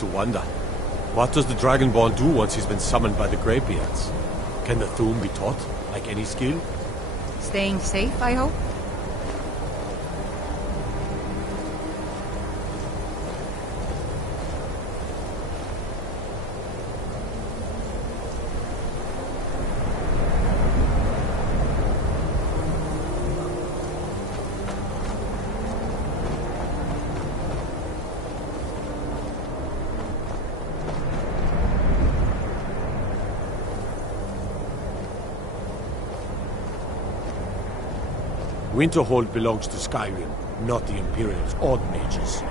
to wonder. What does the Dragonborn do once he's been summoned by the Greybeards? Can the Thu'um be taught, like any skill? Staying safe, I hope? Winterhold belongs to Skyrim, not the Imperial's odd mages.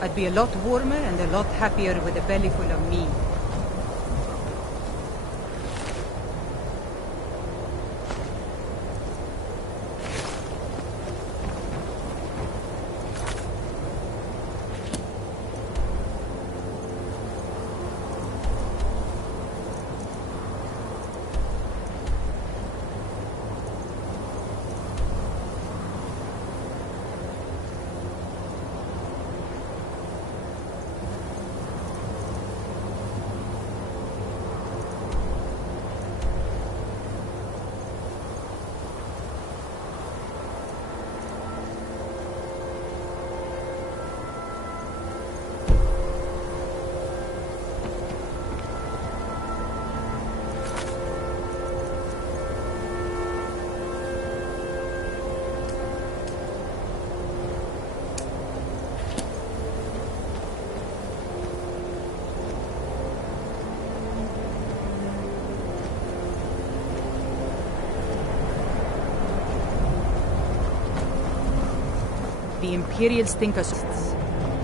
I'd be a lot warmer and a lot happier with a belly full of meat. The Imperials think us.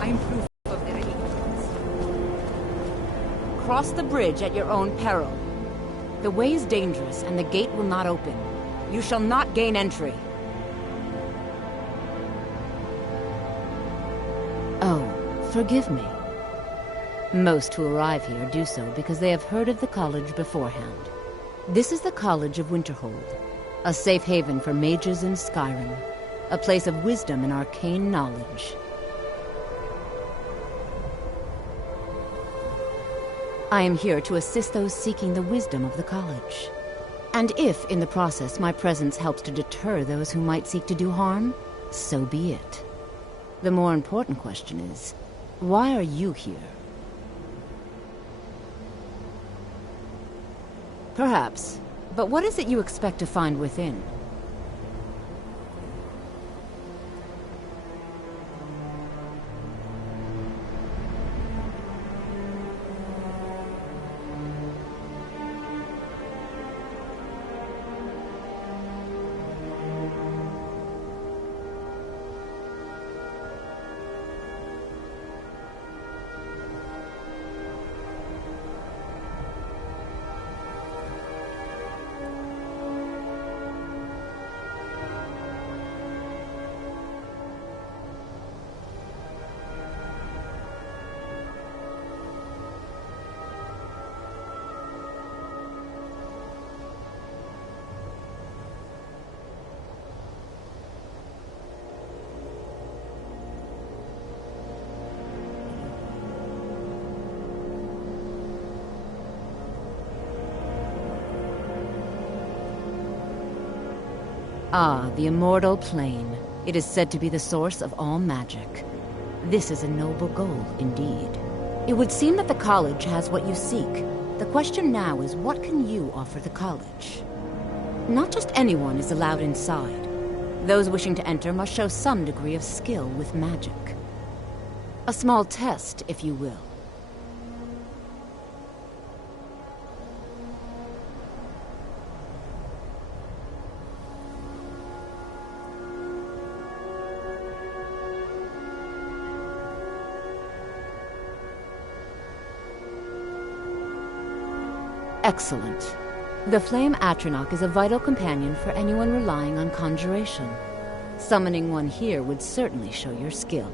I am proof of their ignorance. Cross the bridge at your own peril. The way is dangerous and the gate will not open. You shall not gain entry. Oh, forgive me. Most who arrive here do so because they have heard of the college beforehand. This is the College of Winterhold, a safe haven for mages in Skyrim. A place of wisdom and arcane knowledge. I am here to assist those seeking the wisdom of the college. And if, in the process, my presence helps to deter those who might seek to do harm, so be it. The more important question is, why are you here? Perhaps, but what is it you expect to find within? Ah, the immortal plane. It is said to be the source of all magic. This is a noble goal, indeed. It would seem that the college has what you seek. The question now is, what can you offer the college? Not just anyone is allowed inside. Those wishing to enter must show some degree of skill with magic. A small test, if you will. Excellent. The Flame Atronach is a vital companion for anyone relying on conjuration. Summoning one here would certainly show your skill.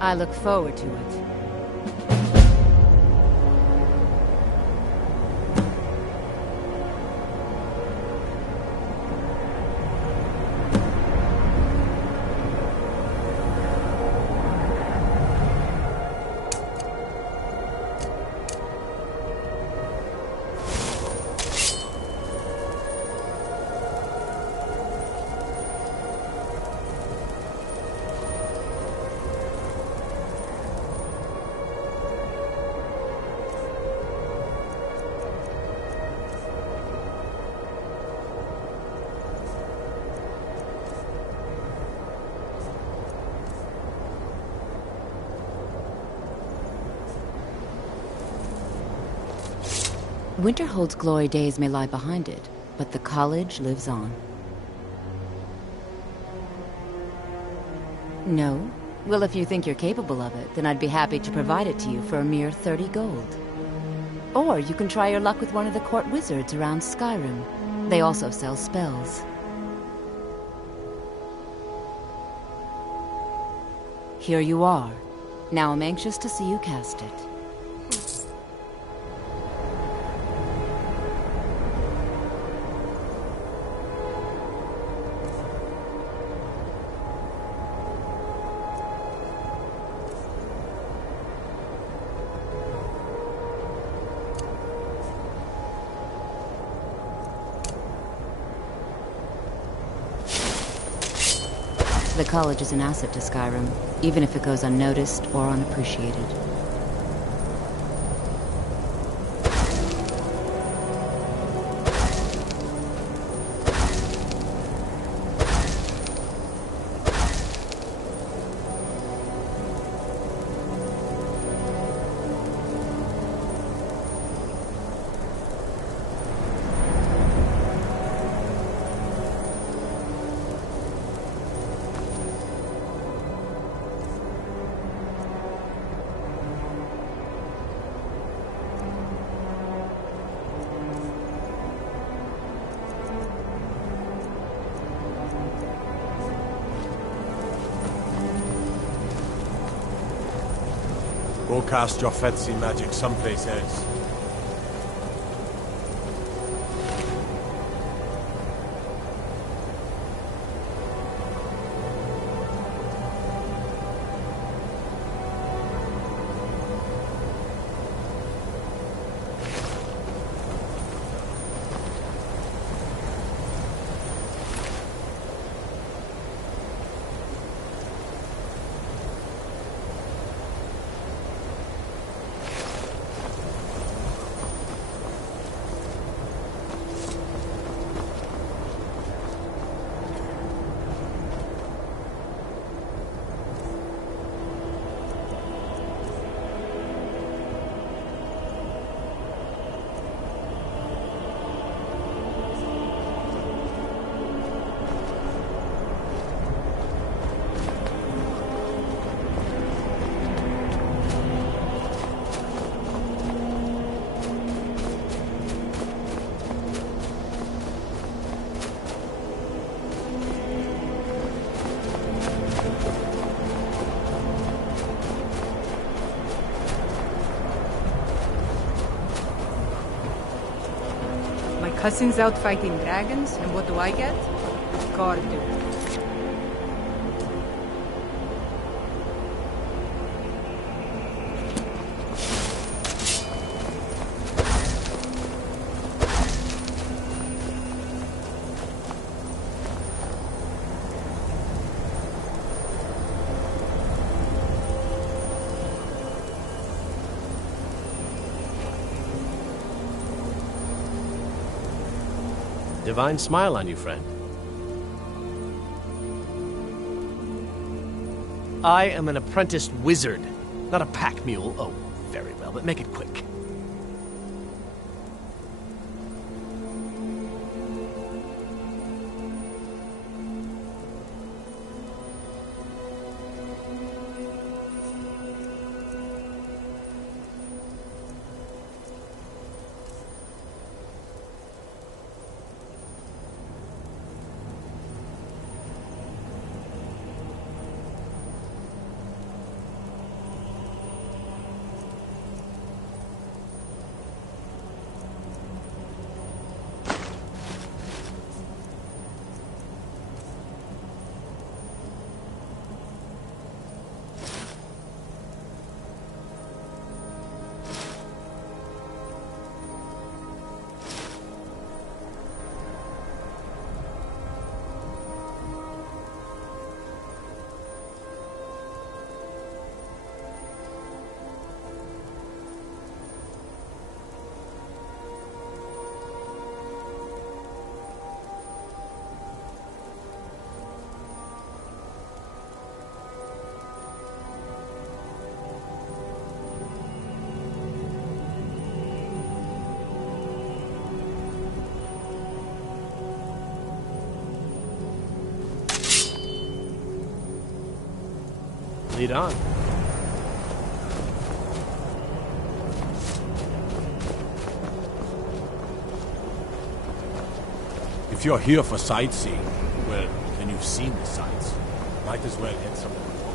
I look forward to it. Winterhold's glory days may lie behind it, but the college lives on. No? Well, if you think you're capable of it, then I'd be happy to provide it to you for a mere 30 gold. Or you can try your luck with one of the court wizards around Skyrim. They also sell spells. Here you are. Now I'm anxious to see you cast it. The college is an asset to Skyrim, even if it goes unnoticed or unappreciated. Go cast your fancy magic someplace else. Cousin's out fighting dragons, and what do I get? Gardu. Divine smile on you, friend. I am an apprenticed wizard, not a pack mule. Oh, very well, but make it quick. Lead on. If you're here for sightseeing, well, then you've seen the sights. Might as well head somewhere warm.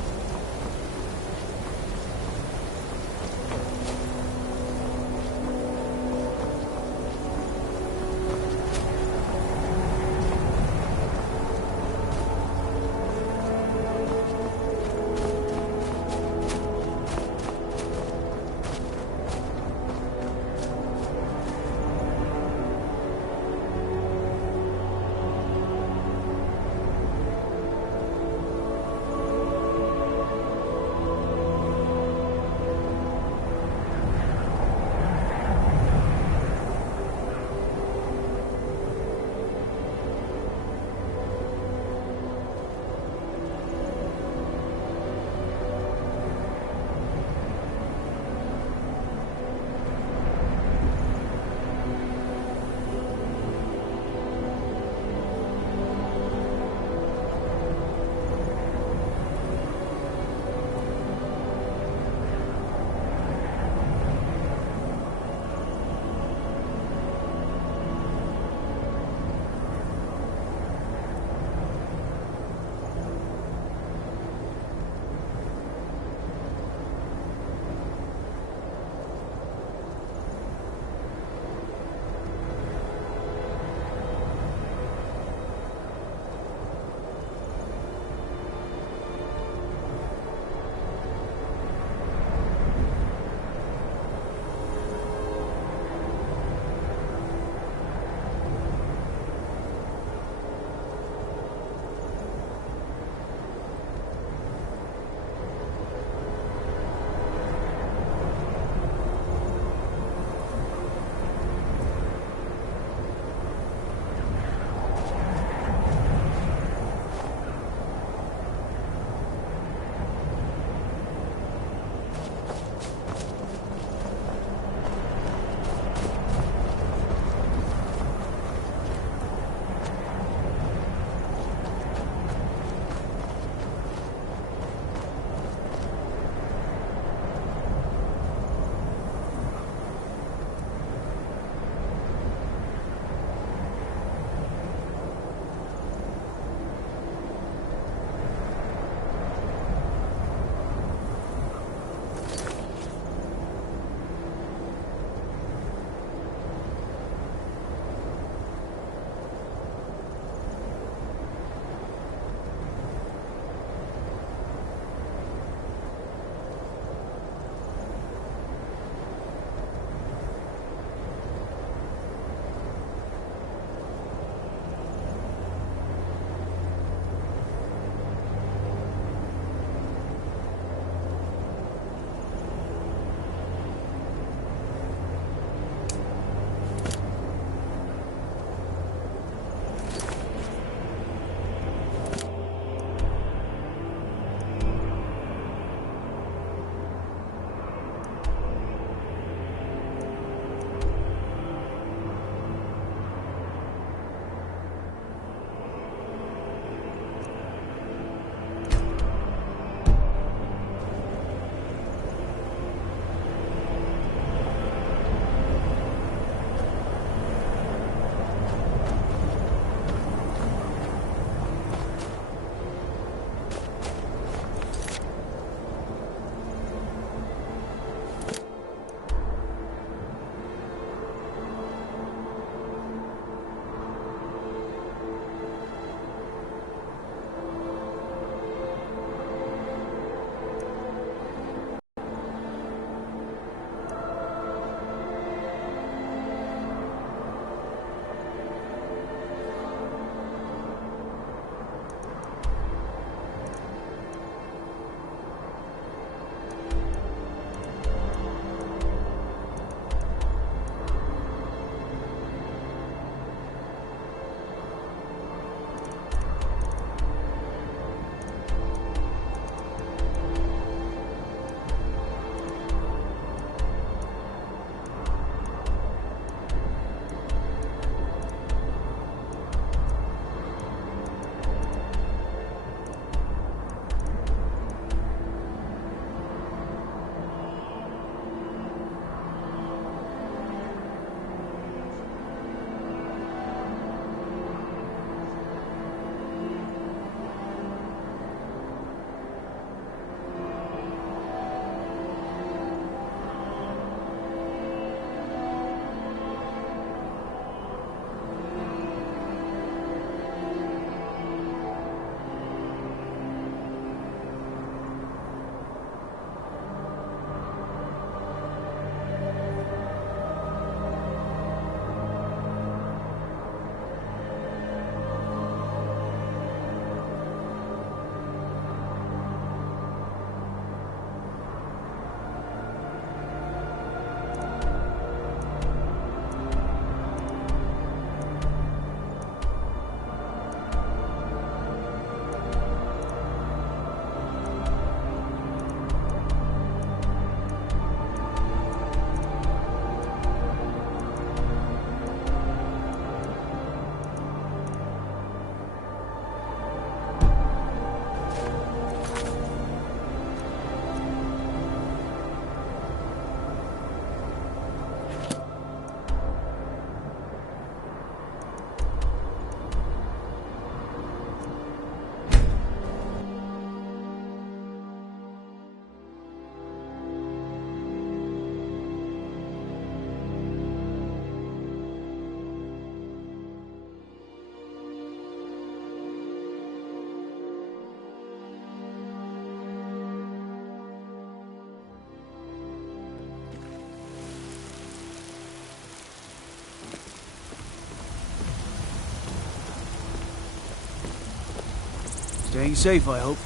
Staying safe, I hope.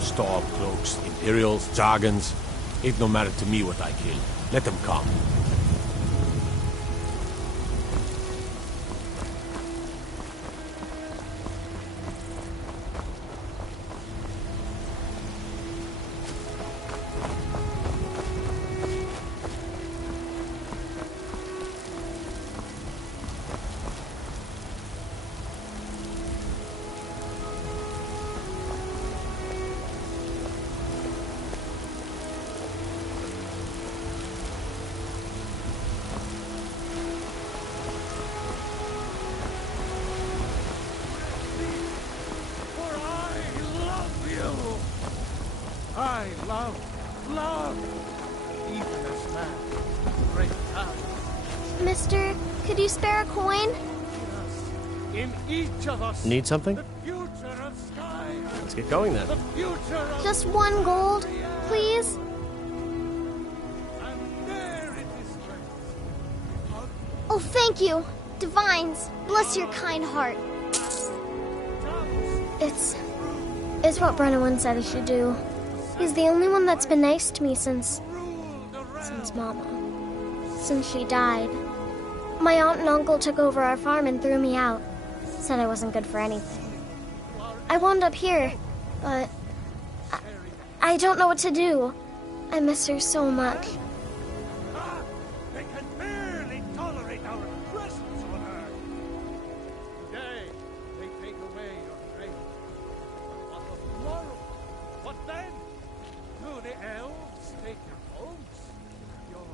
Stormcloaks, Imperials, Jargons. It no matter to me what I kill. Let them come. I love, even this man, great power. Mister, could you spare a coin? In each of us, Need something? the future of Skyrim, Let's get going then. the future of Just 1 gold, please? and there it is, friends. Oh, thank you. Divines, bless your kind heart. It's what Brennan said I should do. He's the only one that's been nice to me since Mama. Since she died. My aunt and uncle took over our farm and threw me out. Said I wasn't good for anything. I wound up here, but I don't know what to do. I miss her so much. They can barely tolerate our presence on Earth. Today, they take away your faith. But what of tomorrow? What then? Do the elves take your homes? Your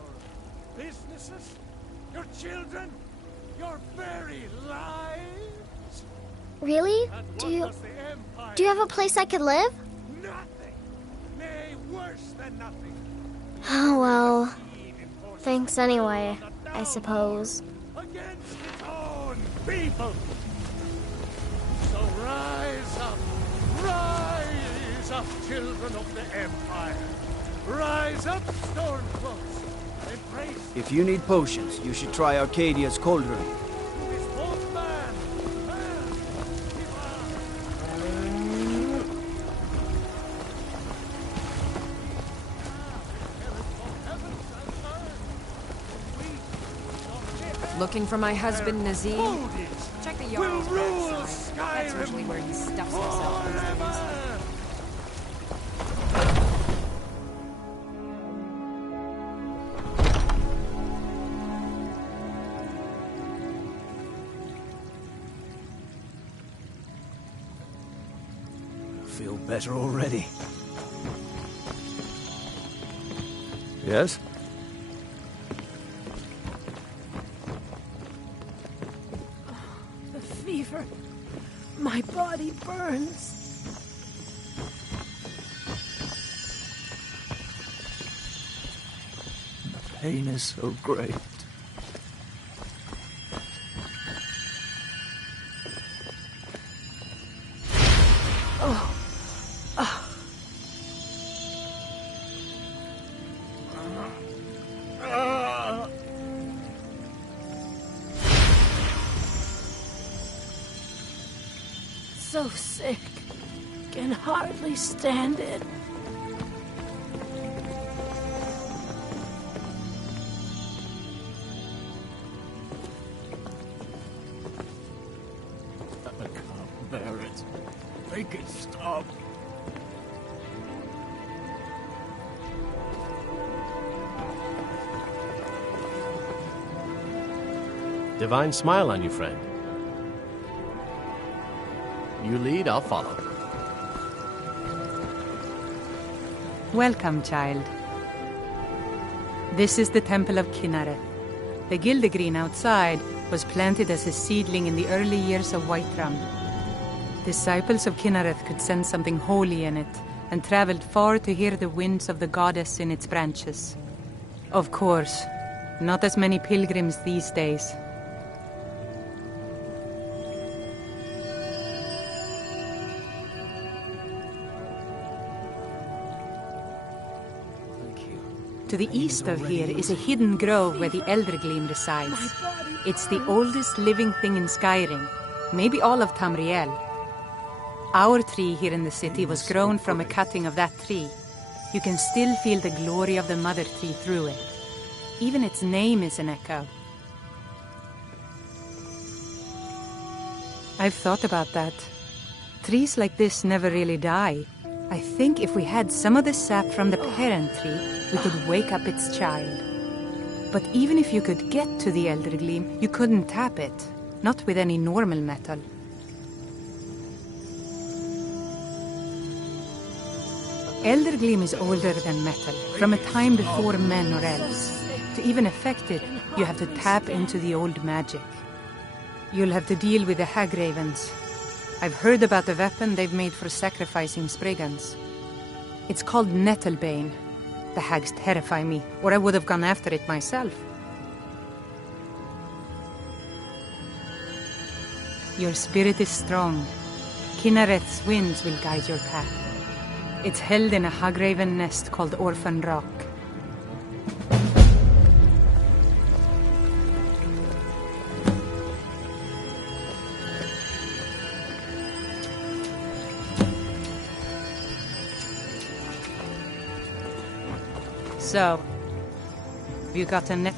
businesses? Your children? Your very lives? Really? And Do what you does the Empire do you have a place I could live? Nothing! Nay, worse than nothing. Oh well. Thanks anyway, I suppose. Against its own people. So rise up, children of the Empire. Rise up, Stormcloaks. Embrace If you need potions, you should try Arcadia's cauldron. who is both man and divine. Looking for my husband, Nazim? Odin's Check the will Jarl's rule backside. That's Skyrim usually where he stuffs himself these days. forever. I feel better already. Yes? The fever. My body burns. The pain is so great. So sick. Can hardly stand it. I can't bear it. Make it stop. Divine smile on you, friend. You lead, I'll follow. Welcome, child. This is the Temple of Kinnareth. The Gildegreen outside was planted as a seedling in the early years of Whiterun. Disciples of Kinnareth could sense something holy in it, and traveled far to hear the winds of the goddess in its branches. Of course, not as many pilgrims these days. To the east of here is a hidden grove where the Eldergleam resides. It's the oldest living thing in Skyrim, maybe all of Tamriel. Our tree here in the city was grown from a cutting of that tree. You can still feel the glory of the mother tree through it. Even its name is an echo. I've thought about that. Trees like this never really die. I think if we had some of the sap from the parent tree, we could wake up its child. But even if you could get to the Eldergleam, you couldn't tap it. Not with any normal metal. Eldergleam is older than metal, from a time before men or elves. To even affect it, you have to tap into the old magic. You'll have to deal with the hag ravens. I've heard about the weapon they've made for sacrificing Spriggans. It's called Nettlebane. The hags terrify me, or I would have gone after it myself. Your spirit is strong. Kinnereth's winds will guide your path. It's held in a hagraven nest called Orphan Rock. So, you got a net?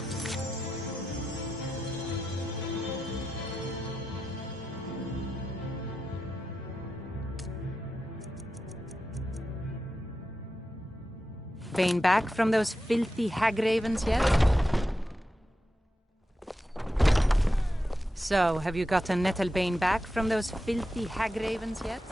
Bane back from those filthy hag ravens yet? So, have you got a Nettlebane back from those filthy hag ravens yet?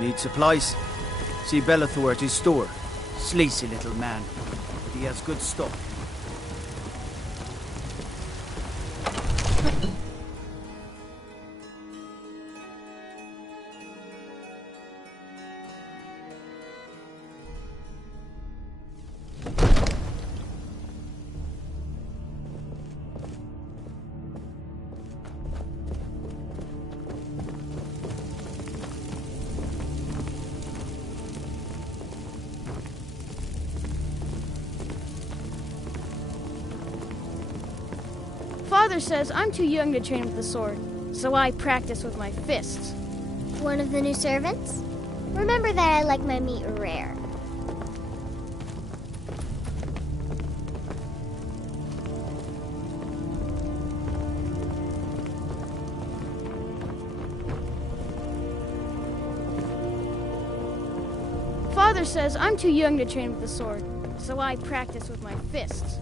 Need supplies? See Bellathor at his store. Sleazy little man. But he has good stock. Father says I'm too young to train with the sword, so I practice with my fists. One of the new servants? Remember that I like my meat rare. Father says I'm too young to train with the sword, so I practice with my fists.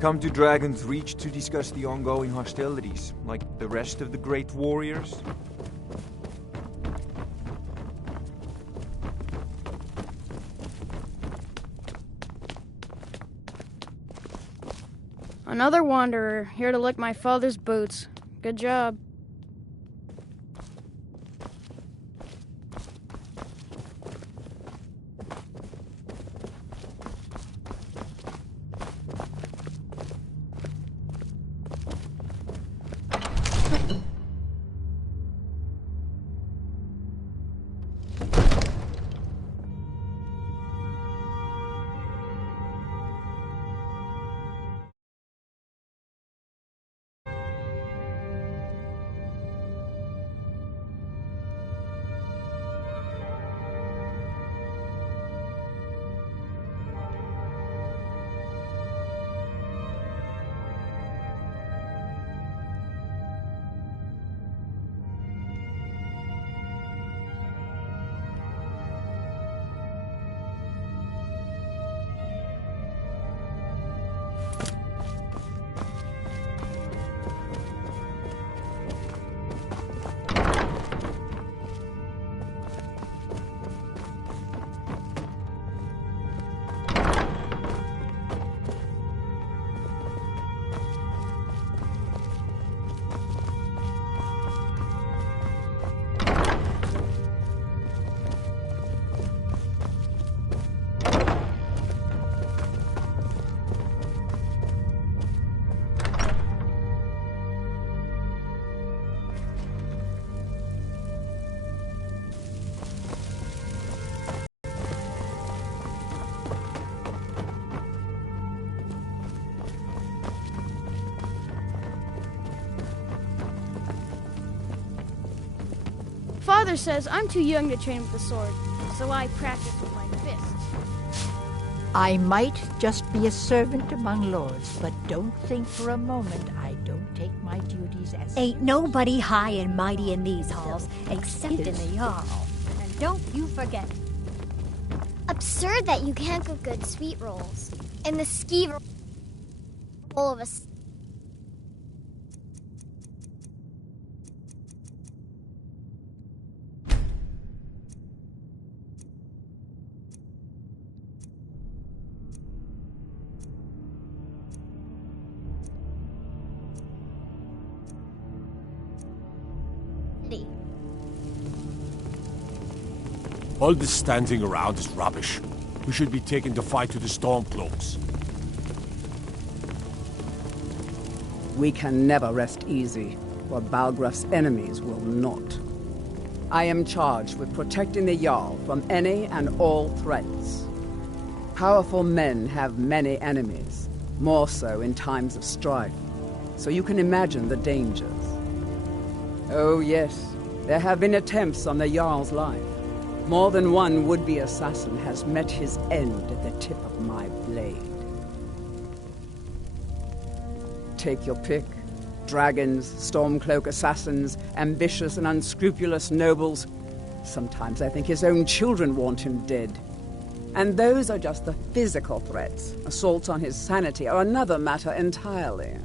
Come to Dragon's Reach to discuss the ongoing hostilities, like the rest of the great warriors? Another wanderer, here to lick my father's boots. Good job. Father says I'm too young to train with the sword, so I practice with my fists. I might just be a servant among lords, but don't think for a moment I don't take my duties as... Ain't nobody high and mighty in these halls, except in the Jarl. And don't you forget. Absurd that you can't cook good sweet rolls. And the skeever roll of a... All this standing around is rubbish. We should be taking the fight to the Stormcloaks. We can never rest easy, for Balgraf's enemies will not. I am charged with protecting the Jarl from any and all threats. Powerful men have many enemies, more so in times of strife, so you can imagine the dangers. Oh yes, there have been attempts on the Jarl's life. More than one would-be assassin has met his end at the tip of my blade. Take your pick. Dragons, Stormcloak assassins, ambitious and unscrupulous nobles. Sometimes I think his own children want him dead. And those are just the physical threats. Assaults on his sanity are another matter entirely.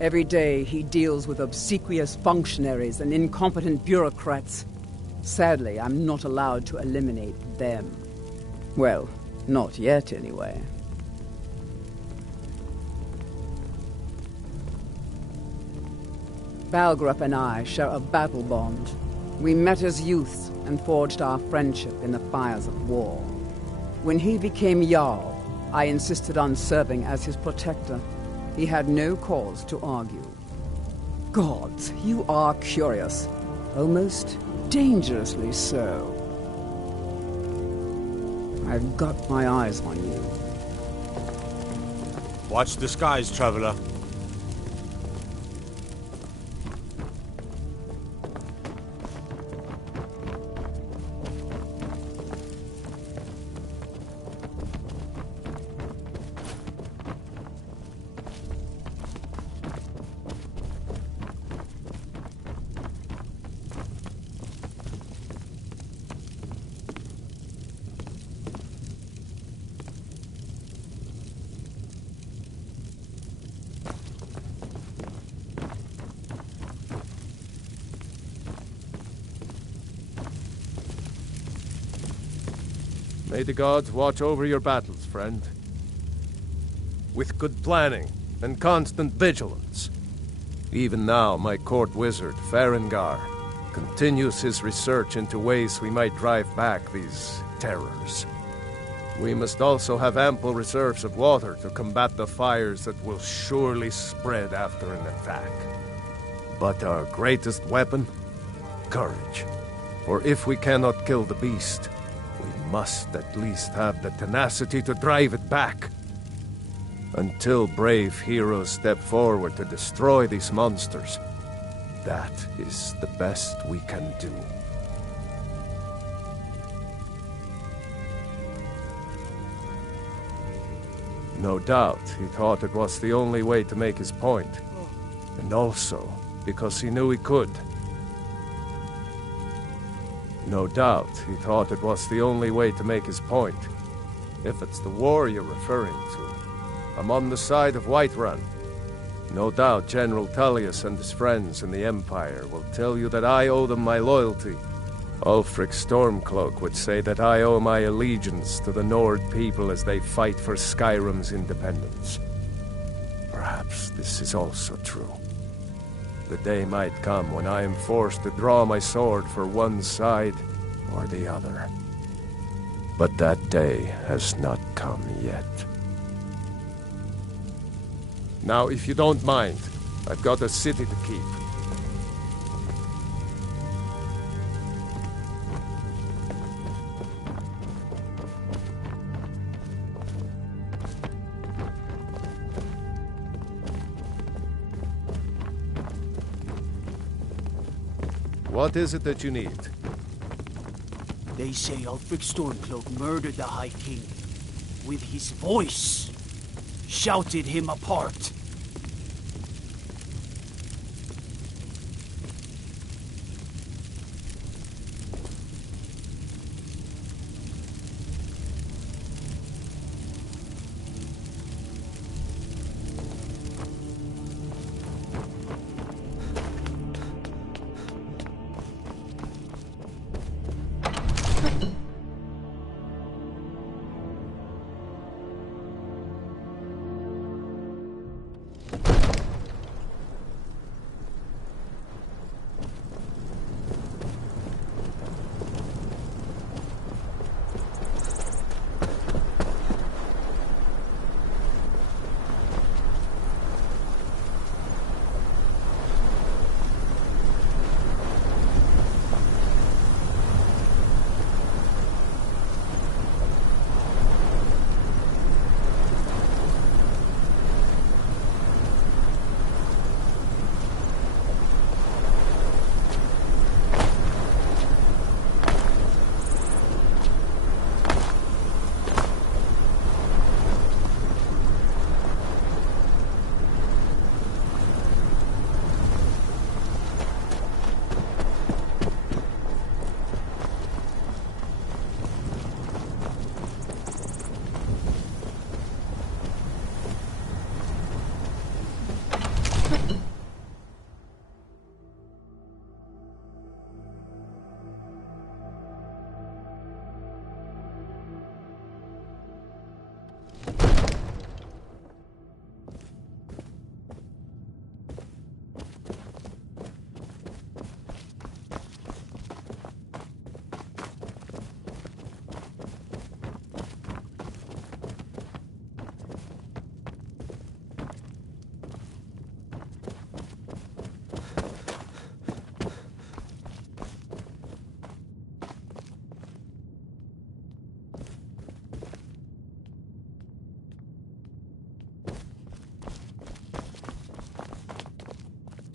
Every day he deals with obsequious functionaries and incompetent bureaucrats. Sadly, I'm not allowed to eliminate them. Well, not yet anyway. Balgraf and I share a battle bond. We met as youths and forged our friendship in the fires of war. When he became Jarl, I insisted on serving as his protector. He had no cause to argue. Gods, you are curious. Almost dangerously so. I've got my eyes on you. Watch the skies, traveler. May the gods watch over your battles, friend. With good planning and constant vigilance. Even now, my court wizard, Farengar, continues his research into ways we might drive back these terrors. We must also have ample reserves of water to combat the fires that will surely spread after an attack. But our greatest weapon? Courage. For if we cannot kill the beast, we must at least have the tenacity to drive it back. Until brave heroes step forward to destroy these monsters, that is the best we can do. No doubt he thought it was the only way to make his point. And also because he knew he could. No doubt he thought it was the only way to make his point. If it's the war you're referring to, I'm on the side of Whiterun. No doubt General Tullius and his friends in the Empire will tell you that I owe them my loyalty. Ulfric Stormcloak would say that I owe my allegiance to the Nord people as they fight for Skyrim's independence. Perhaps this is also true. The day might come when I am forced to draw my sword for one side or the other. But that day has not come yet. Now, if you don't mind, I've got a city to keep. What is it that you need? They say Ulfric Stormcloak murdered the High King. With his voice. Shouted him apart.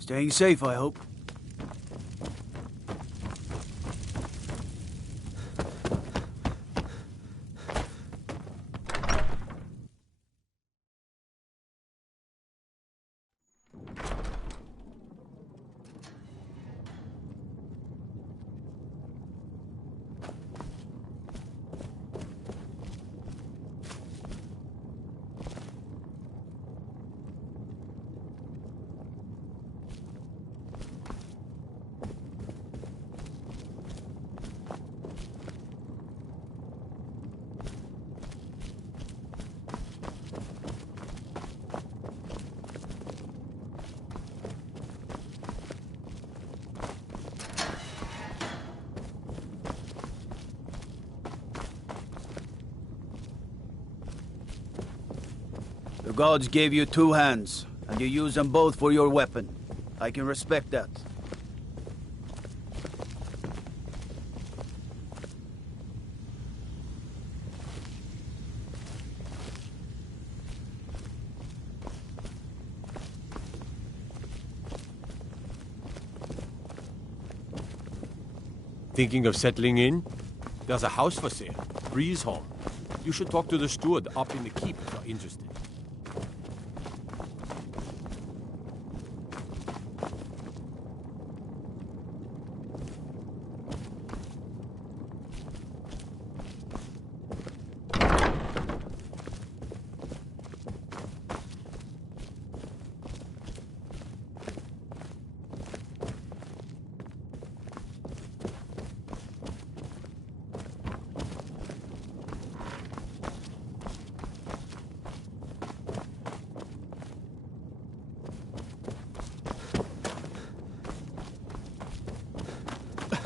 Staying safe, I hope. The gods gave you 2 hands, and you use them both for your weapon. I can respect that. Thinking of settling in? There's a house for sale. Breeze Home. You should talk to the steward up in the keep if you're interested.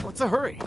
What's the hurry?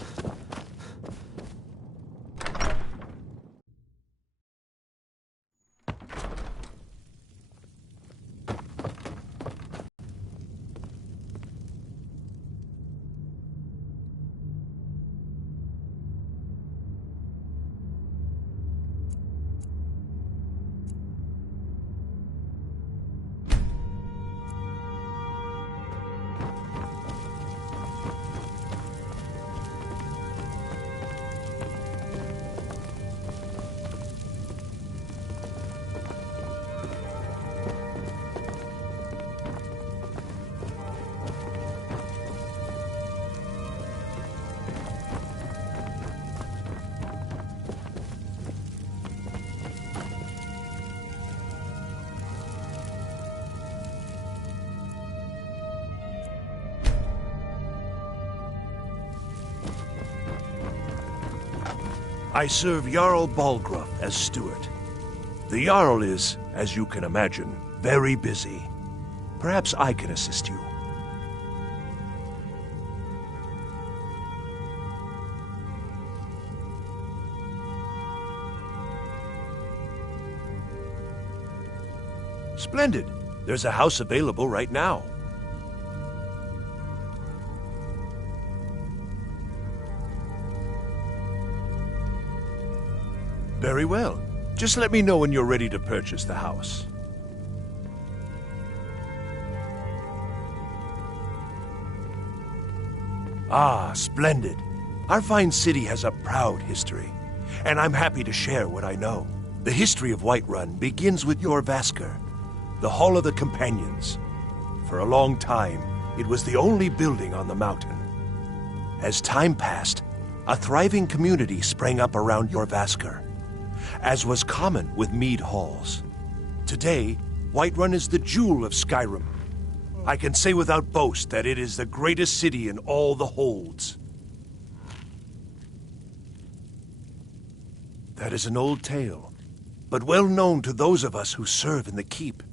I serve Jarl Balgruuf as steward. The Jarl is, as you can imagine, very busy. Perhaps I can assist you. Splendid. There's a house available right now. Very well. Just let me know when you're ready to purchase the house. Ah, splendid. Our fine city has a proud history, and I'm happy to share what I know. The history of Whiterun begins with your Vasker, the Hall of the Companions. For a long time, it was the only building on the mountain. As time passed, a thriving community sprang up around your Vasker, as was common with mead halls. Today, Whiterun is the jewel of Skyrim. I can say without boast that it is the greatest city in all the holds. That is an old tale, but well known to those of us who serve in the keep.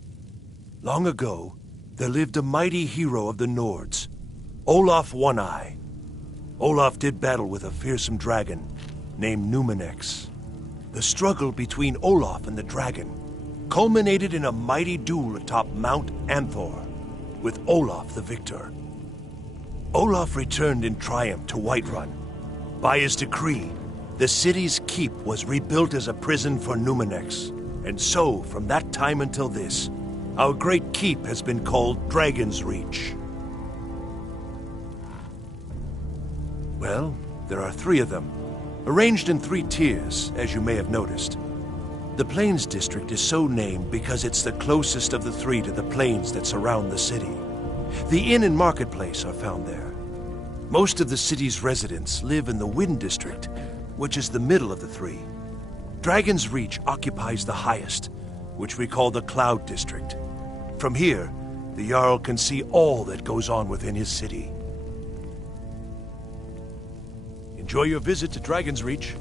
Long ago, there lived a mighty hero of the Nords, Olaf One-Eye. Olaf did battle with a fearsome dragon named Numenex. The struggle between Olaf and the dragon culminated in a mighty duel atop Mount Anthor, with Olaf the victor. Olaf returned in triumph to Whiterun. By his decree, the city's keep was rebuilt as a prison for Numenex, and so, from that time until this, our great keep has been called Dragon's Reach. Well, there are 3 of them, arranged in 3 tiers, as you may have noticed. The Plains District is so named because it's the closest of the 3 to the plains that surround the city. The inn and marketplace are found there. Most of the city's residents live in the Wind District, which is the middle of the 3. Dragon's Reach occupies the highest, which we call the Cloud District. From here, the Jarl can see all that goes on within his city. Enjoy your visit to Dragon's Reach.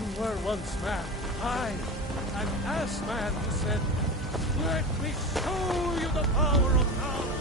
You were once man. I, an ass man who said, "Let me show you the power of knowledge."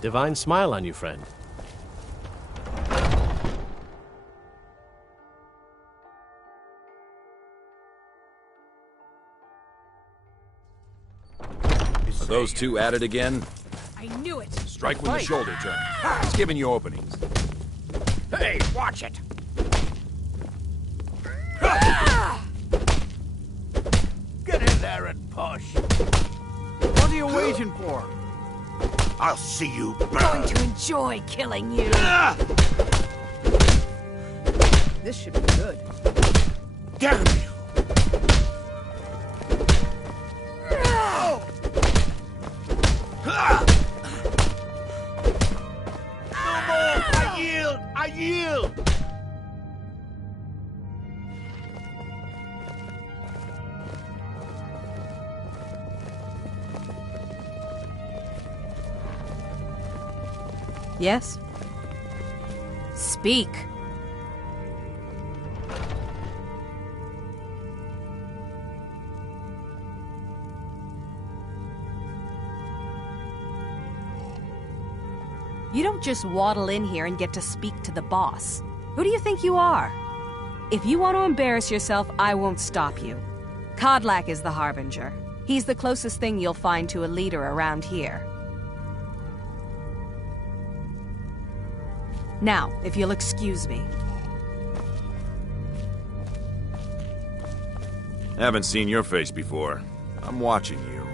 Divine smile on you, friend. Are those 2 at it again? I knew it. Strike when the shoulder turns. He's giving you openings. Hey, watch it! Get in there and push. What are you waiting for? I'll see you burn. I'm going to enjoy killing you. This should be good. Damn you! No more! I yield! I yield! Yes? Speak. You don't just waddle in here and get to speak to the boss. Who do you think you are? If you want to embarrass yourself, I won't stop you. Kodlak is the Harbinger. He's the closest thing you'll find to a leader around here. Now, if you'll excuse me. Haven't seen your face before. I'm watching you.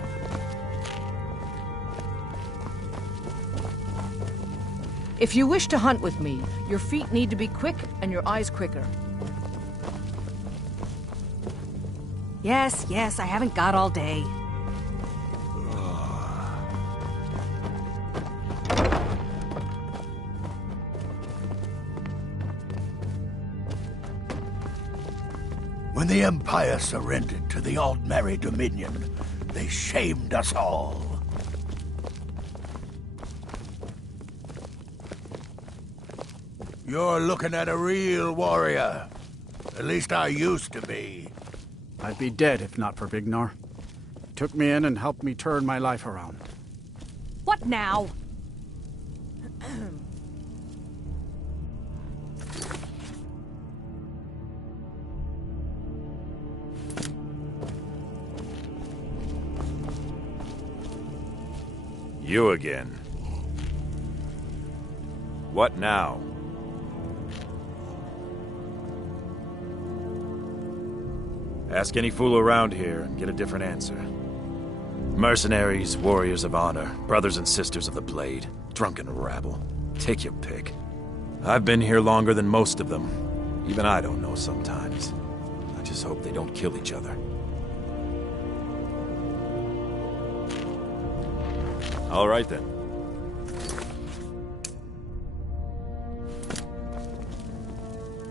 If you wish to hunt with me, your feet need to be quick and your eyes quicker. Yes, yes, I haven't got all day. When the Empire surrendered to the Aldmeri Dominion, they shamed us all. You're looking at a real warrior. At least I used to be. I'd be dead if not for Vignar. He took me in and helped me turn my life around. What now? You again. What now? Ask any fool around here and get a different answer. Mercenaries, warriors of honor, brothers and sisters of the blade, drunken rabble. Take your pick. I've been here longer than most of them. Even I don't know sometimes. I just hope they don't kill each other. All right then.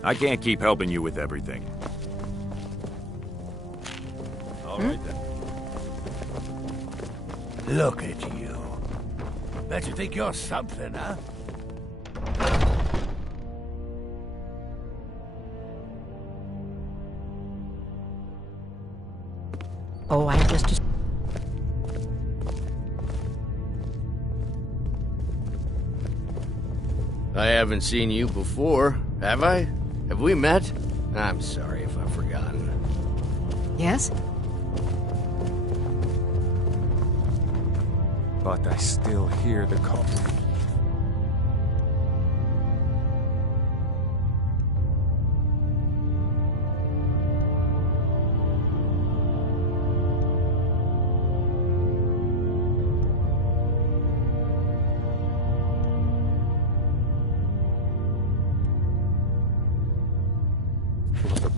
I can't keep helping you with everything. All right then. Look at you. Bet you think you're something, huh? Oh, I'm just... I haven't seen you before, have I? Have we met? I'm sorry if I've forgotten. Yes? But I still hear the call.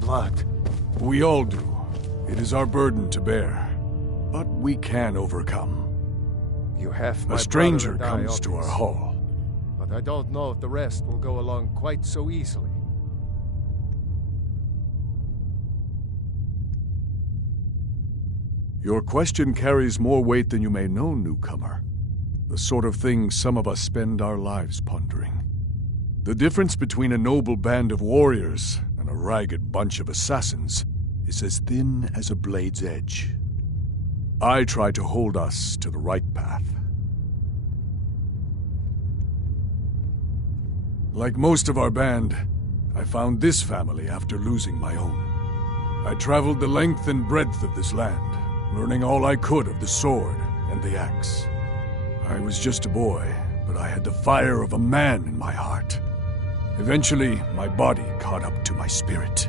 Blood. We all do. It is our burden to bear. But we can overcome. You have my A stranger brother and I, comes to our obvious. hall. But I don't know if the rest will go along quite so easily. Your question carries more weight than you may know, newcomer. The sort of thing some of us spend our lives pondering. The difference between a noble band of warriors and a ragged bunch of assassins is as thin as a blade's edge. I try to hold us to the right path. Like most of our band, I found this family after losing my own. I traveled the length and breadth of this land, learning all I could of the sword and the axe. I was just a boy, but I had the fire of a man in my heart. Eventually, my body caught up to my spirit.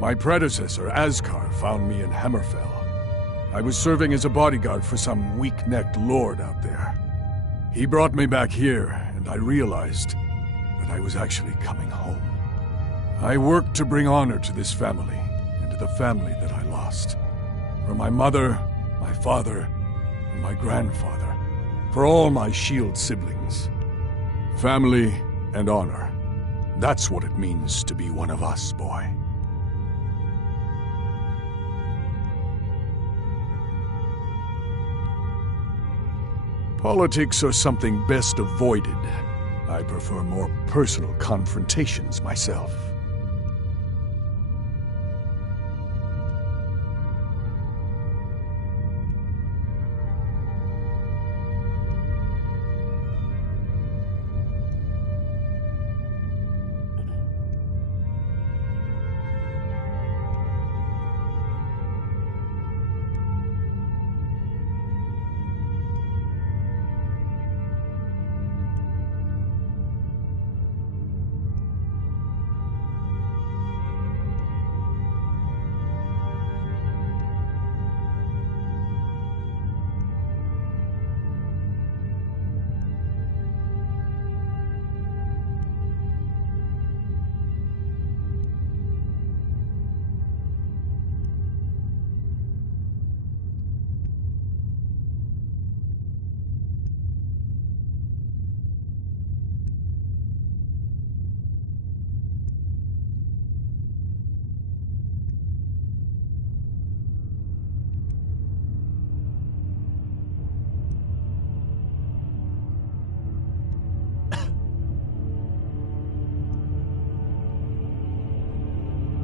My predecessor, Askar, found me in Hammerfell. I was serving as a bodyguard for some weak-necked lord out there. He brought me back here, and I realized that I was actually coming home. I worked to bring honor to this family, and to the family that I lost. For my mother, my father, and my grandfather. For all my shield siblings. Family and honor. That's what it means to be one of us, boy. Politics are something best avoided. I prefer more personal confrontations myself.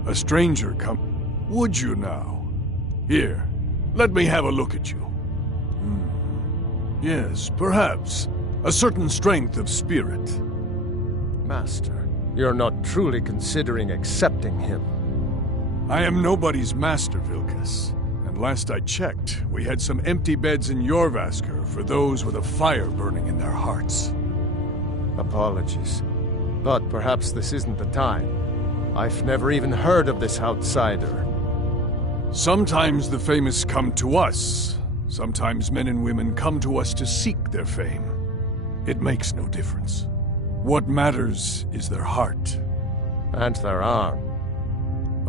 A stranger come... Would you now? Here, let me have a look at you. Yes, perhaps. A certain strength of spirit. Master, you're not truly considering accepting him. I am nobody's master, Vilkas. And last I checked, we had some empty beds in Jorvaskr for those with a fire burning in their hearts. Apologies. But perhaps this isn't the time. I've never even heard of this outsider. Sometimes the famous come to us. Sometimes men and women come to us to seek their fame. It makes no difference. What matters is their heart. And their arm.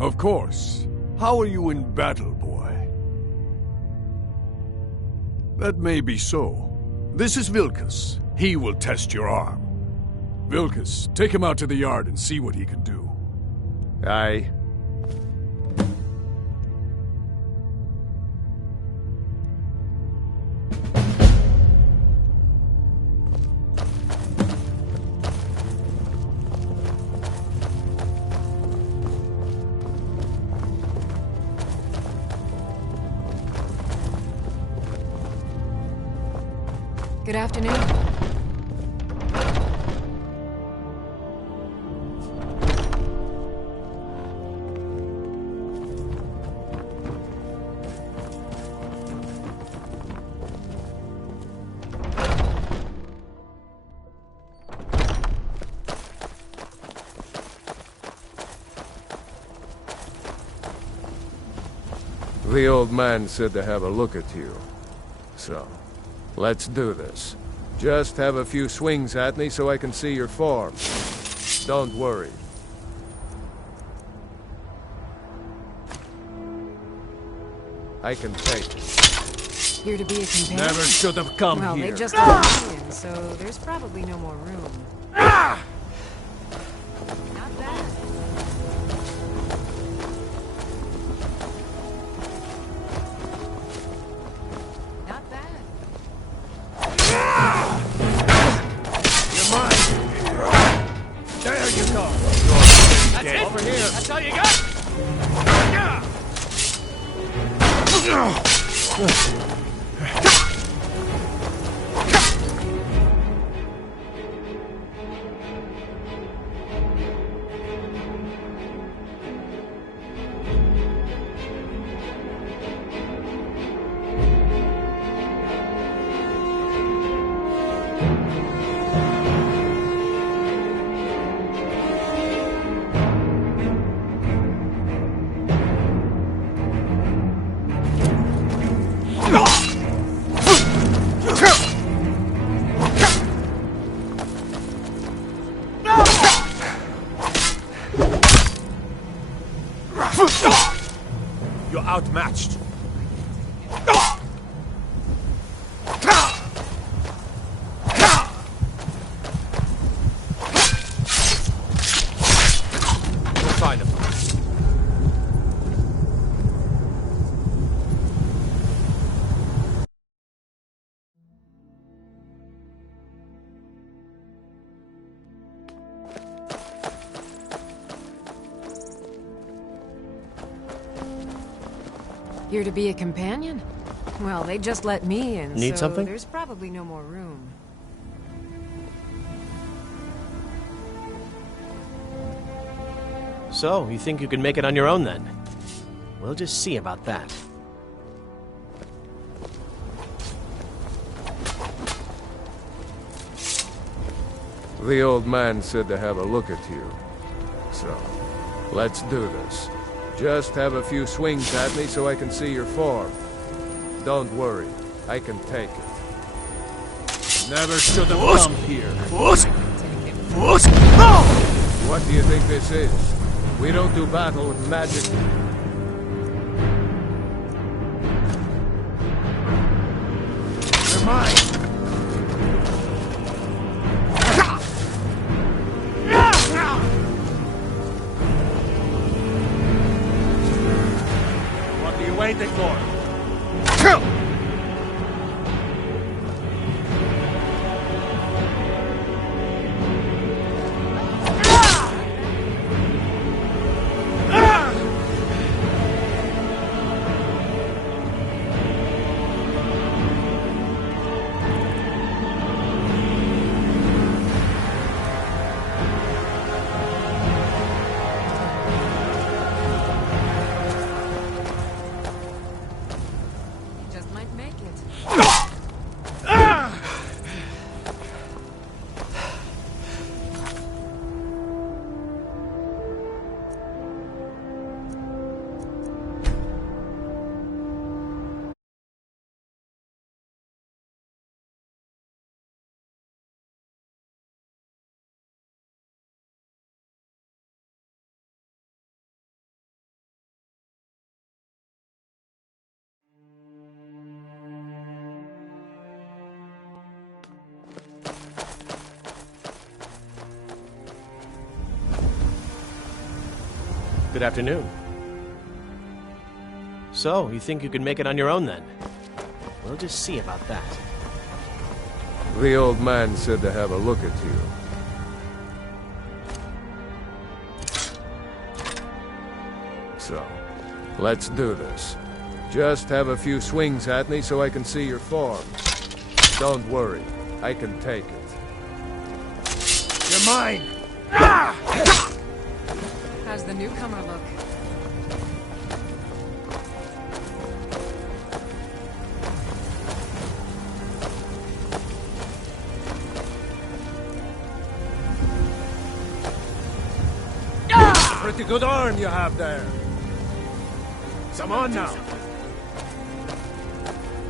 Of course. How are you in battle, boy? That may be so. This is Vilkas. He will test your arm. Vilkas, take him out to the yard and see what he can do. Aye. Good afternoon. The old man said to have a look at you. So, let's do this. Just have a few swings at me so I can see your form. Don't worry. I can take it. Here to be a companion? Never should have come well, here. Well, they just let me in, so there's probably no more room. Not bad. Not bad. You're mine. There you go. That's it. Over here. That's all you got? You're outmatched. We'll find him. Here to be a companion? Well, they just let me in, Need so something? there's probably no more room. So, you think you can make it on your own then? We'll just see about that. The old man said to have a look at you. So, let's do this. Just have a few swings at me so I can see your form. Don't worry, I can take it. Never should have come here. What do you think this is? We don't do battle with magic. You're mine. What are you waiting for? Good afternoon. So, you think you can make it on your own then? We'll just see about that. The old man said to have a look at you. So, let's do this. Just have a few swings at me so I can see your form. Don't worry, I can take it. You're mine! How's the newcomer look? Pretty good arm you have there. Come on now.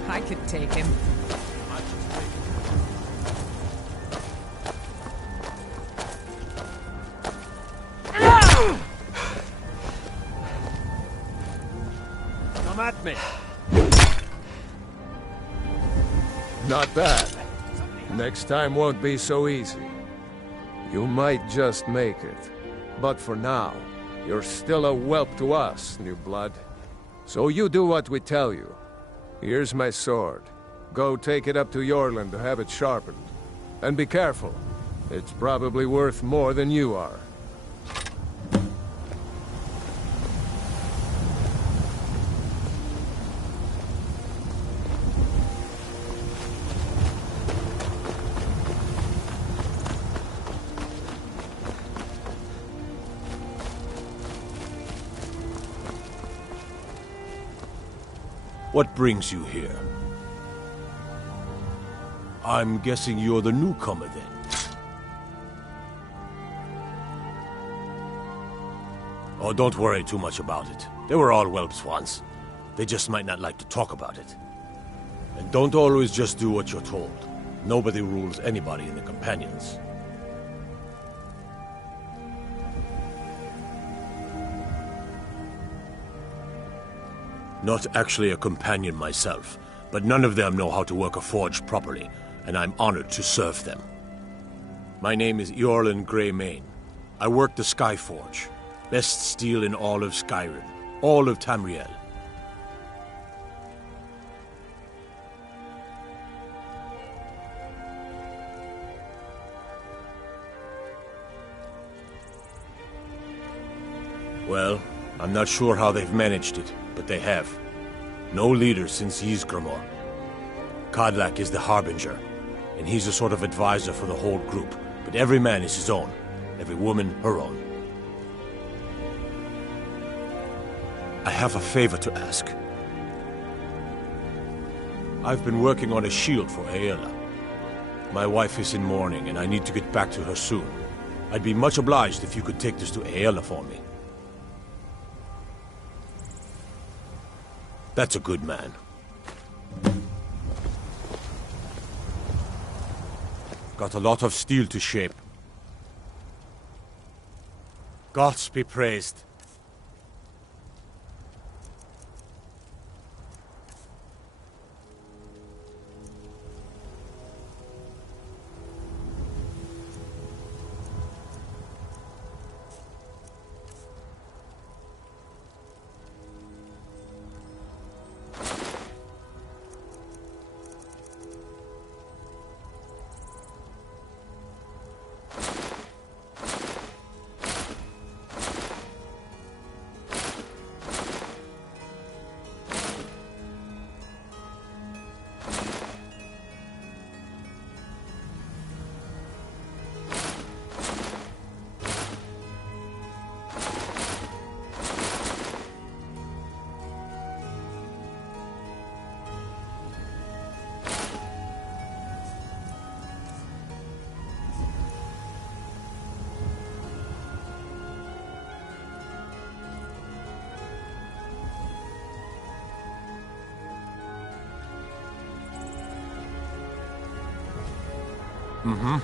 I could take him. Come at me. Not bad. Next time won't be so easy. You might just make it. But for now, you're still a whelp to us, new blood. So you do what we tell you. Here's my sword. Go take it up to Yorland to have it sharpened. And be careful. It's probably worth more than you are. What brings you here? I'm guessing you're the newcomer then. Oh, don't worry too much about it. They were all whelps once. They just might not like to talk about it. And don't always just do what you're told. Nobody rules anybody in the companions. Not actually a companion myself, but none of them know how to work a forge properly, and I'm honored to serve them. My name is Eorlin Greymane. I work the Skyforge. Best steel in all of Skyrim. All of Tamriel. Well, I'm not sure how they've managed it, but they have. No leader since Ysgramor. Kodlak is the Harbinger, and he's a sort of advisor for the whole group, but every man is his own, every woman her own. I have a favor to ask. I've been working on a shield for Aela. My wife is in mourning, and I need to get back to her soon. I'd be much obliged if you could take this to Aela for me. That's a good man. Got a lot of steel to shape. Gods be praised. Mm-hmm.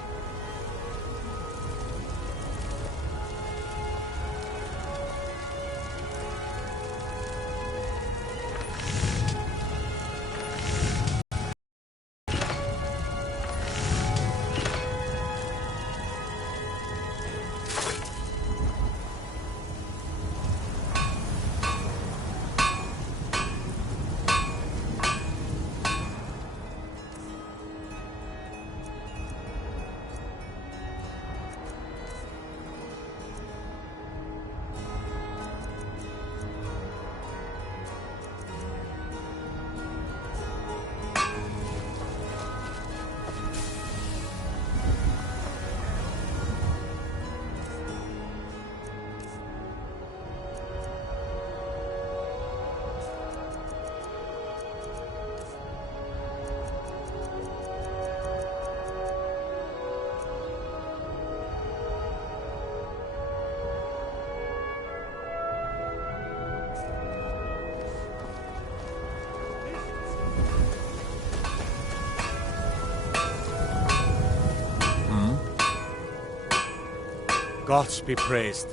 Gods be praised.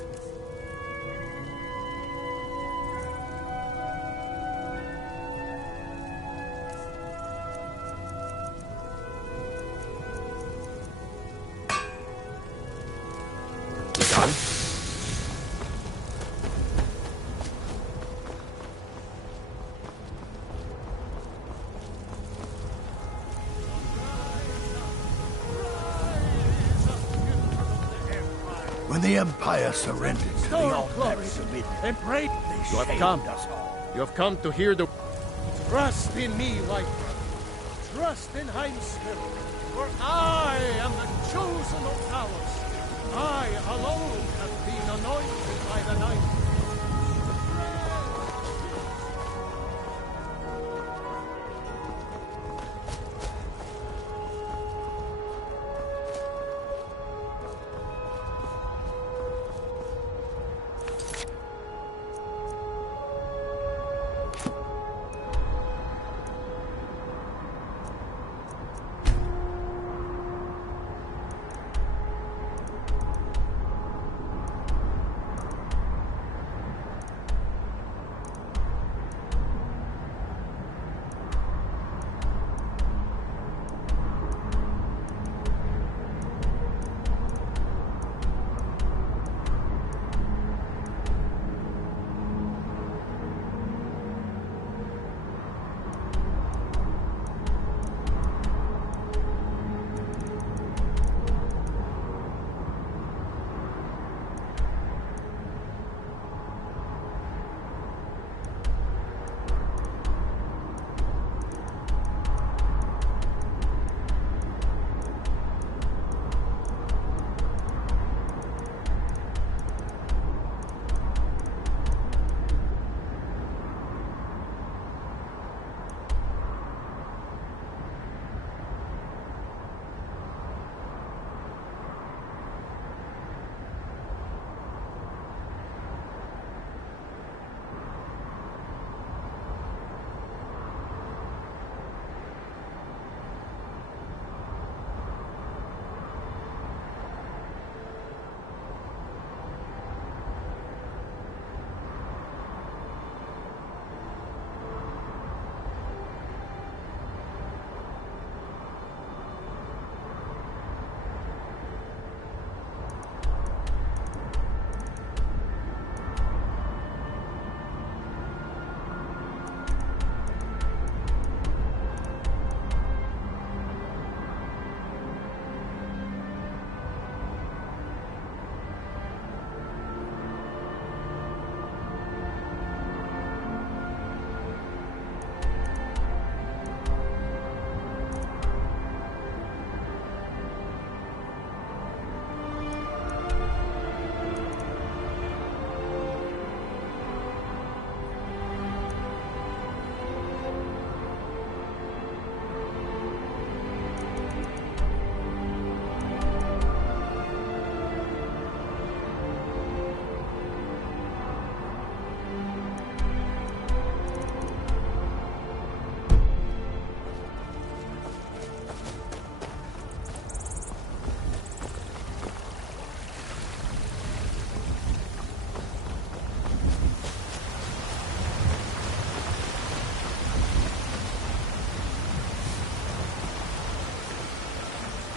When the Empire surrendered to the Altmaris, they You have come. us all. You have come to hear the... Trust in me, white brother. Trust in Heimskell, for I am the chosen of Talos. I alone have been anointed by the night.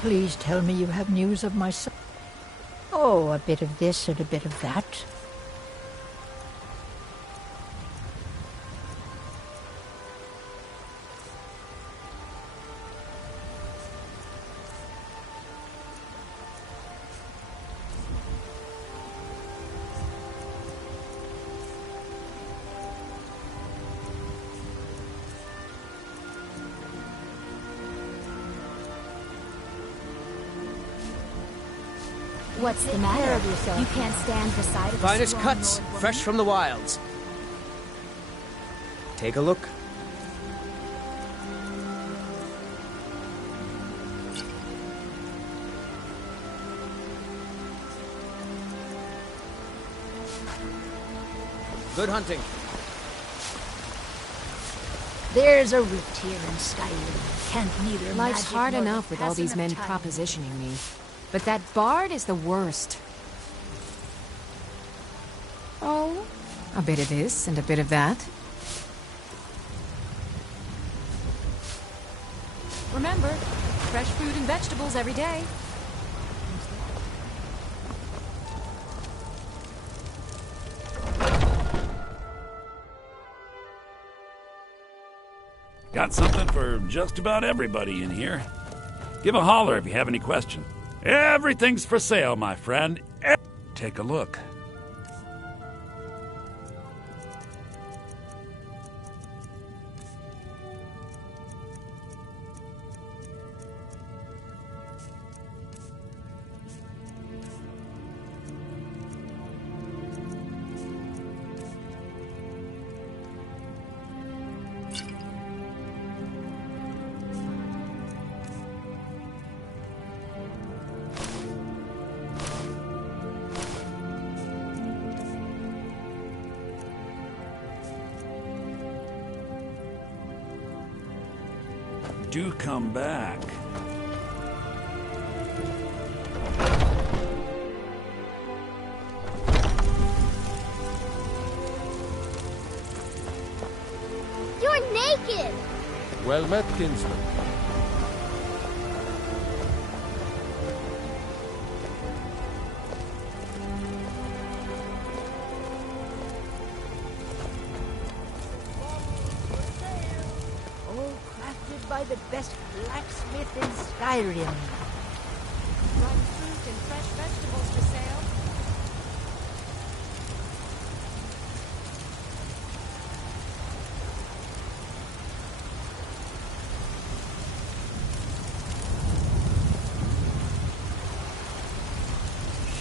Please tell me you have news of my son. Oh, a bit of this and a bit of that. What's the matter? You can't stand beside a Finest cuts, fresh from the wilds. Take a look. Good hunting. There's a rift here in Skyrim. Can't neither Life's hard magic nor enough with all these men passing of time. propositioning me. But that bard is the worst. A bit of this and a bit of that. Remember, fresh fruit and vegetables every day. Got something for just about everybody in here. Give a holler if you have any questions. Everything's for sale, my friend. Take a look. Do come back. You're naked! Well met, kinsman. By the best blacksmith in Skyrim. Ripe fruit and fresh vegetables for sale.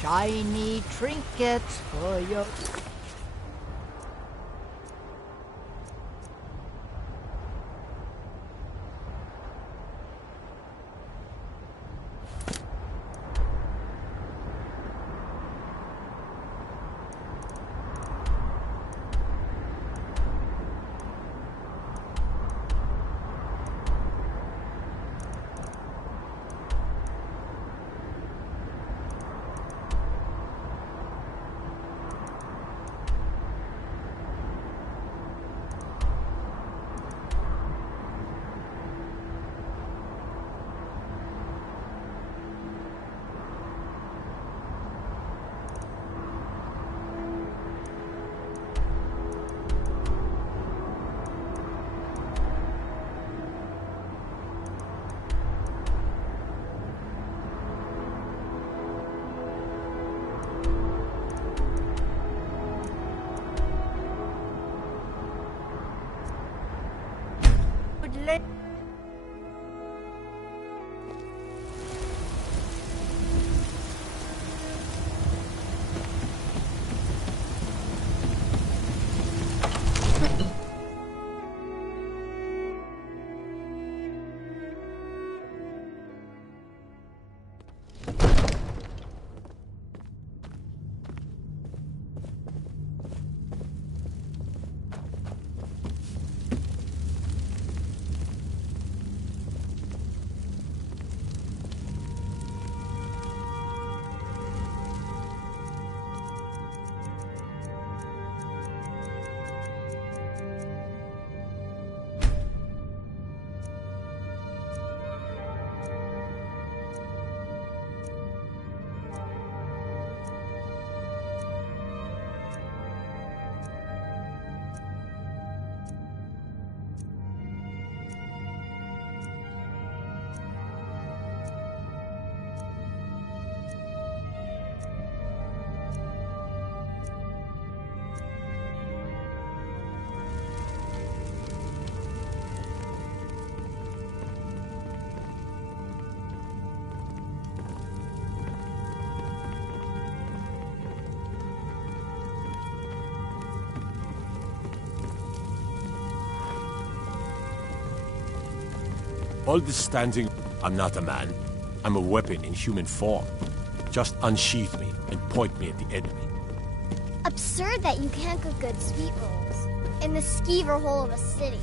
Shiny trinkets for your... All this standing... I'm not a man. I'm a weapon in human form. Just unsheath me and point me at the enemy. Absurd that you can't cook good sweet rolls in the skeever hole of a city.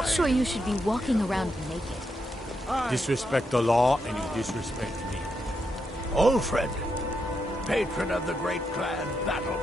not sure you should be walking around naked. Disrespect the law, and you disrespect me. Old friend, patron of the great clan battle.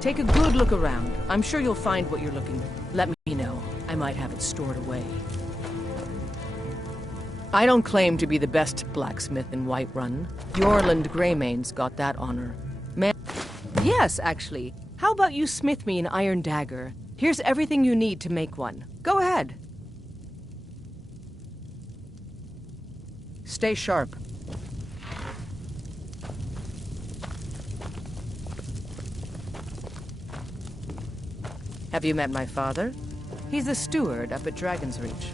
Take a good look around. I'm sure you'll find what you're looking for. Let me know. I might have it stored away. I don't claim to be the best blacksmith in Whiterun. Yorland Greymane's got that honor. Man, yes, actually. How about you smith me an iron dagger? Here's everything you need to make one. Go ahead. Stay sharp. Have you met my father? He's the steward up at Dragon's Reach.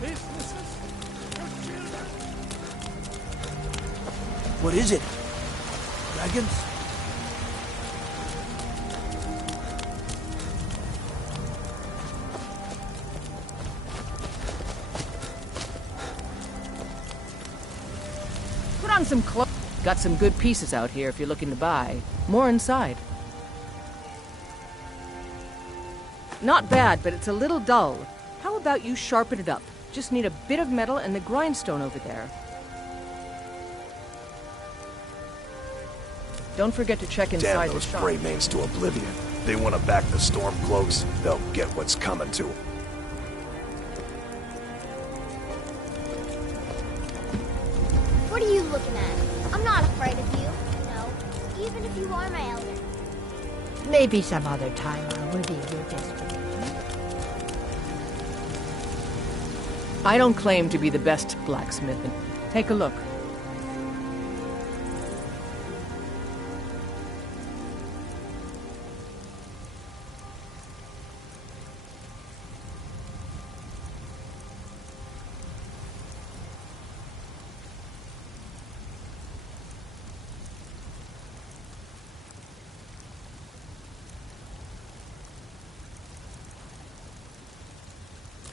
businesses, your children. What is it? Dragons? Put on some clothes. Got some good pieces out here if you're looking to buy. More inside. Not bad, but it's a little dull. How about you sharpen it up? Just need a bit of metal and the grindstone over there. Don't forget to check inside Damn the those shop. Greymanes to oblivion. They want to back the Stormcloaks, they'll get what's coming to them. What are you looking at? I'm not afraid of you. No, even if you are my elder. Maybe some other time I'll reveal your destiny. I don't claim to be the best blacksmith. Take a look.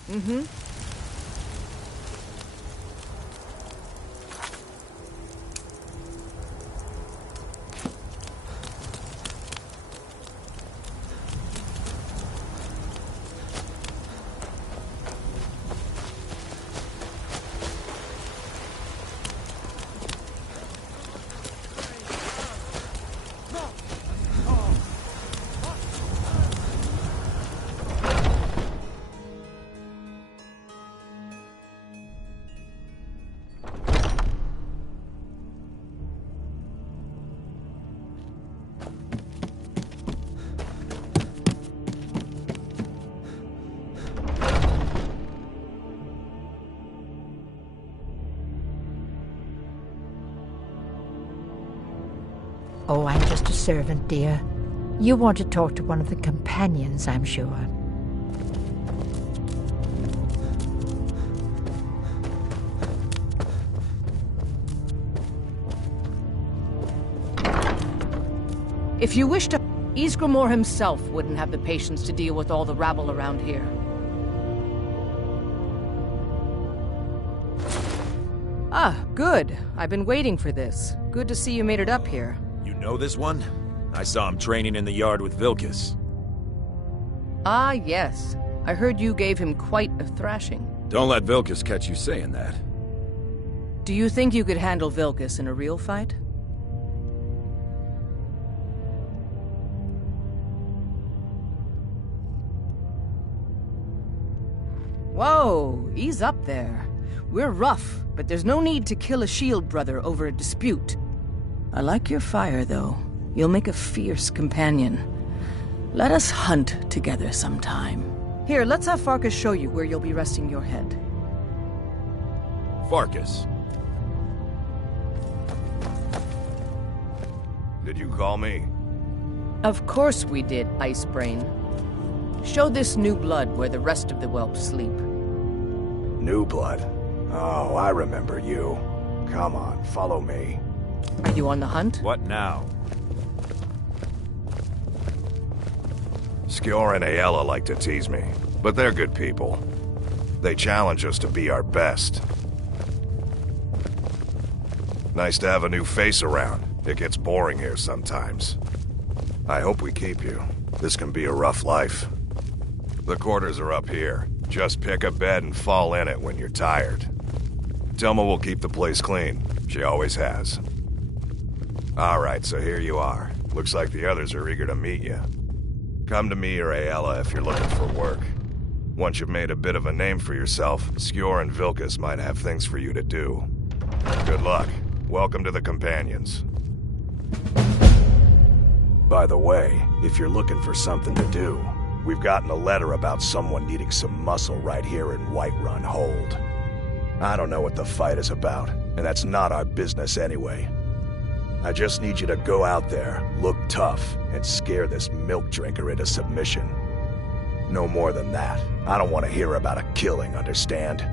Mm-hmm. Oh, I'm just a servant, dear. You want to talk to one of the companions, I'm sure. If you wish to... Ysgramor himself wouldn't have the patience to deal with all the rabble around here. Ah, good. I've been waiting for this. Good to see you made it up here. You know this one? I saw him training in the yard with Vilkas. Ah, yes. I heard you gave him quite a thrashing. Don't let Vilkas catch you saying that. Do you think you could handle Vilkas in a real fight? Whoa, ease up there. We're rough, but there's no need to kill a shield brother over a dispute. I like your fire, though. You'll make a fierce companion. Let us hunt together sometime. Here, let's have Farkas show you where you'll be resting your head. Farkas. Did you call me? Of course we did, Icebrain. Show this new blood where the rest of the whelps sleep. New blood? Oh, I remember you. Come on, follow me. Are you on the hunt? What now? Skjor and Aella like to tease me, but they're good people. They challenge us to be our best. Nice to have a new face around. It gets boring here sometimes. I hope we keep you. This can be a rough life. The quarters are up here. Just pick a bed and fall in it when you're tired. Telma will keep the place clean. She always has. Alright, so here you are. Looks like the others are eager to meet you. Come to me or Aella if you're looking for work. Once you've made a bit of a name for yourself, Skjor and Vilkas might have things for you to do. Good luck. Welcome to the Companions. By the way, if you're looking for something to do, we've gotten a letter about someone needing some muscle right here in Whiterun Hold. I don't know what the fight is about, and that's not our business anyway. I just need you to go out there, look tough, and scare this milk drinker into submission. No more than that. I don't want to hear about a killing, understand?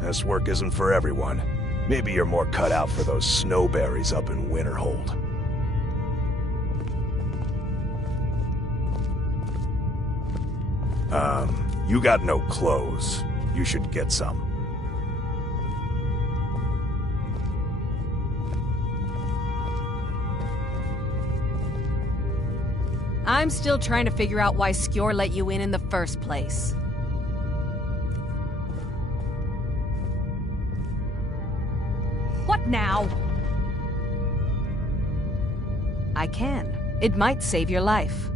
This work isn't for everyone. Maybe you're more cut out for those snowberries up in Winterhold. You got no clothes. You should get some. I'm still trying to figure out why Skjor let you in the first place. What now? I can. It might save your life.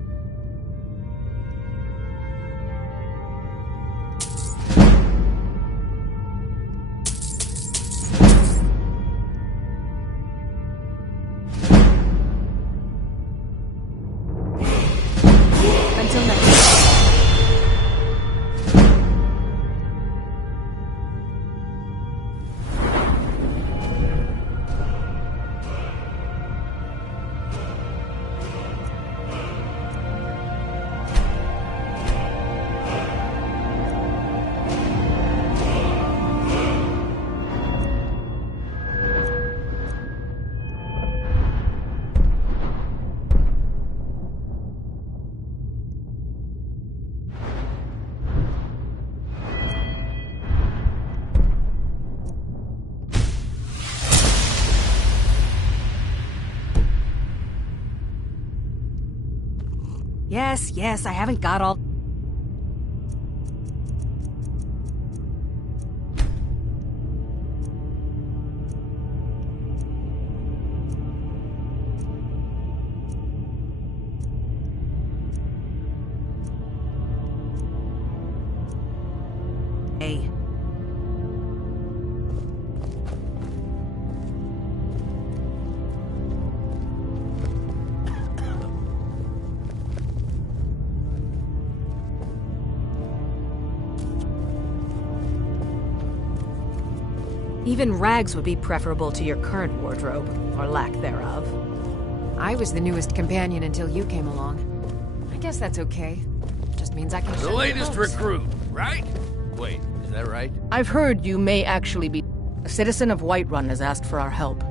Until next time. Yes, I haven't got all... Hey. Even rags would be preferable to your current wardrobe, or lack thereof. I was the newest companion until you came along. I guess that's okay. Just means I can The show latest you clothes. recruit, right? Wait, is that right? I've heard you may actually be... A citizen of Whiterun has asked for our help.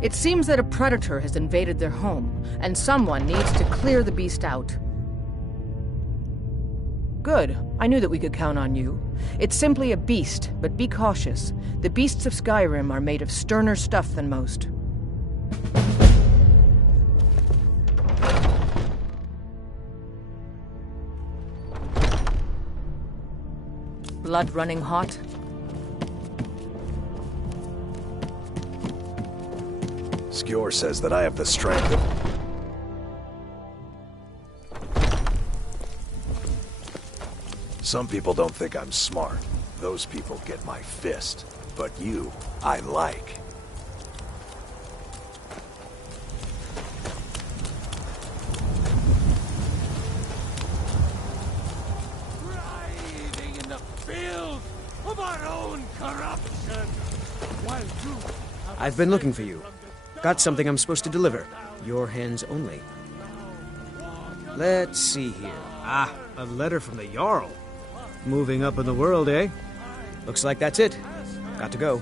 It seems that a predator has invaded their home, and someone needs to clear the beast out. Good. I knew that we could count on you. It's simply a beast, but be cautious. The beasts of Skyrim are made of sterner stuff than most. Blood running hot? Skjor says that I have the strength of... Some people don't think I'm smart. Those people get my fist. But you, I like. Writhing in the field of our own corruption. While you I've been looking for you. Got something I'm supposed to deliver. Your hands only. Let's see here. Ah, a letter from the Jarl. Moving up in the world, eh? Looks like that's it. Got to go.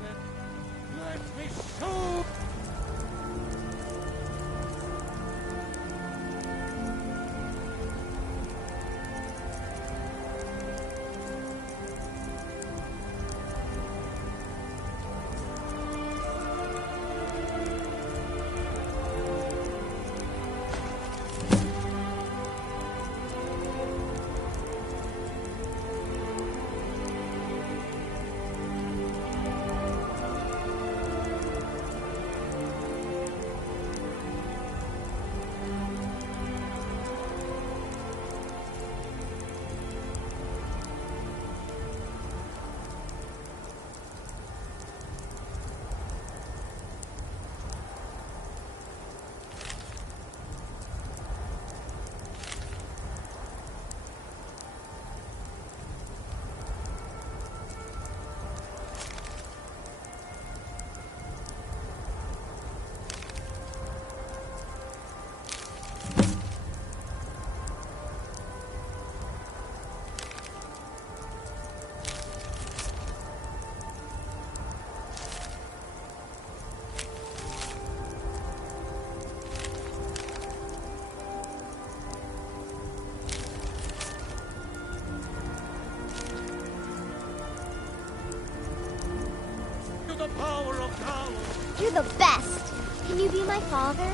the power of Talos. You're the best. Can you be my father?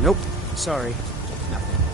Nope. Sorry. Nothing.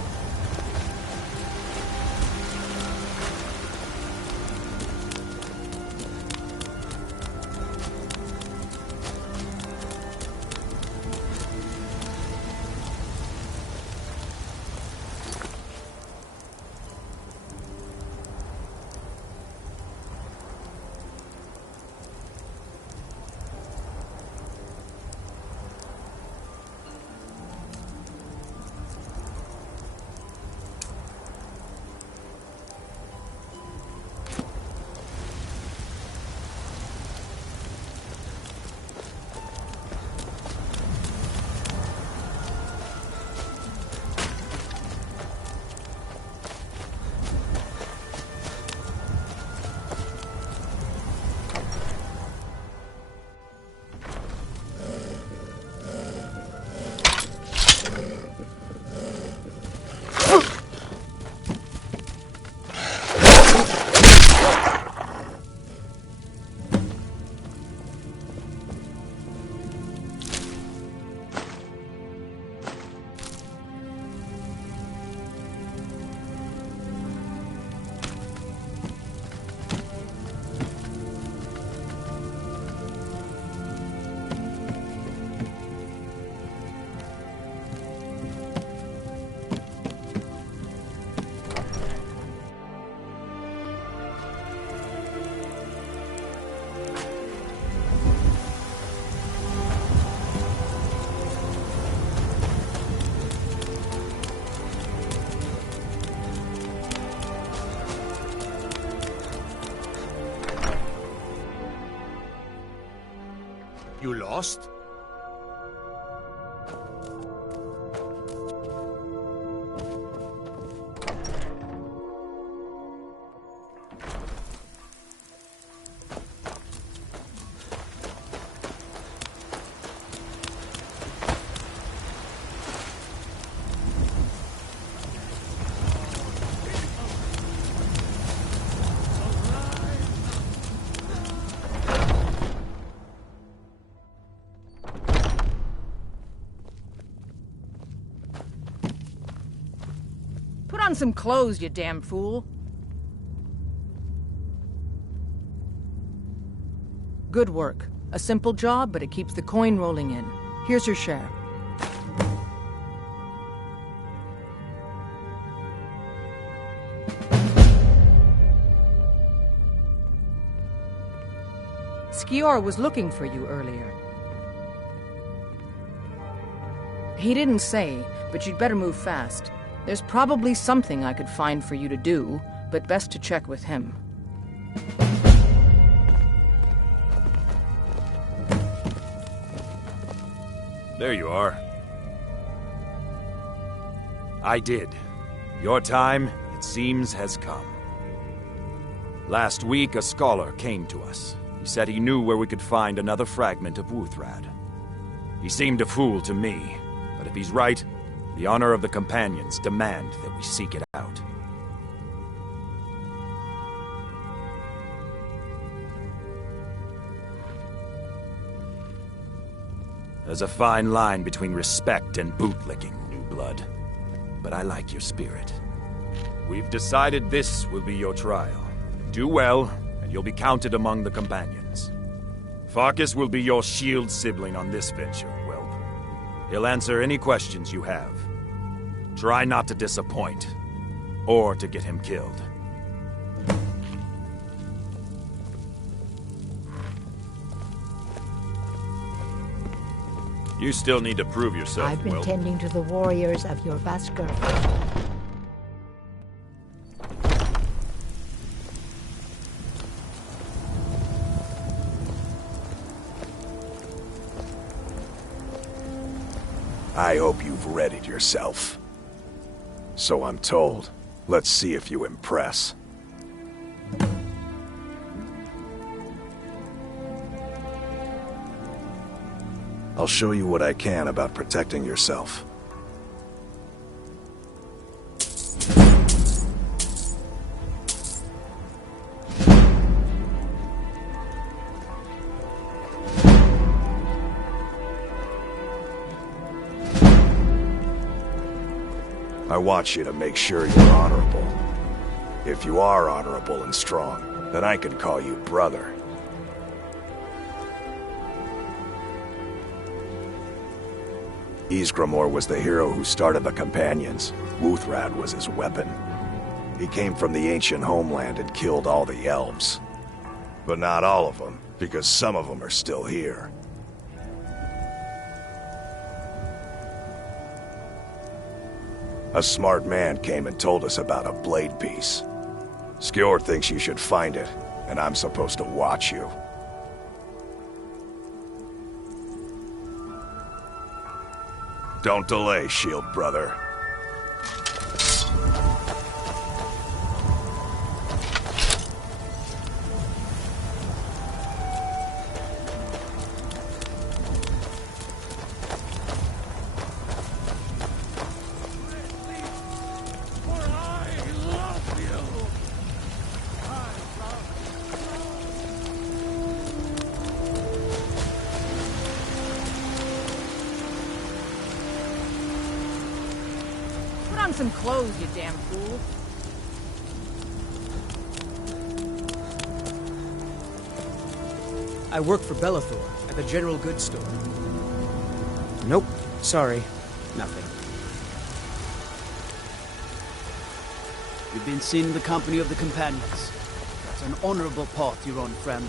You lost? Put on some clothes, you damn fool. Good work. A simple job, but it keeps the coin rolling in. Here's your share. Skior was looking for you earlier. He didn't say, but you'd better move fast. There's probably something I could find for you to do, but best to check with him. There you are. I did. Your time, it seems, has come. Last week, a scholar came to us. He said he knew where we could find another fragment of Wuthrad. He seemed a fool to me, but if he's right, the honor of the Companions demand that we seek it out. There's a fine line between respect and bootlicking, new blood. But I like your spirit. We've decided this will be your trial. Do well, and you'll be counted among the Companions. Farkas will be your shield sibling on this venture, whelp. He'll answer any questions you have. Try not to disappoint, or to get him killed. You still need to prove yourself, I've been whelp. tending to the warriors of your Vasker. I hope you've readied yourself. So I'm told. Let's see if you impress. I'll show you what I can about protecting yourself. I want you to make sure you're honorable. If you are honorable and strong, then I can call you brother. Ysgramor was the hero who started the Companions. Wuthrad was his weapon. He came from the ancient homeland and killed all the elves. But not all of them, because some of them are still here. A smart man came and told us about a blade piece. Skjord thinks you should find it, and I'm supposed to watch you. Don't delay, Shield brother. Some clothes, you damn fool. I work for Bellathor at the general goods store. Nope, sorry, nothing. You've been seen in the company of the Companions. That's an honorable path you're on, friend.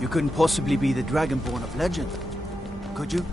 You couldn't possibly be the Dragonborn of legend, could you?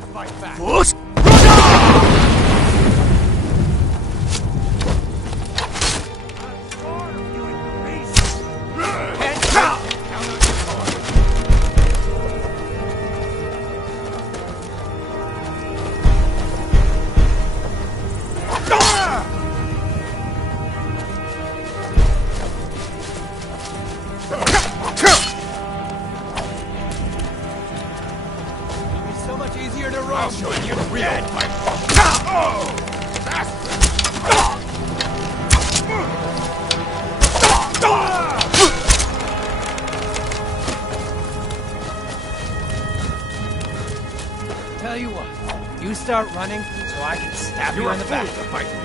can't fight back. So much easier to roll. I'll show you real fight. Tell you what, you start running so I can stab you in the back. Fight me.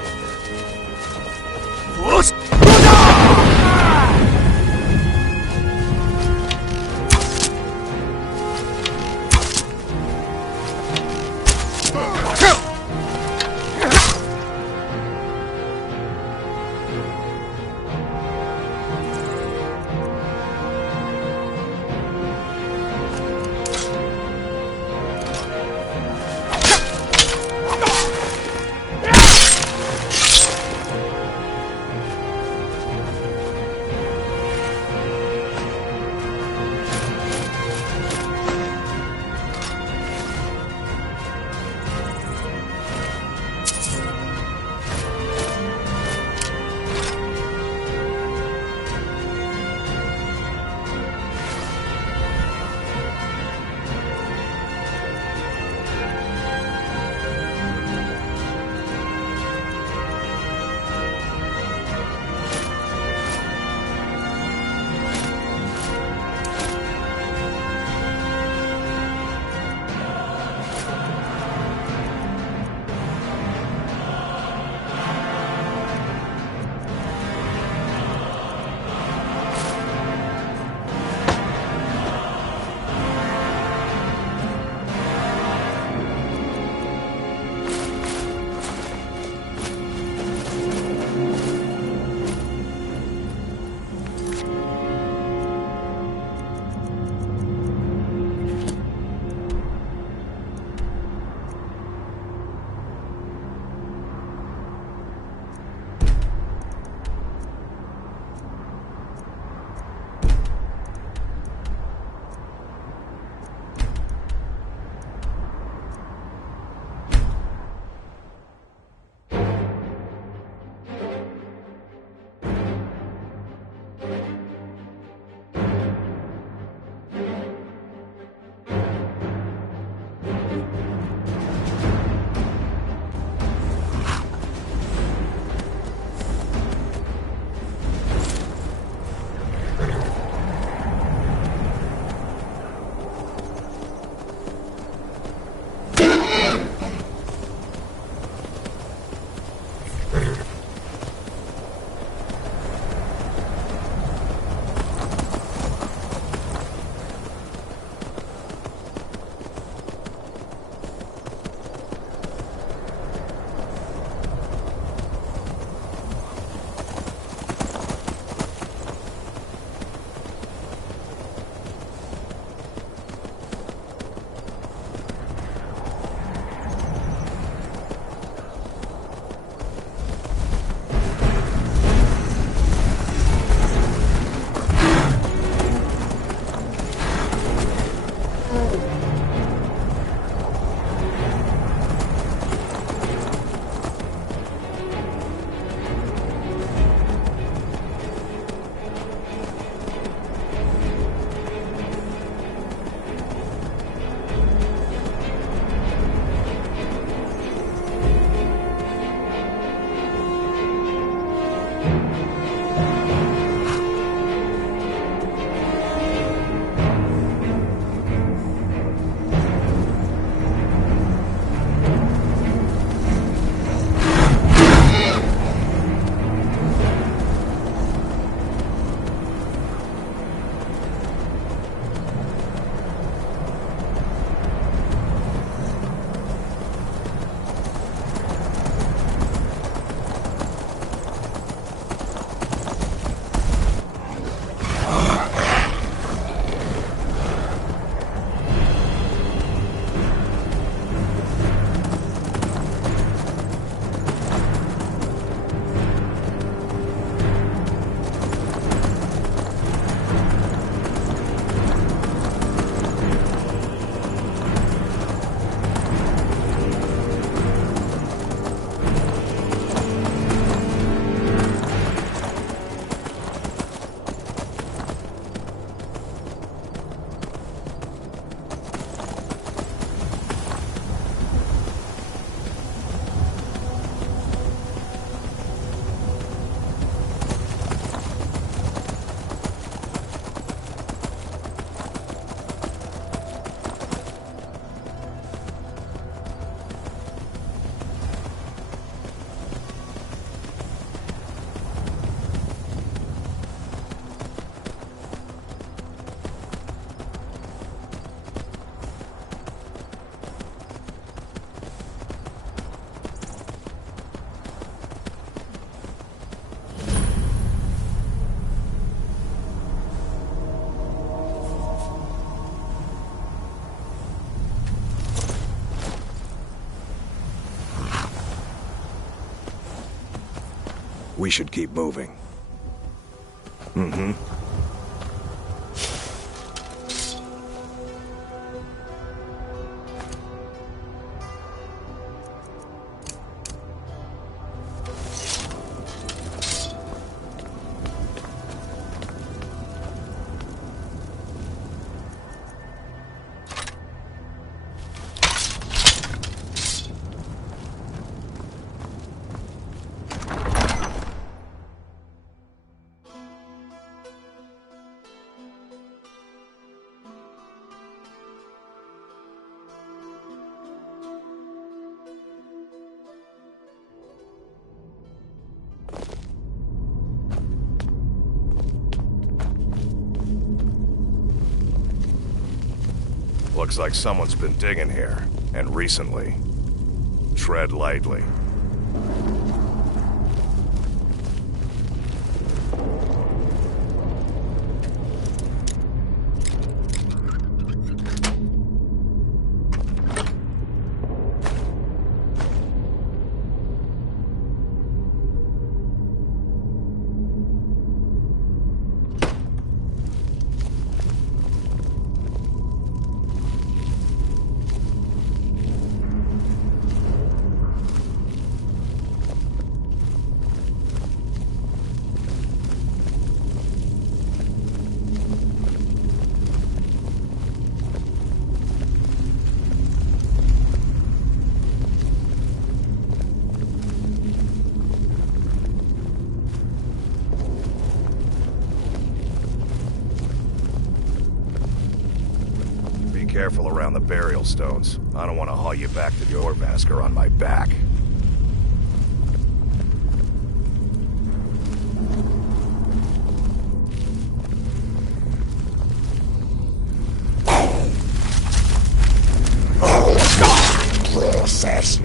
We should keep moving. Mm-hmm. Looks like someone's been digging here, and recently. Tread lightly. Careful around the burial stones. I don't want to haul you back to the Orvasker on my back. Process.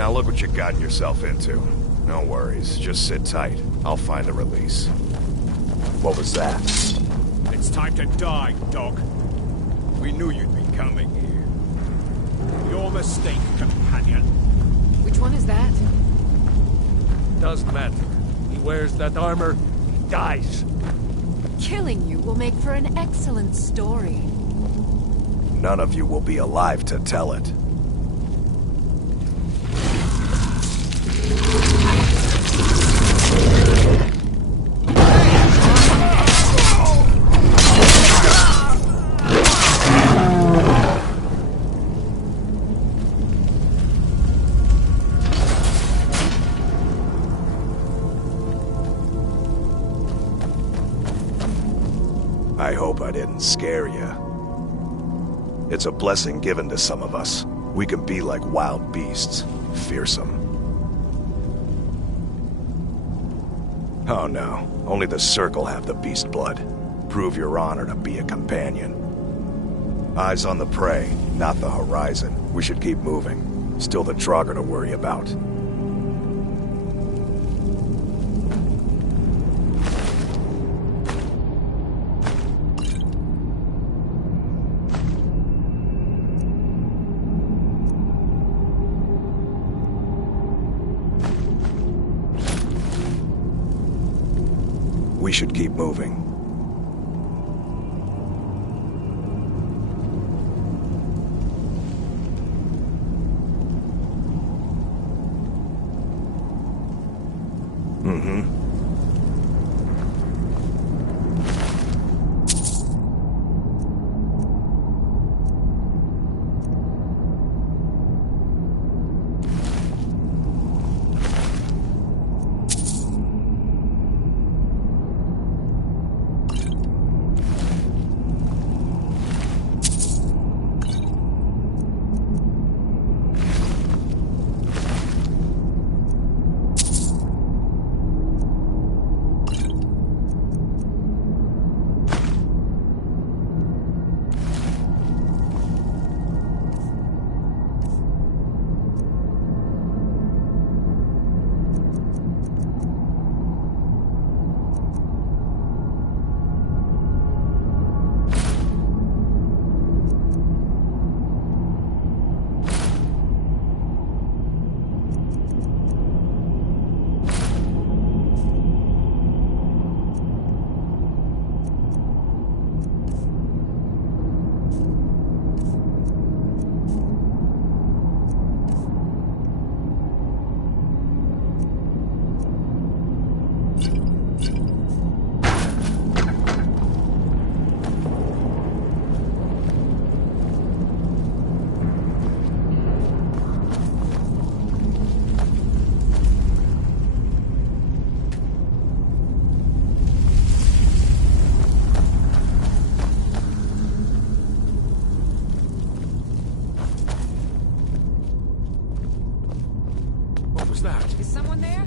Now look what you've gotten yourself into. No worries, just sit tight. I'll find the release. What was that? It's time to die, dog. We knew you'd be coming here. Your mistake, companion. Which one is that? Doesn't matter. He wears that armor, he dies. Killing you will make for an excellent story. None of you will be alive to tell it. I hope I didn't scare you. It's a blessing given to some of us. We can be like wild beasts, fearsome. Oh no, only the Circle have the beast blood. Prove your honor to be a companion. Eyes on the prey, not the horizon. We should keep moving. Still the Draugr to worry about. We should keep moving. Is someone there?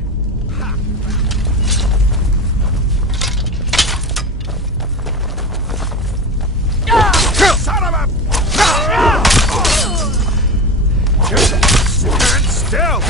Son of a... Just stand still!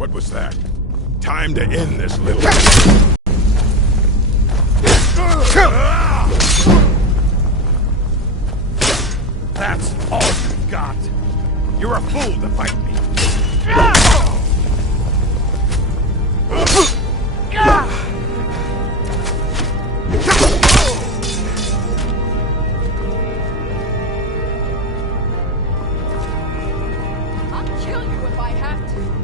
What was that? Time to end this little... That's all you've got. You're a fool to fight me. I'll kill you if I have to.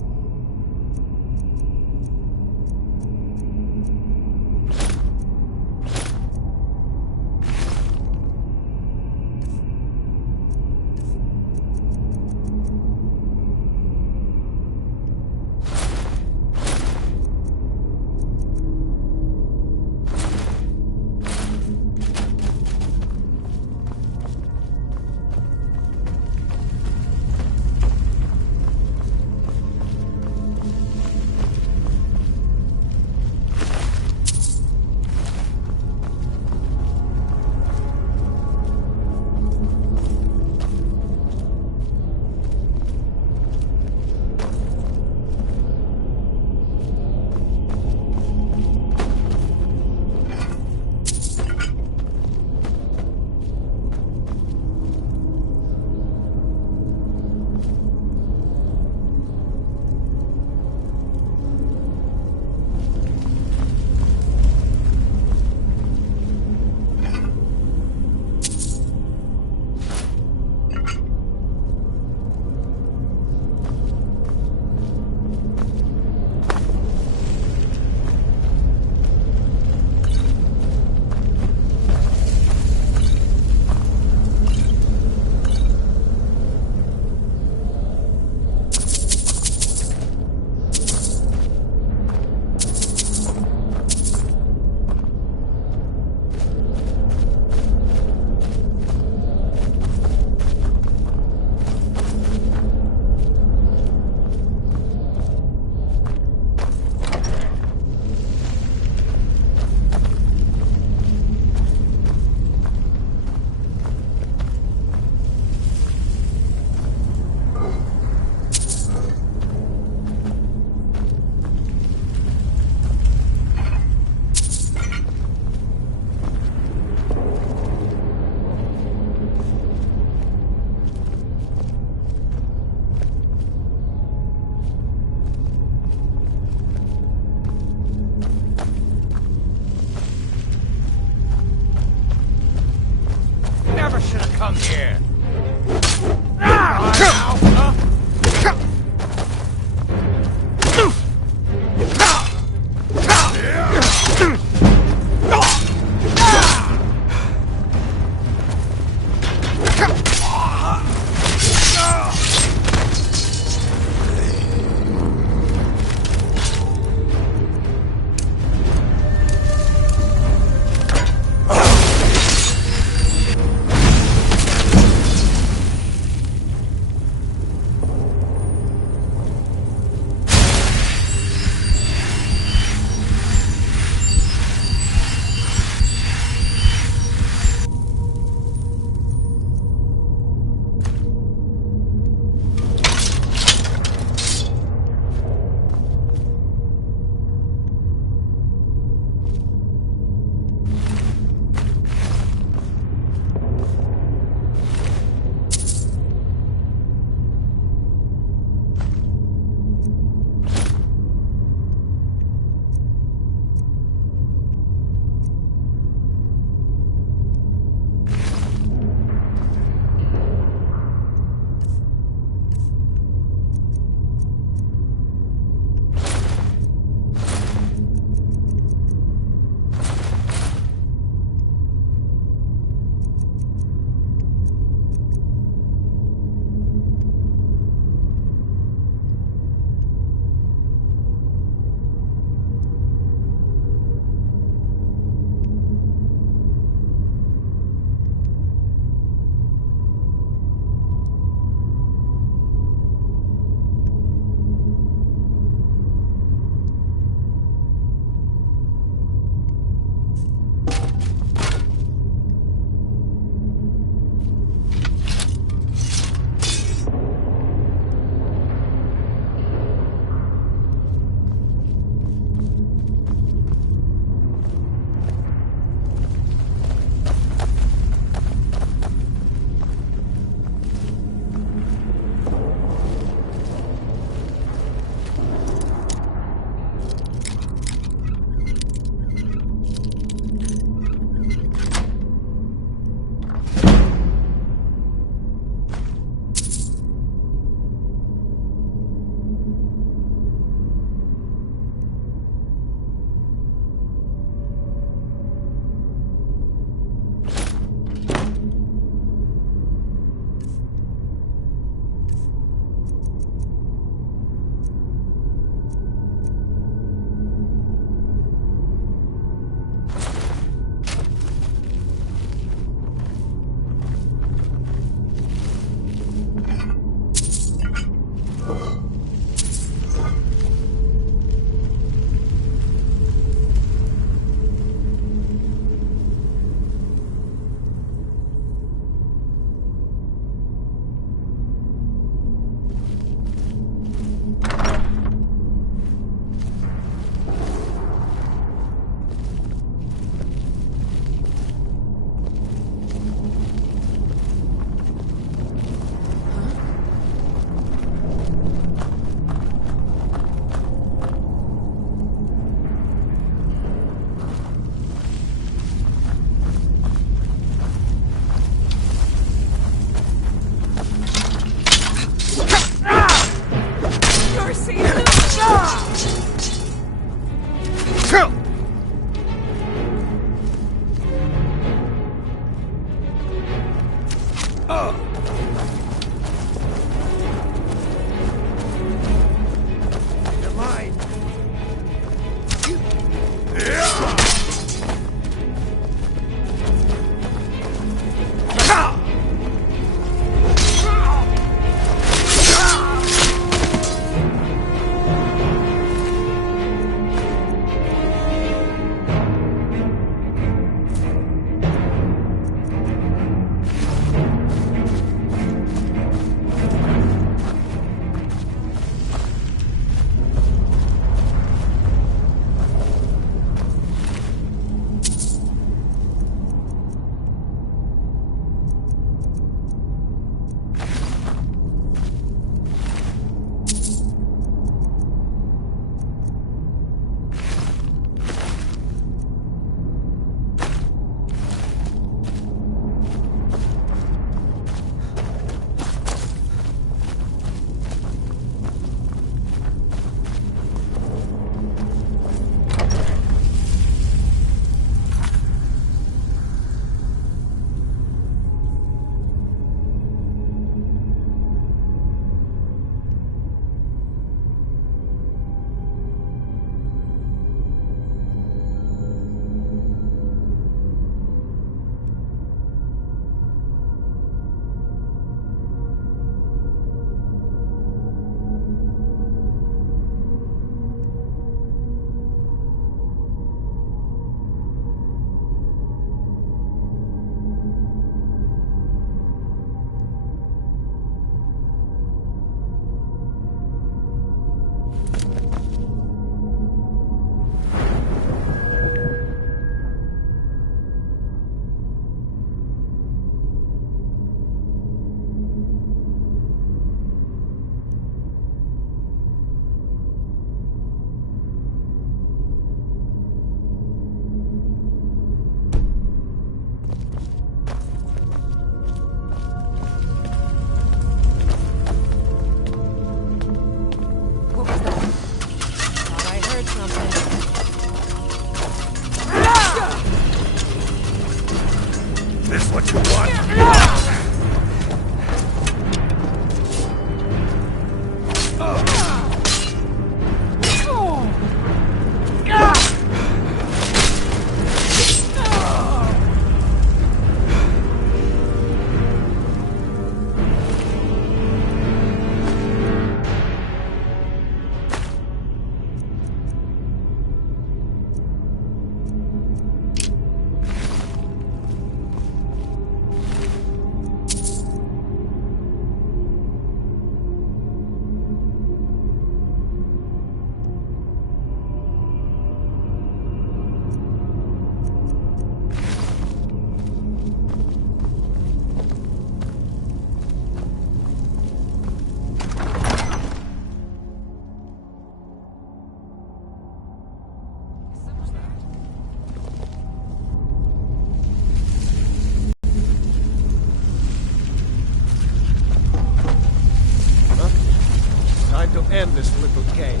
end this little game.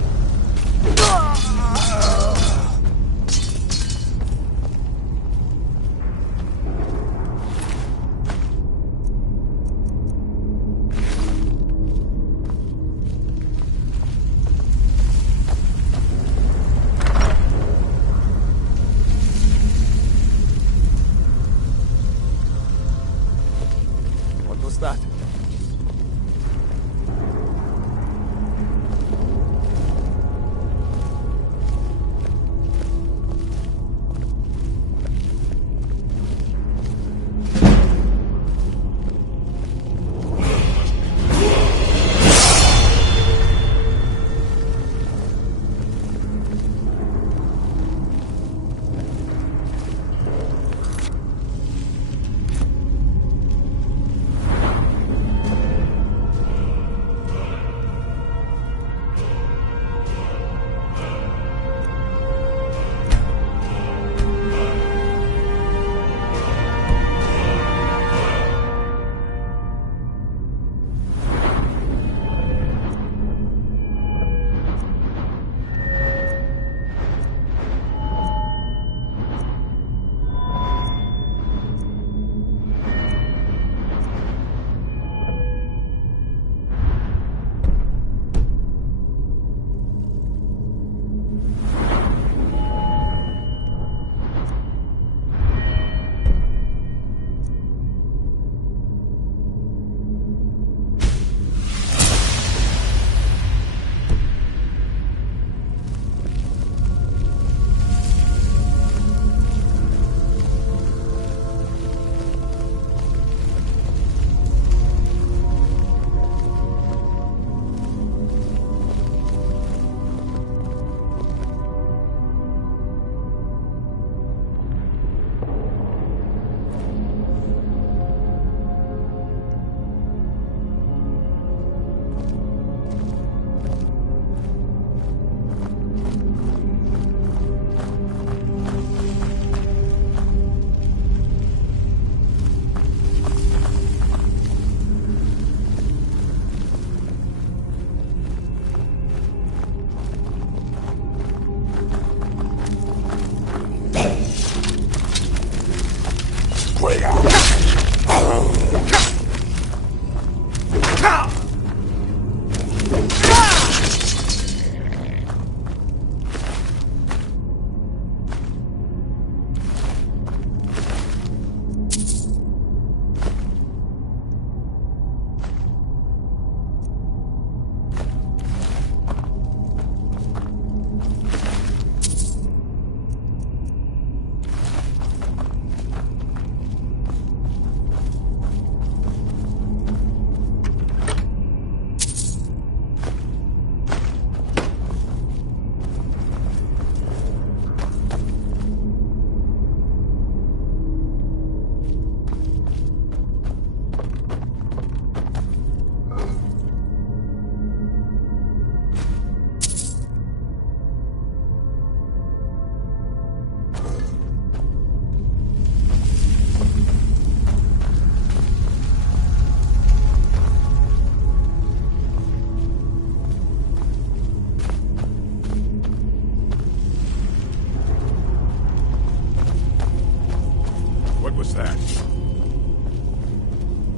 What was that?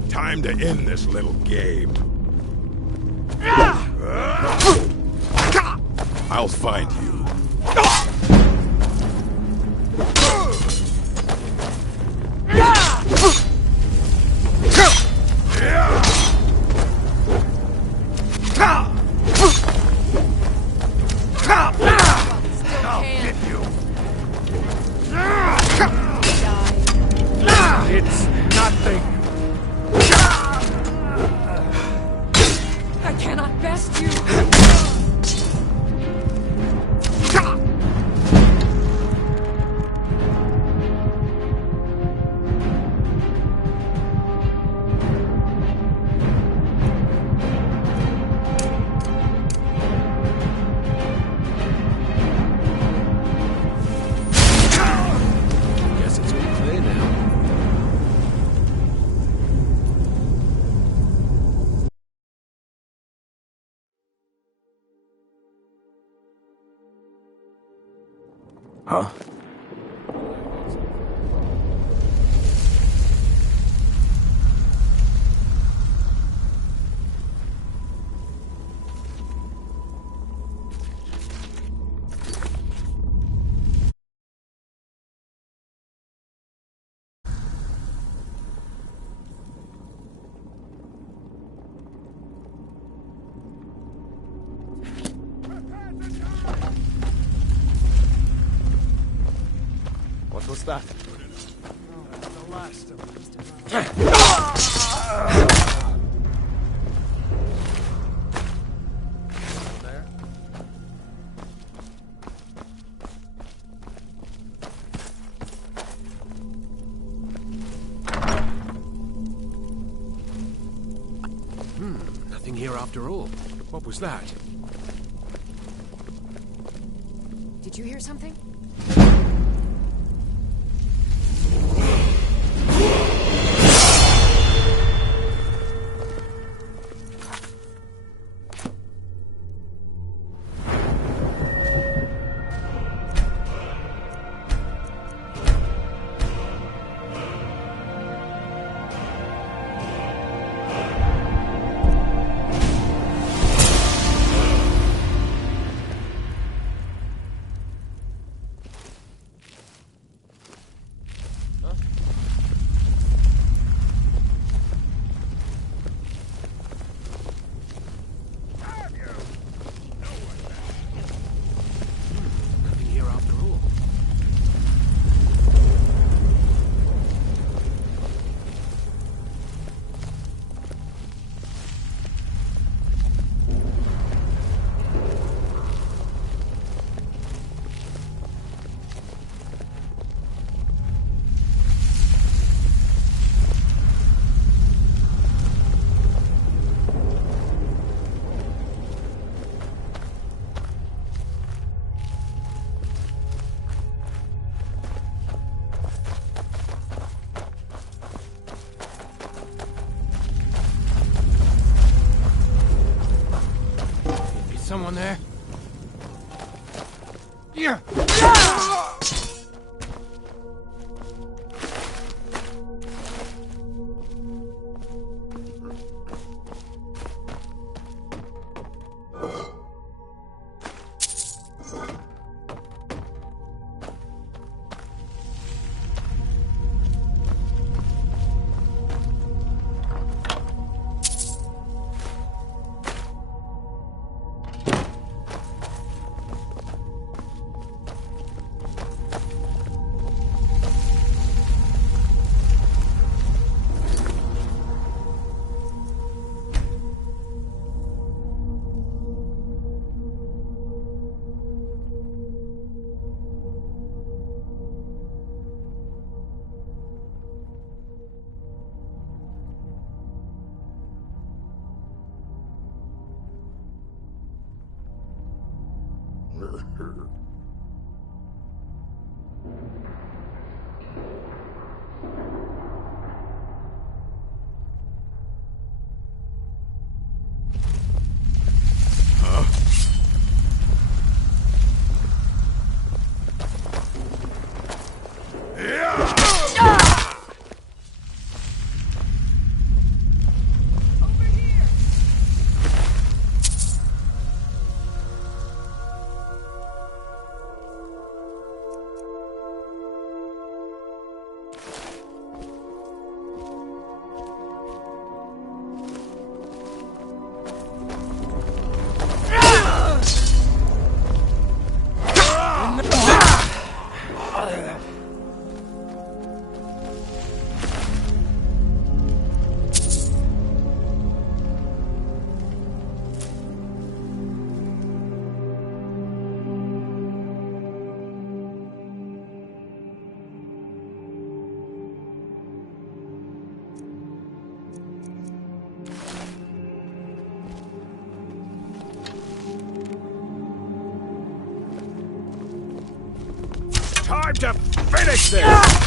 Time to end this little game. I'll find you. It's nothing. I cannot best you. Guess it's all clear now. Huh? What was that? The last of them. There? Nothing here after all. What was that? Did you hear something? Nothing here after all. Is someone there? Yeah. Time to finish this!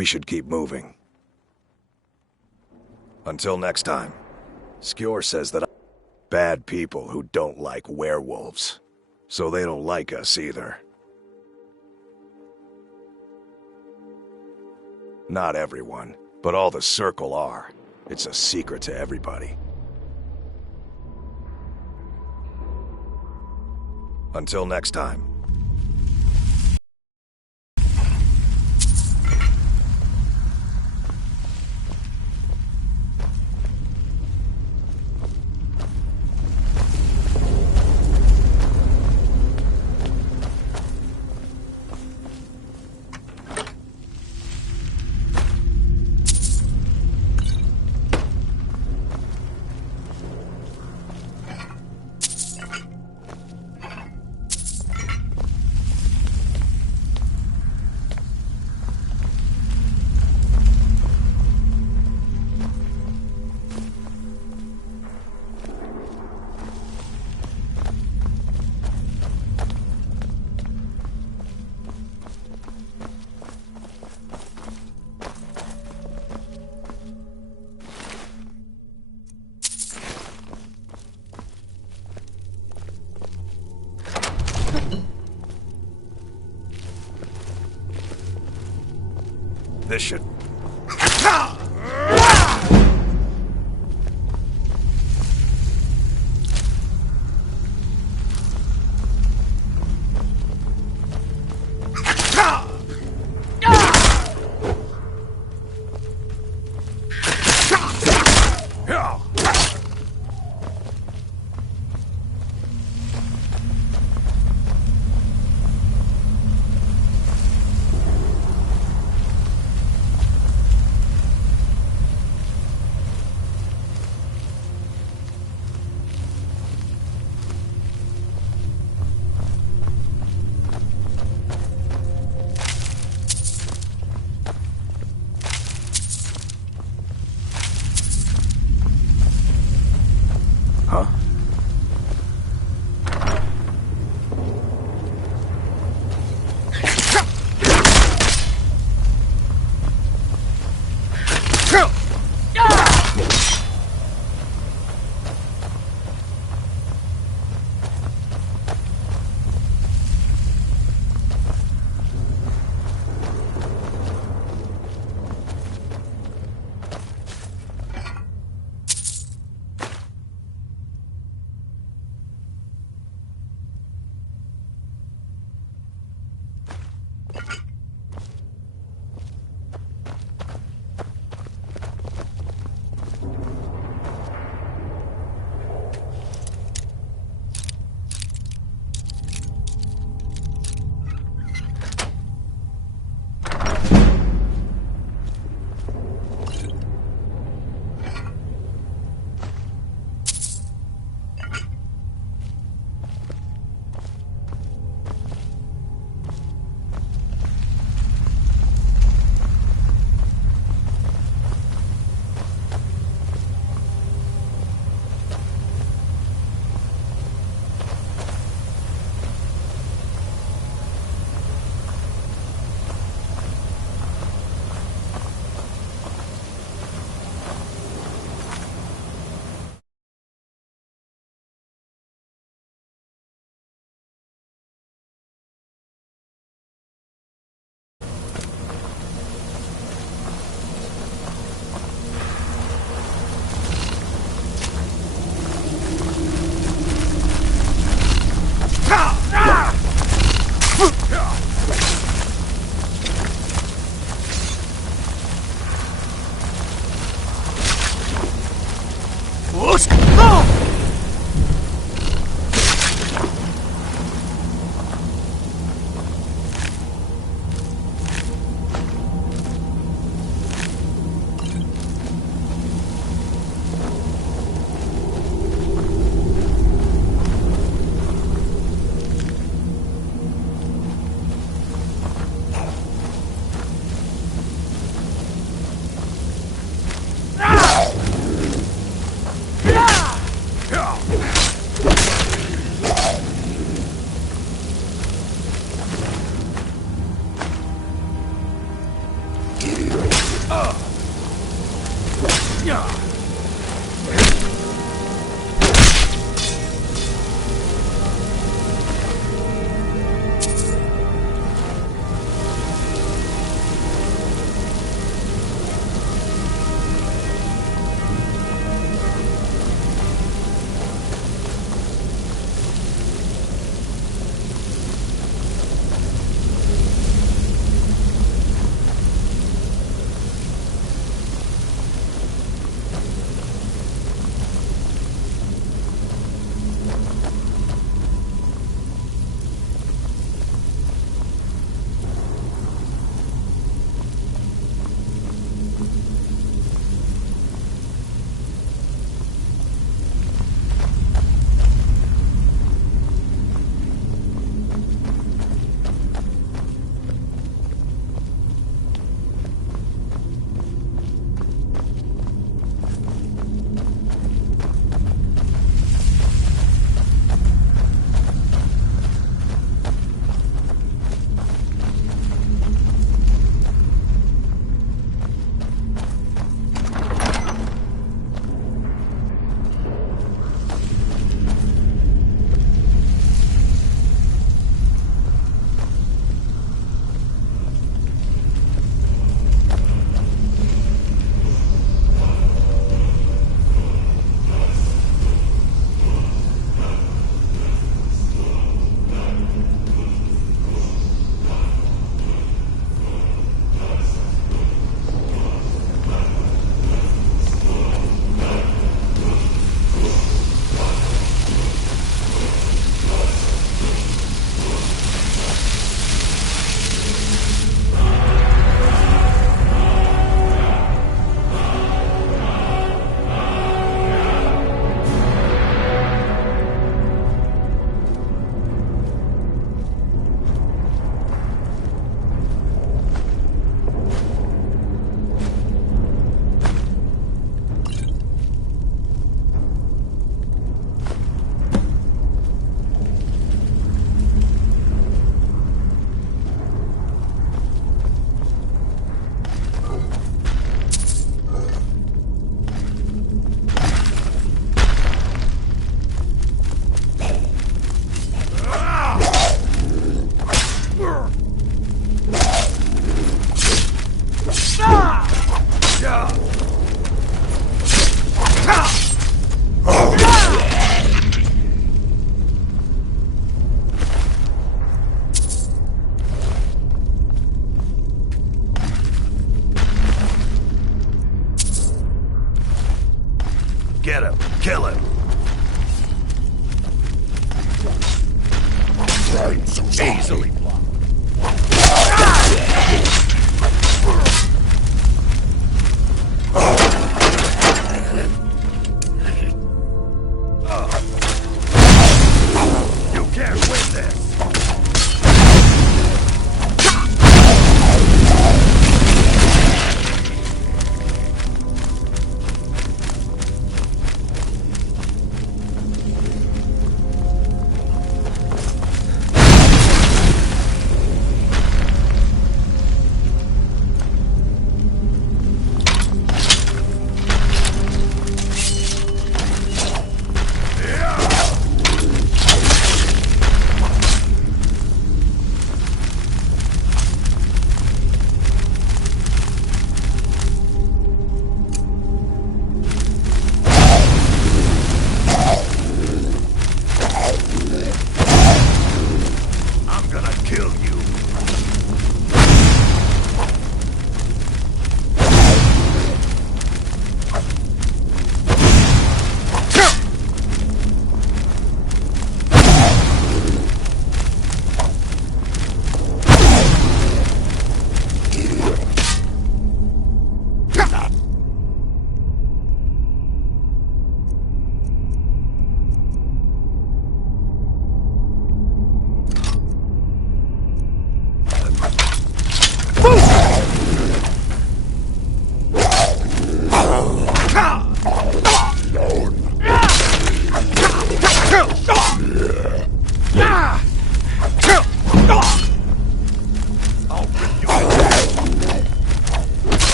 We should keep moving. Until next time, Skjor says that bad people who don't like werewolves. So they don't like us either. Not everyone, but all the Circle are. It's a secret to everybody. Until next time. This should... Get him. Kill him. Easily blocked. You can't win this.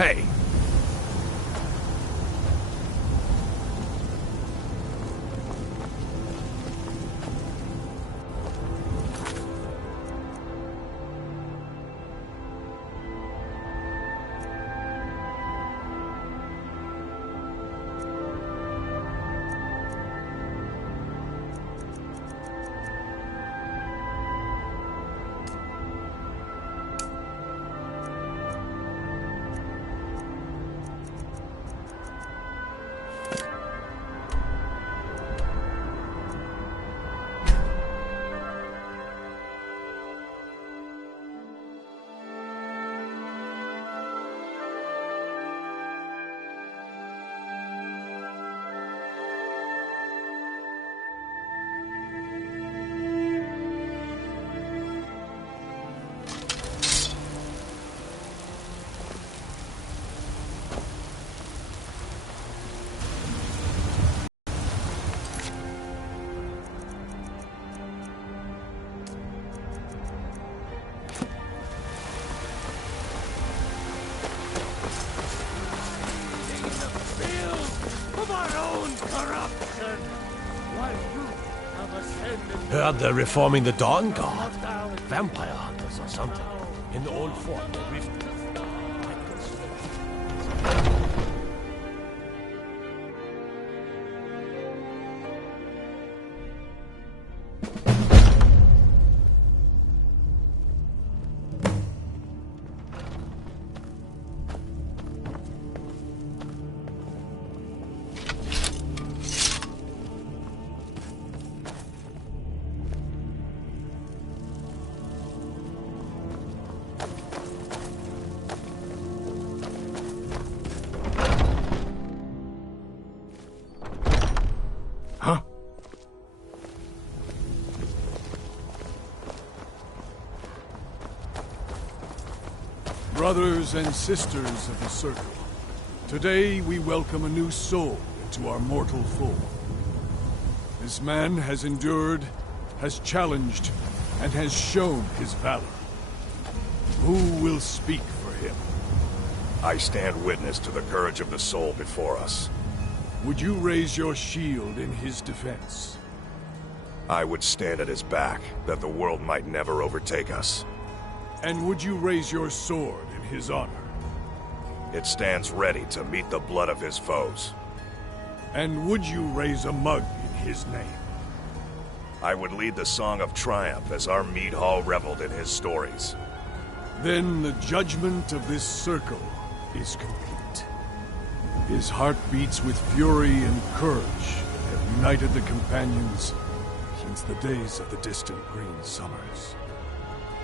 Hey! Heard they're reforming the Dawn Guard. Vampire hunters or something. In the old fort. Brothers and sisters of the Circle, today we welcome a new soul into our mortal fold. This man has endured, has challenged, and has shown his valor. Who will speak for him? I stand witness to the courage of the soul before us. Would you raise your shield in his defense? I would stand at his back, that the world might never overtake us. And would you raise your sword in his honor? It stands ready to meet the blood of his foes. And would you raise a mug in his name? I would lead the song of triumph as our mead hall reveled in his stories. Then the judgment of this circle is complete. His heart beats with fury and courage that have united the companions since the days of the distant green summers.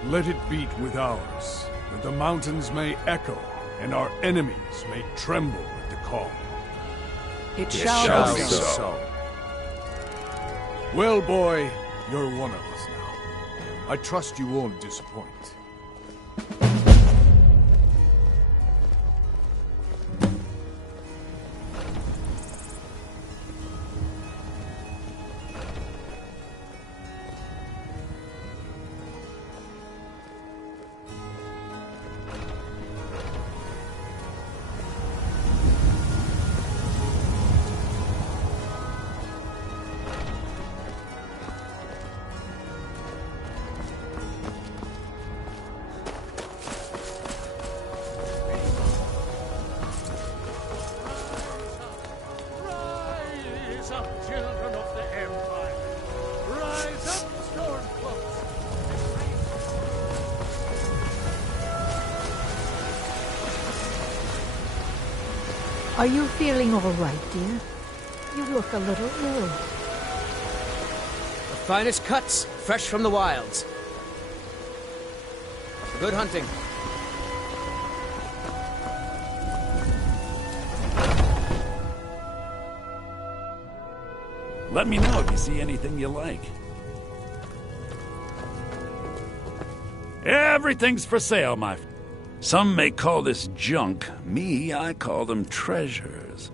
Let it beat with ours, that the mountains may echo and our enemies may tremble at the call. It shall be so. Well, boy, you're one of us now. I trust you won't disappoint. Are you feeling all right, dear? You look a little ill. The finest cuts, fresh from the wilds. Good hunting. Let me know if you see anything you like. Everything's for sale, my friend. Some may call this junk. Me, I call them treasures.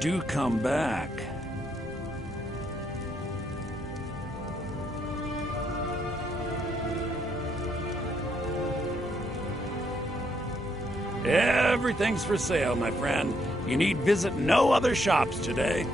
do come back. Everything's for sale, my friend. You need visit no other shops today.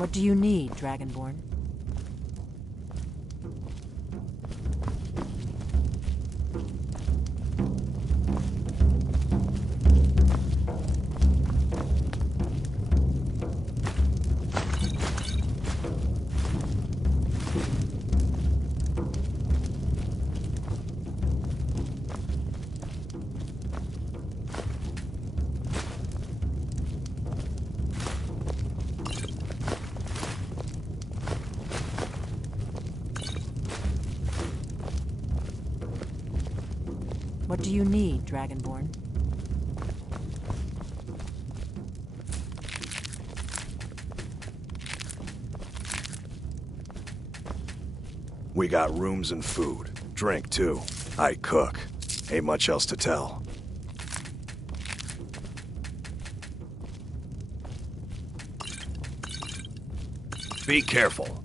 What do you need, Dragonborn? What do you need, Dragonborn? We got rooms and food. Drink, too. I cook. Ain't much else to tell. Be careful.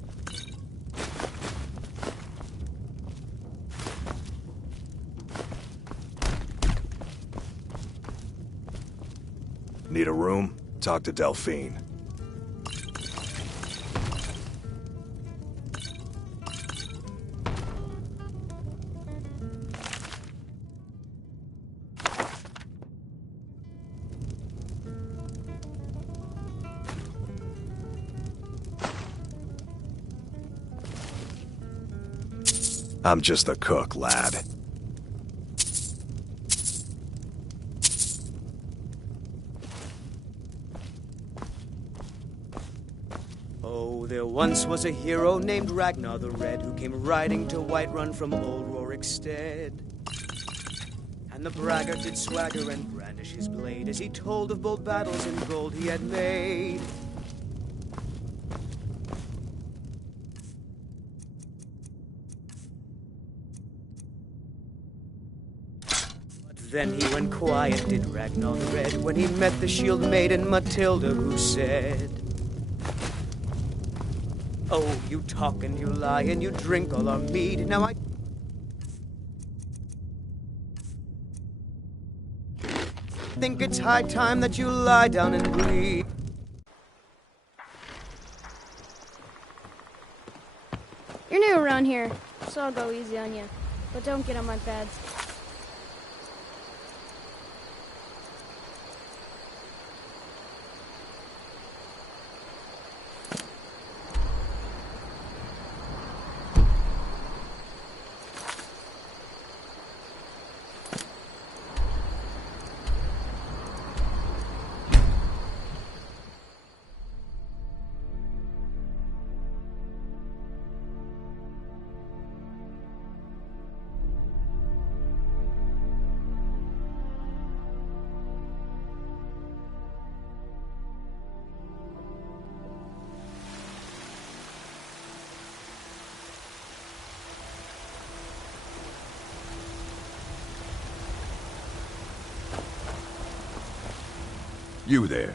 Need a room? Talk to Delphine. I'm just a cook, lad. Oh, there once was a hero named Ragnar the Red who came riding to Whiterun from old Rorikstead. And the braggart did swagger and brandish his blade as he told of bold battles and gold he had made. Then he went quiet, did Ragnar the Red, when he met the shield maiden Matilda, who said, "Oh, you talk and you lie and you drink all our mead. Now I think it's high time that you lie down and bleed." You're new around here, so I'll go easy on you. But don't get on my pads. You there.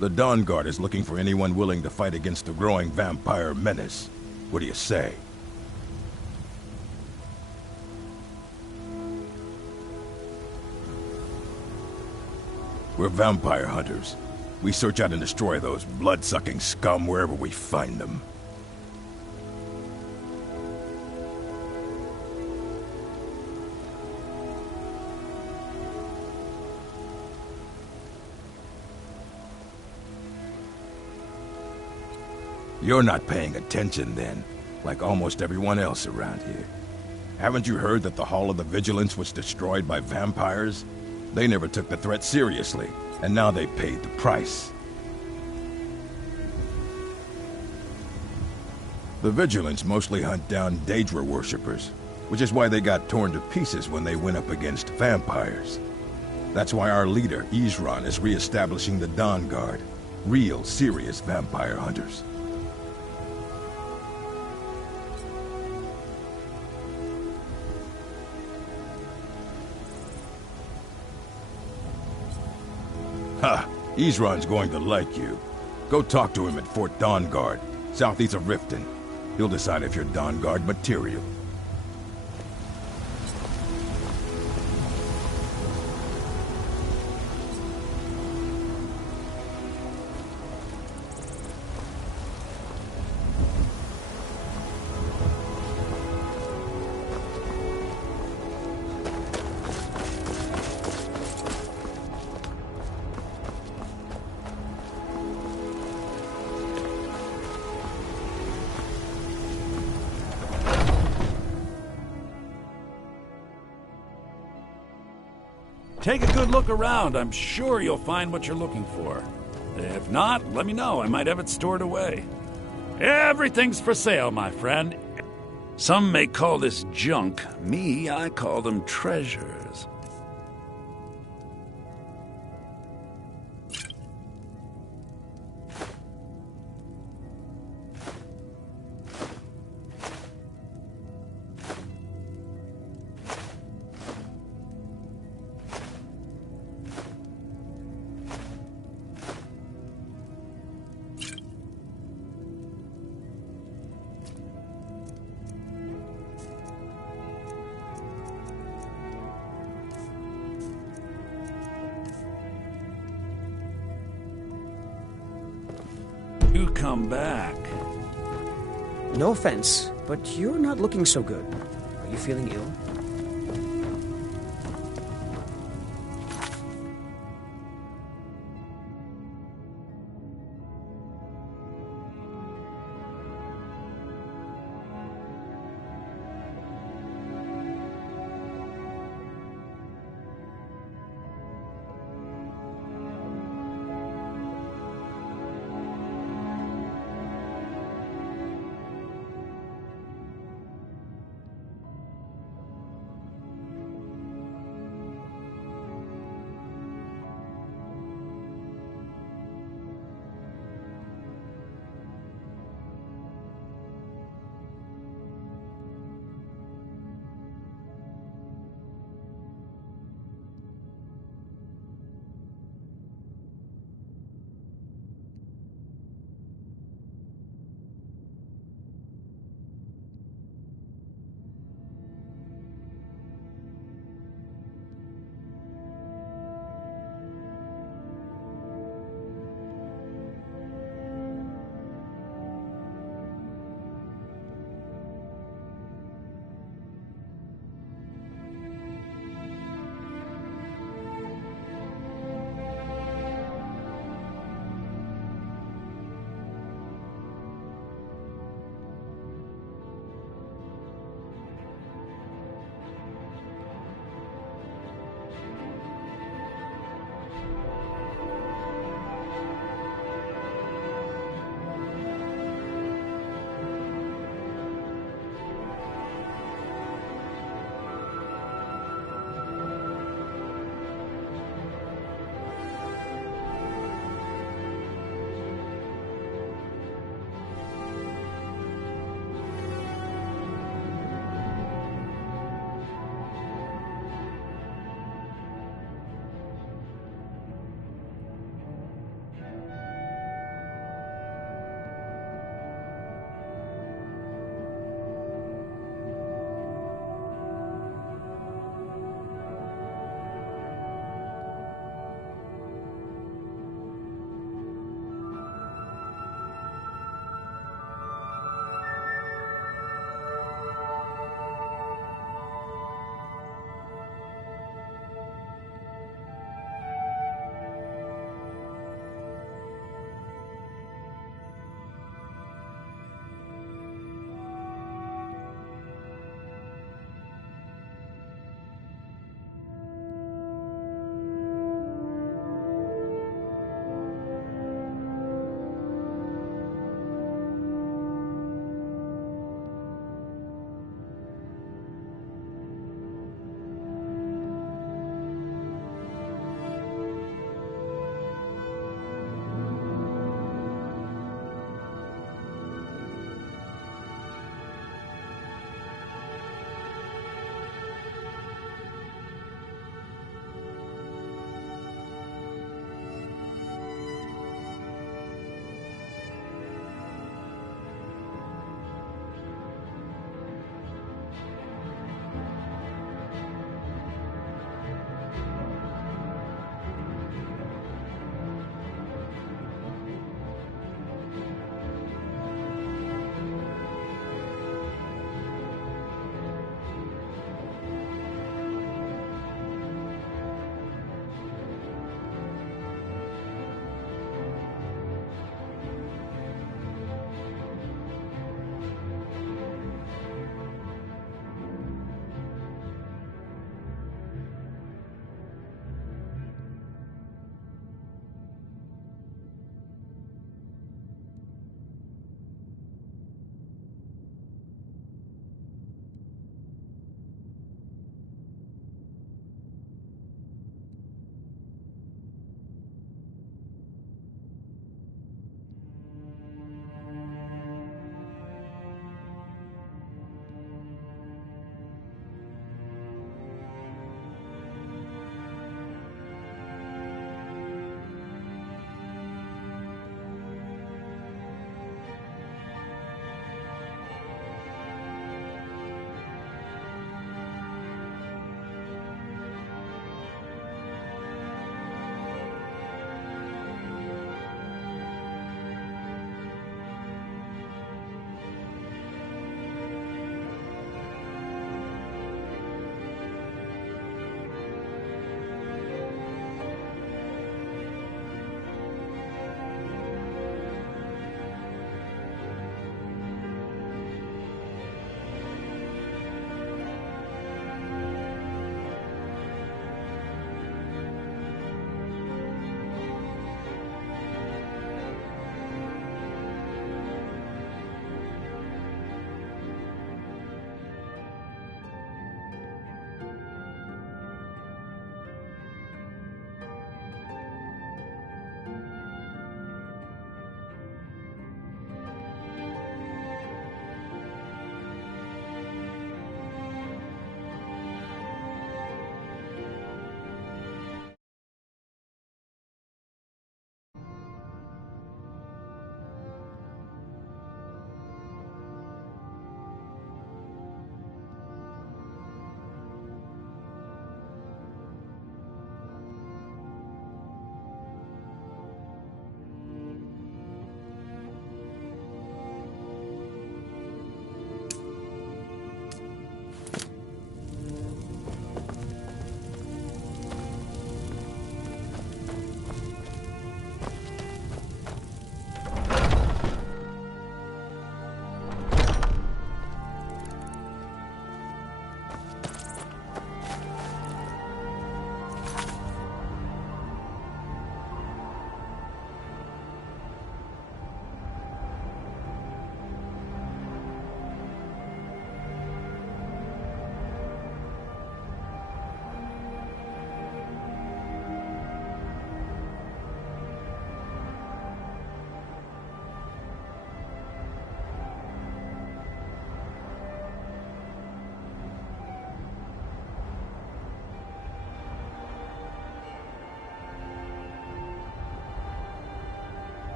The Dawn Guard is looking for anyone willing to fight against the growing vampire menace. What do you say? We're vampire hunters. We search out and destroy those blood-sucking scum wherever we find them. You're not paying attention then, like almost everyone else around here. Haven't you heard that the Hall of the Vigilance was destroyed by vampires? They never took the threat seriously, and now they paid the price. The Vigilance mostly hunt down Daedra worshippers, which is why they got torn to pieces when they went up against vampires. That's why our leader, Isran, is re-establishing the Dawn Guard. Real, serious vampire hunters. Ha! Isran's going to like you. Go talk to him at Fort Dawn Guard, southeast of Riften. He'll decide if you're Dawn Guard material. Take a good look around. I'm sure you'll find what you're looking for. If not, let me know. I might have it stored away. Everything's for sale, my friend. Some may call this junk. Me, I call them treasures. You come back. No offense, but you're not looking so good. Are you feeling ill?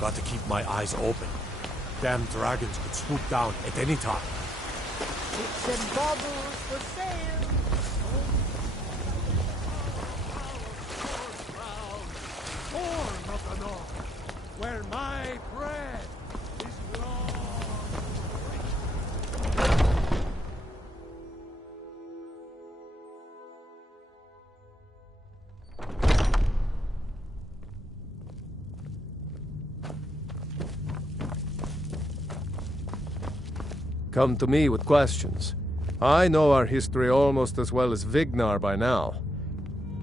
Got to keep my eyes open. Damn dragons could swoop down at any time. Chips and baubles for sale. Horn of the North, where my bread is long. Come to me with questions. I know our history almost as well as Vignar by now.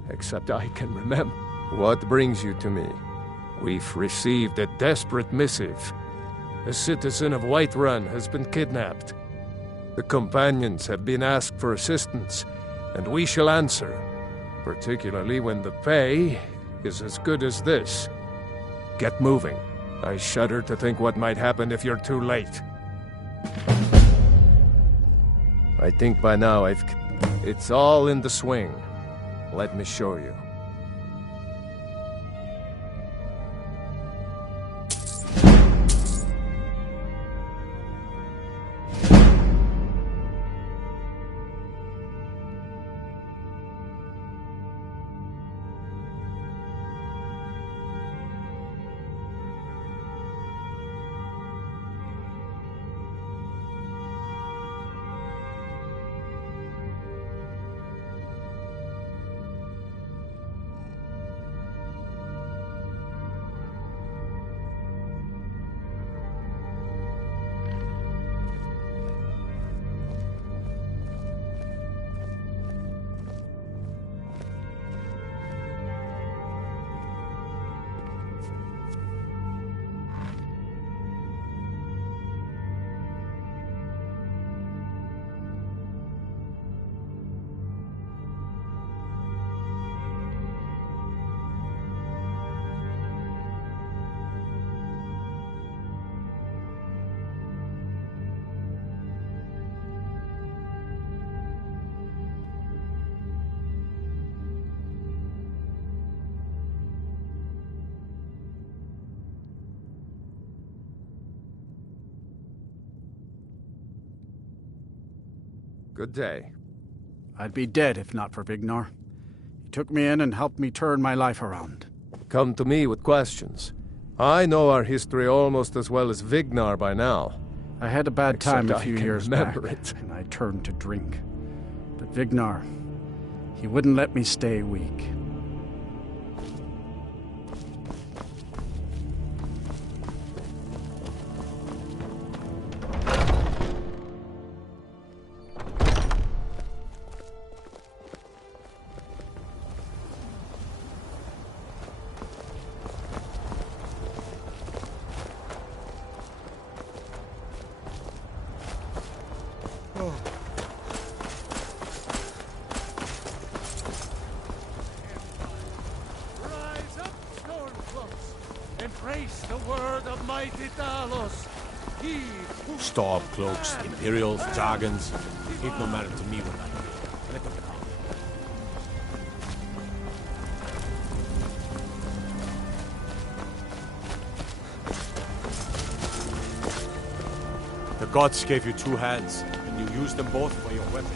Except I can remember. What brings you to me? We've received a desperate missive. A citizen of Whiterun has been kidnapped. The companions have been asked for assistance, and we shall answer, particularly when the pay is as good as this. Get moving. I shudder to think what might happen if you're too late. I think by now it's all in the swing. Let me show you. Good day. I'd be dead if not for Vignar. He took me in and helped me turn my life around. Come to me with questions. I know our history almost as well as Vignar by now. I had a bad time a few years back, it. and I turned to drink. But Vignar, he wouldn't let me stay weak. Stormcloaks, Imperials, Dragons. It no matter to me what I do. Let them come. The gods gave you two hands, and you used them both for your weapon.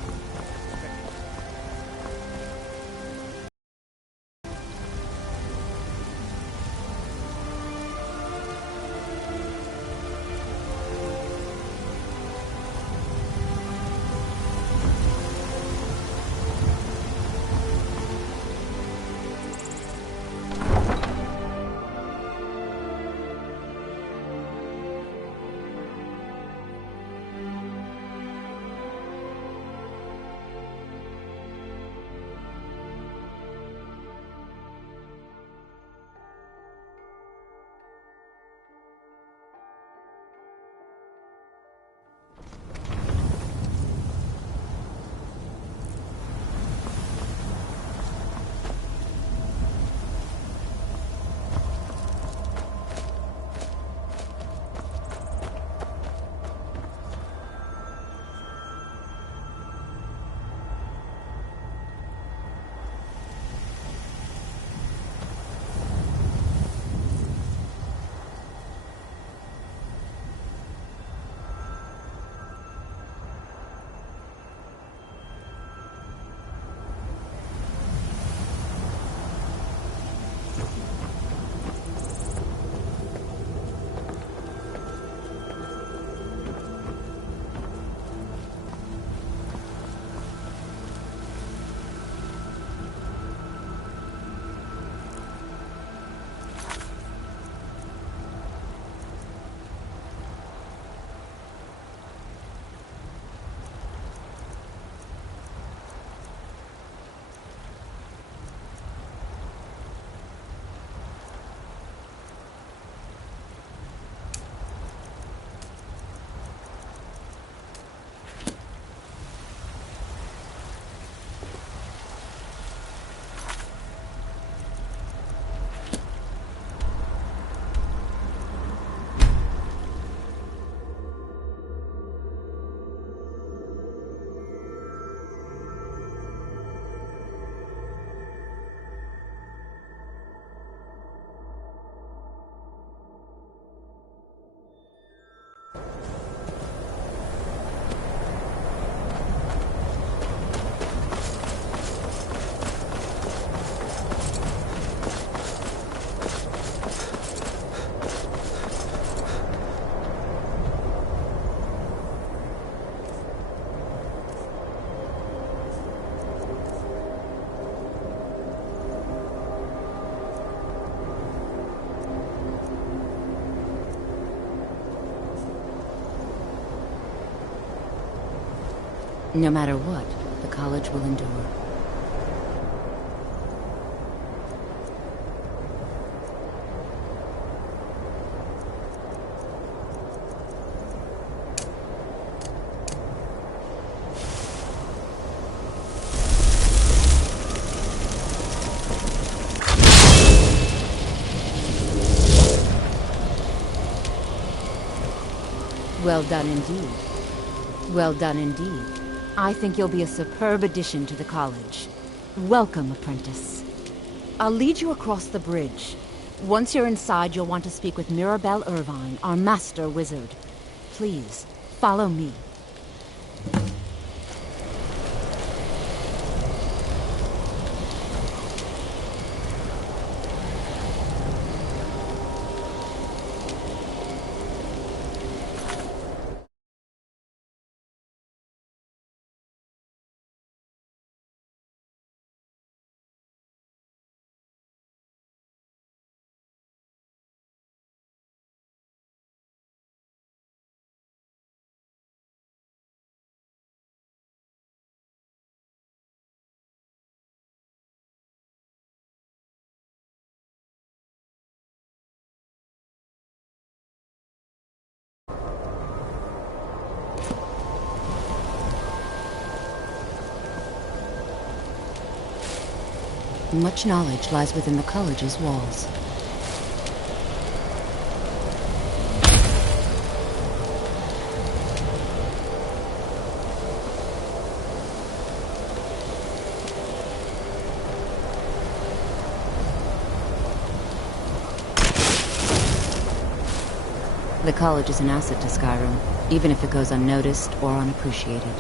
No matter what, the college will endure. Well done indeed. Well done indeed. I think you'll be a superb addition to the college. Welcome, apprentice. I'll lead you across the bridge. Once you're inside, you'll want to speak with Mirabelle Irvine, our master wizard. Please, follow me. Much knowledge lies within the college's walls. The college is an asset to Skyrim, even if it goes unnoticed or unappreciated.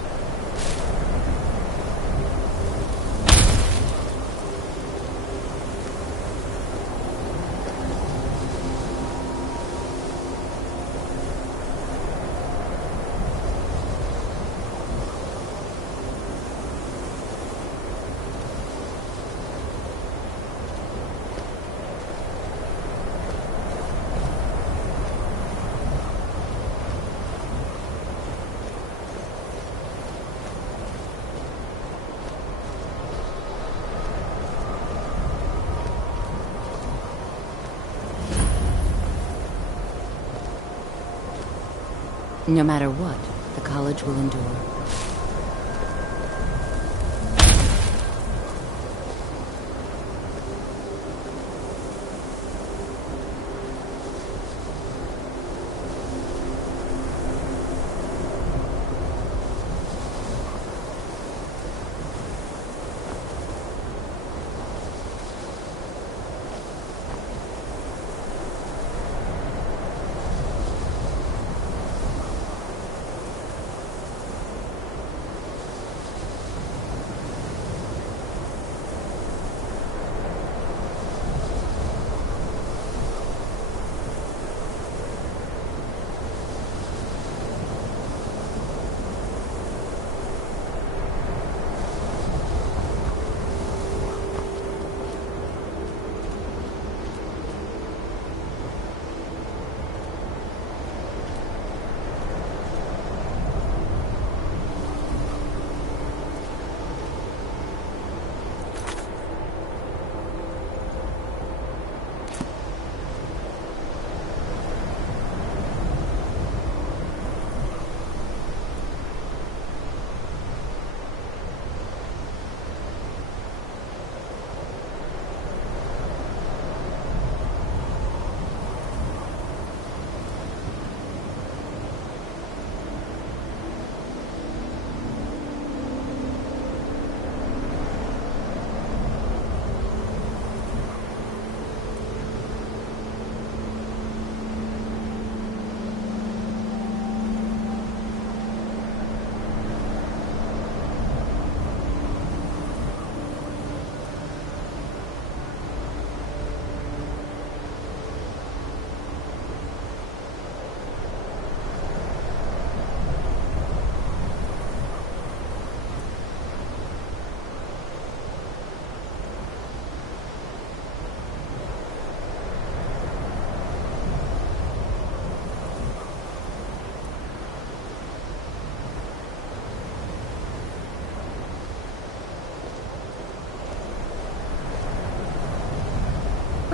No matter what, the college will endure.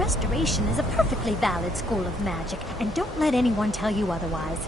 Restoration is a perfectly valid school of magic, and don't let anyone tell you otherwise.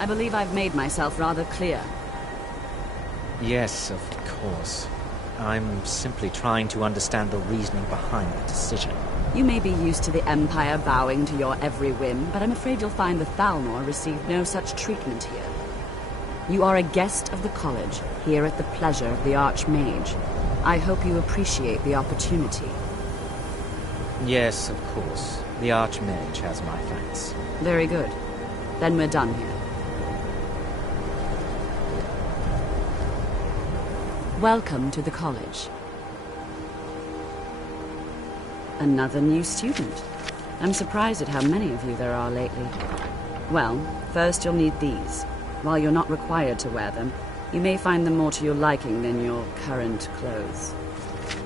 I believe I've made myself rather clear. Yes, of course. I'm simply trying to understand the reasoning behind the decision. You may be used to the Empire bowing to your every whim, but I'm afraid you'll find the Thalmor receive no such treatment here. You are a guest of the college, here at the pleasure of the Archmage. I hope you appreciate the opportunity. Yes, of course. The Archmage has my thanks. Very good. Then we're done here. Welcome to the college. Another new student. I'm surprised at how many of you there are lately. Well, first you'll need these. While you're not required to wear them, you may find them more to your liking than your current clothes.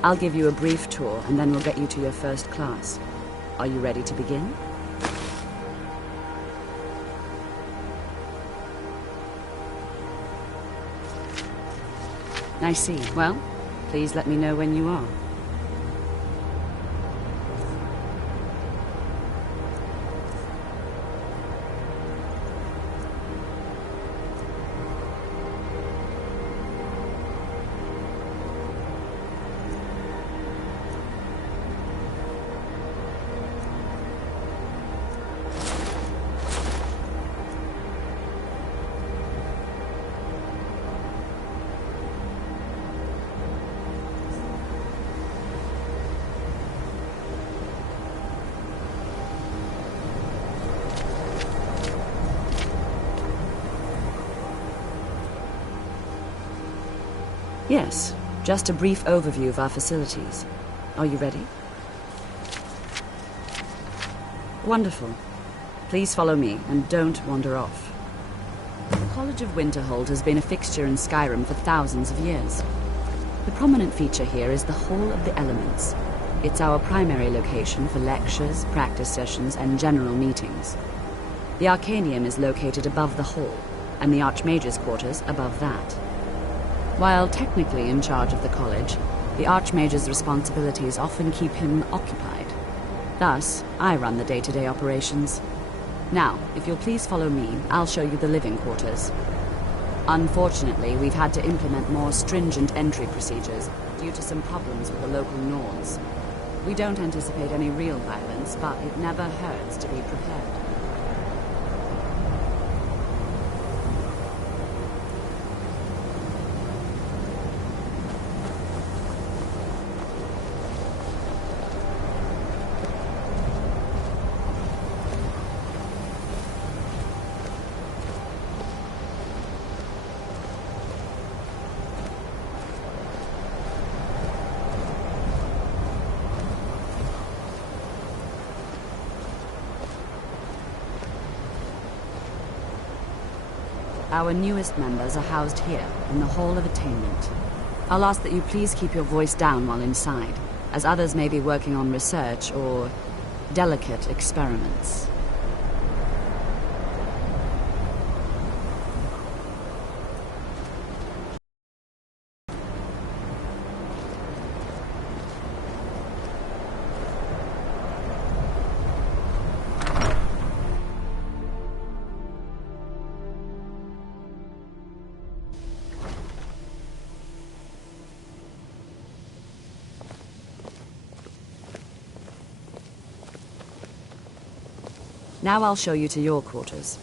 I'll give you a brief tour, and then we'll get you to your first class. Are you ready to begin? I see. Well, please let me know when you are. Yes, just a brief overview of our facilities. Are you ready? Wonderful. Please follow me, and don't wander off. The College of Winterhold has been a fixture in Skyrim for thousands of years. The prominent feature here is the Hall of the Elements. It's our primary location for lectures, practice sessions, and general meetings. The Arcanium is located above the hall, and the Archmage's quarters above that. While technically in charge of the college, the Archmage's responsibilities often keep him occupied. Thus, I run the day-to-day operations. Now, if you'll please follow me, I'll show you the living quarters. Unfortunately, we've had to implement more stringent entry procedures due to some problems with the local Nords. We don't anticipate any real violence, but it never hurts to be prepared. Our newest members are housed here, in the Hall of Attainment. I'll ask that you please keep your voice down while inside, as others may be working on research or delicate experiments. Now I'll show you to your quarters.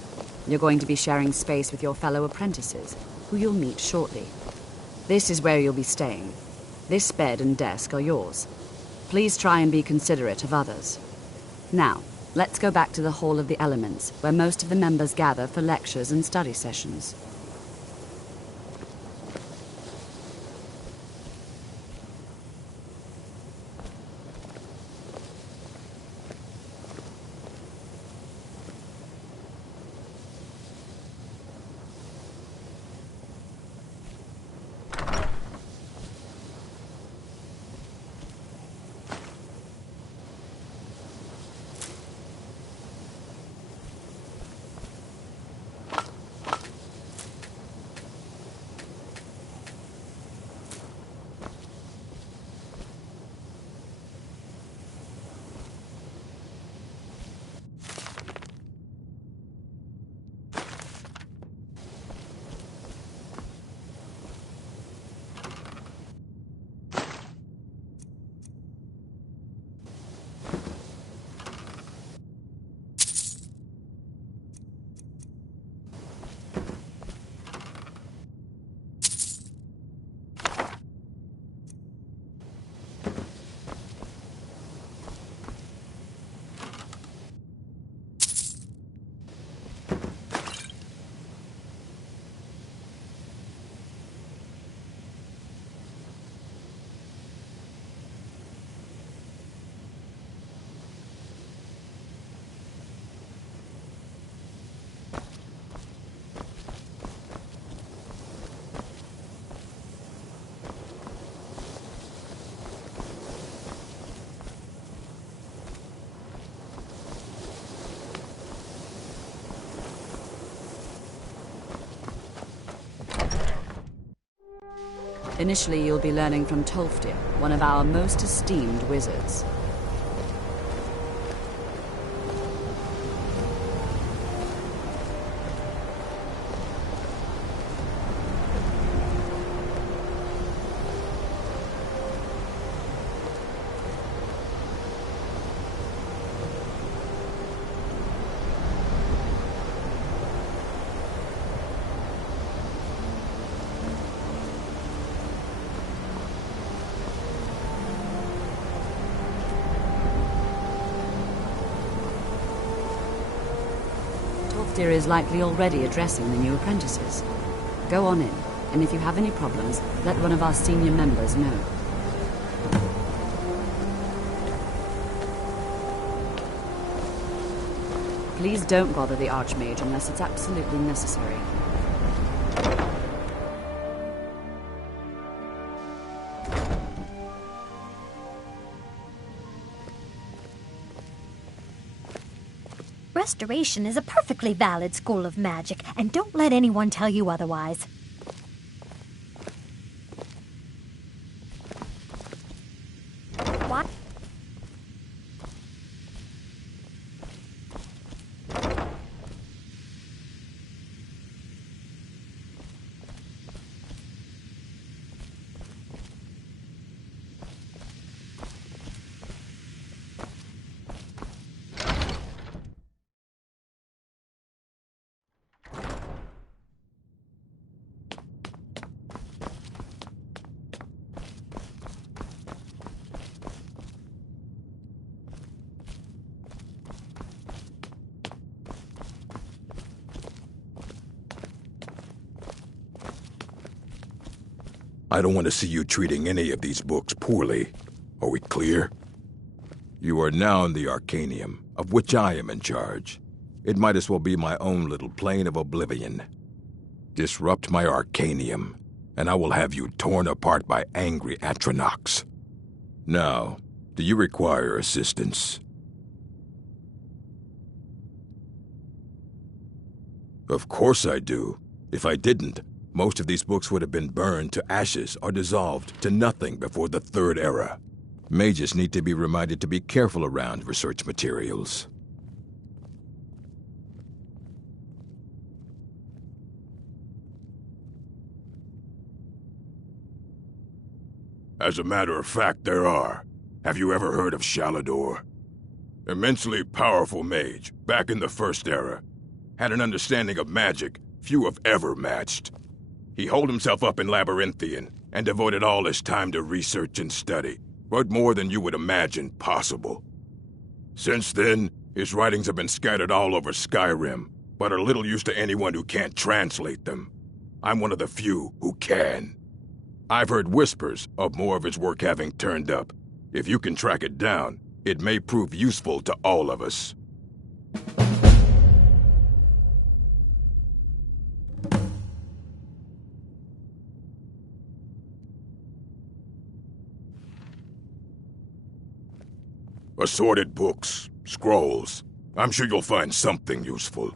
You're going to be sharing space with your fellow apprentices, who you'll meet shortly. This is where you'll be staying. This bed and desk are yours. Please try and be considerate of others. Now, let's go back to the Hall of the Elements, where most of the members gather for lectures and study sessions. Initially, you'll be learning from Tolfdir, one of our most esteemed wizards. Tolfdir is likely already addressing the new apprentices. Go on in, and if you have any problems, let one of our senior members know. Please don't bother the Archmage unless it's absolutely necessary. Restoration is a perfectly valid school of magic, and don't let anyone tell you otherwise. What? I don't want to see you treating any of these books poorly. Are we clear? You are now in the Arcanium, of which I am in charge. It might as well be my own little plane of oblivion. Disrupt my Arcanium, and I will have you torn apart by angry Atronachs. Now, do you require assistance? Of course I do. If I didn't, most of these books would have been burned to ashes or dissolved to nothing before the Third Era. Mages need to be reminded to be careful around research materials. As a matter of fact, there are. Have you ever heard of Shalador? Immensely powerful mage, back in the First Era. Had an understanding of magic few have ever matched. He holed himself up in Labyrinthian and devoted all his time to research and study, but more than you would imagine possible. Since then, his writings have been scattered all over Skyrim, but are little use to anyone who can't translate them. I'm one of the few who can. I've heard whispers of more of his work having turned up. If you can track it down, it may prove useful to all of us. Assorted books, scrolls. I'm sure you'll find something useful.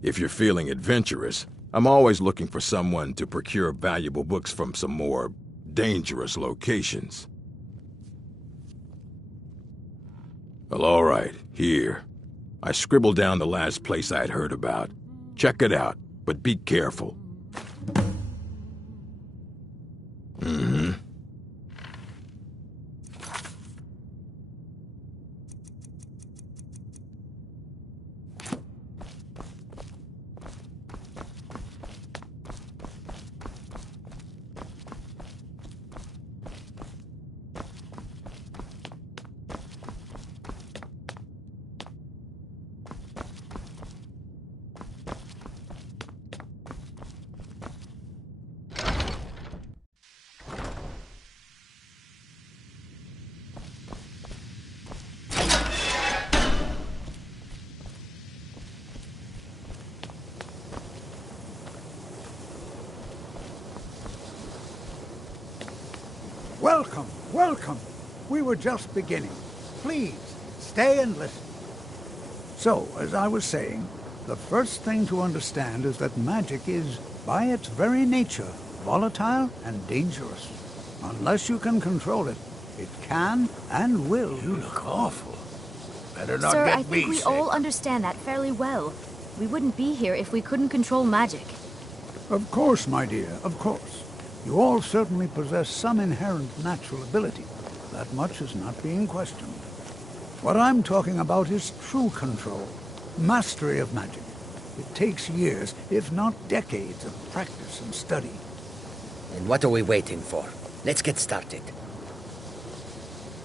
If you're feeling adventurous, I'm always looking for someone to procure valuable books from some more dangerous locations. Well, all right, here. I scribbled down the last place I'd heard about. Check it out, but be careful. Mm-hmm. Welcome, welcome. We were just beginning. Please, stay and listen. So, as I was saying, the first thing to understand is that magic is, by its very nature, volatile and dangerous. Unless you can control it, it can and will. You look awful. Better not Sir, get I think me we sick. all understand that fairly well. We wouldn't be here if we couldn't control magic. Of course, my dear, of course. You all certainly possess some inherent natural ability. That much is not being questioned. What I'm talking about is true control, mastery of magic. It takes years, if not decades, of practice and study. And what are we waiting for? Let's get started.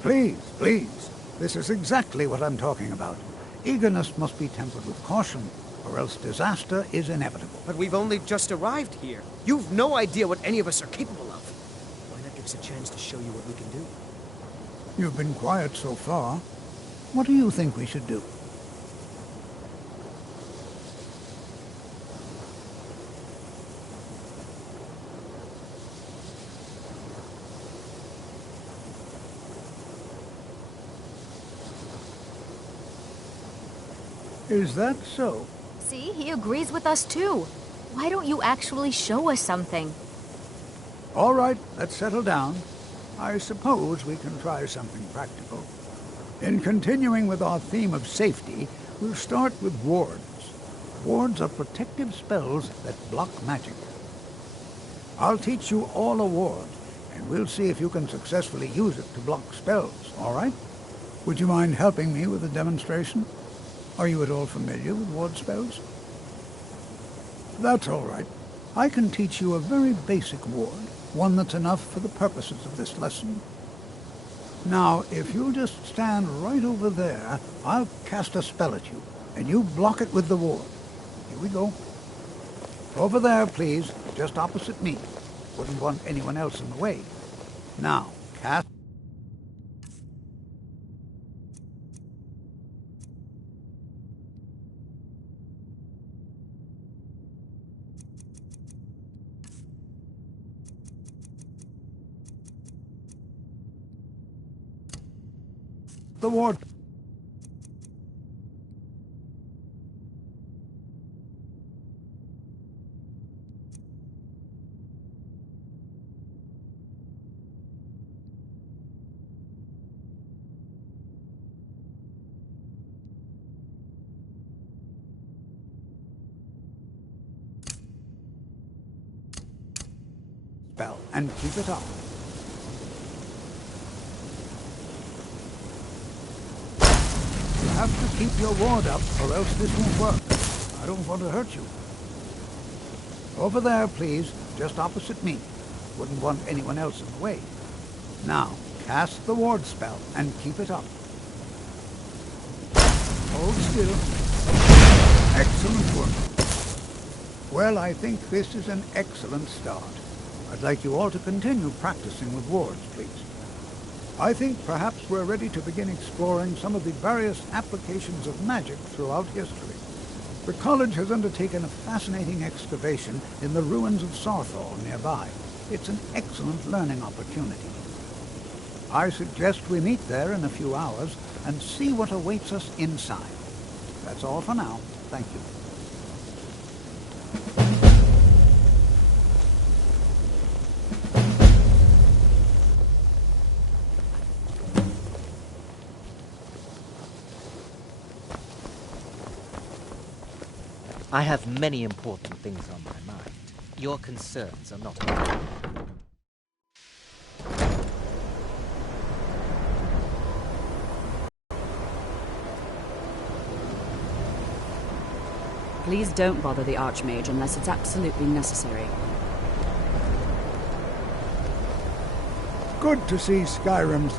Please, please. This is exactly what I'm talking about. Eagerness must be tempered with caution, or else disaster is inevitable. But we've only just arrived here. You've no idea what any of us are capable of. Why not give us a chance to show you what we can do? You've been quiet so far. What do you think we should do? Is that so? See, he agrees with us too. Why don't you actually show us something? All right, let's settle down. I suppose we can try something practical. In continuing with our theme of safety, we'll start with wards. Wards are protective spells that block magic. I'll teach you all a ward, and we'll see if you can successfully use it to block spells, all right? Would you mind helping me with a demonstration? Are you at all familiar with ward spells? That's all right. I can teach you a very basic ward, one that's enough for the purposes of this lesson. Now, if you'll just stand right over there, I'll cast a spell at you, and you block it with the ward. Here we go. Over there, please, just opposite me. Wouldn't want anyone else in the way. Now, cast... the ward. Spell and keep it up. You have to keep your ward up, or else this won't work. I don't want to hurt you. Over there, please, just opposite me. Wouldn't want anyone else in the way. Now, cast the ward spell and keep it up. Hold still. Excellent work. Well, I think this is an excellent start. I'd like you all to continue practicing with wards, please. I think perhaps we're ready to begin exploring some of the various applications of magic throughout history. The college has undertaken a fascinating excavation in the ruins of Sarthal nearby. It's an excellent learning opportunity. I suggest we meet there in a few hours and see what awaits us inside. That's all for now. Thank you. I have many important things on my mind. Your concerns are not mine. Please don't bother the Archmage unless it's absolutely necessary. Good to see Skyrim's...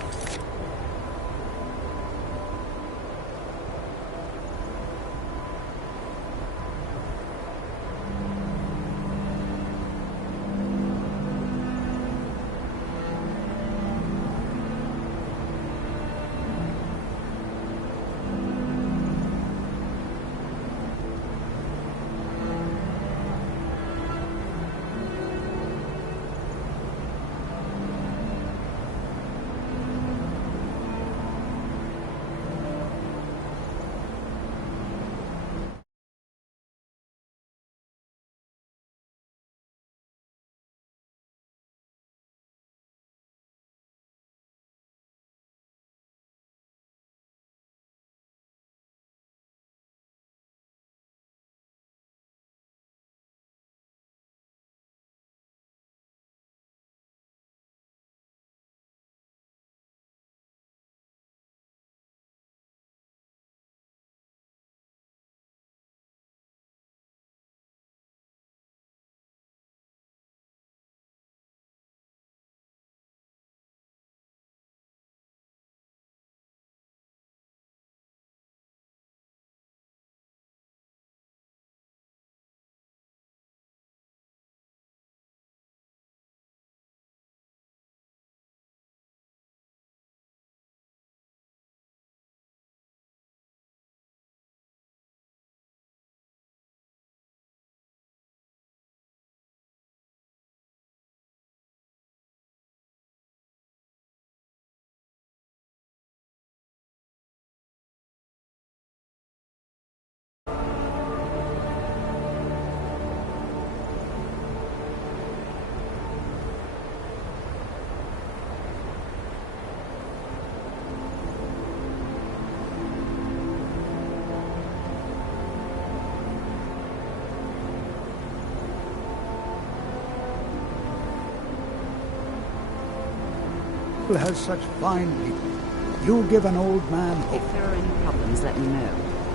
It has such fine people. You give an old man hope. If there are any problems, let me know.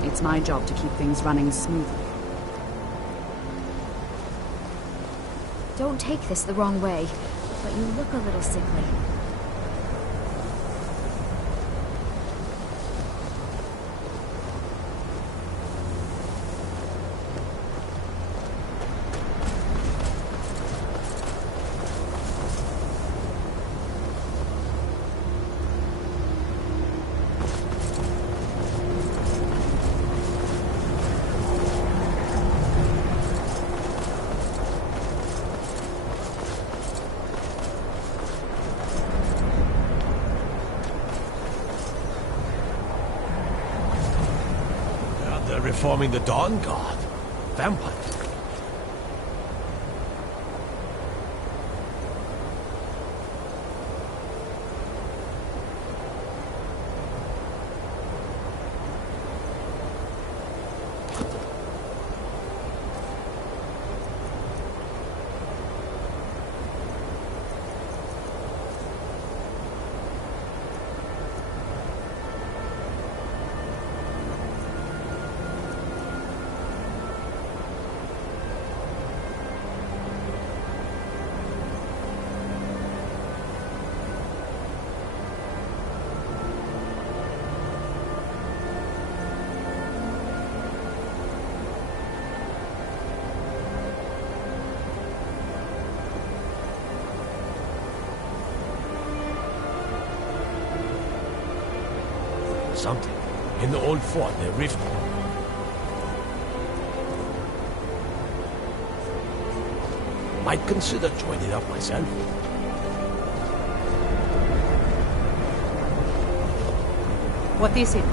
It's my job to keep things running smoothly. Don't take this the wrong way, but you look a little sickly. They're reforming the Dawn Guard. Vampires. Something. In the old fort near Rift. Might consider joining up myself. What is it?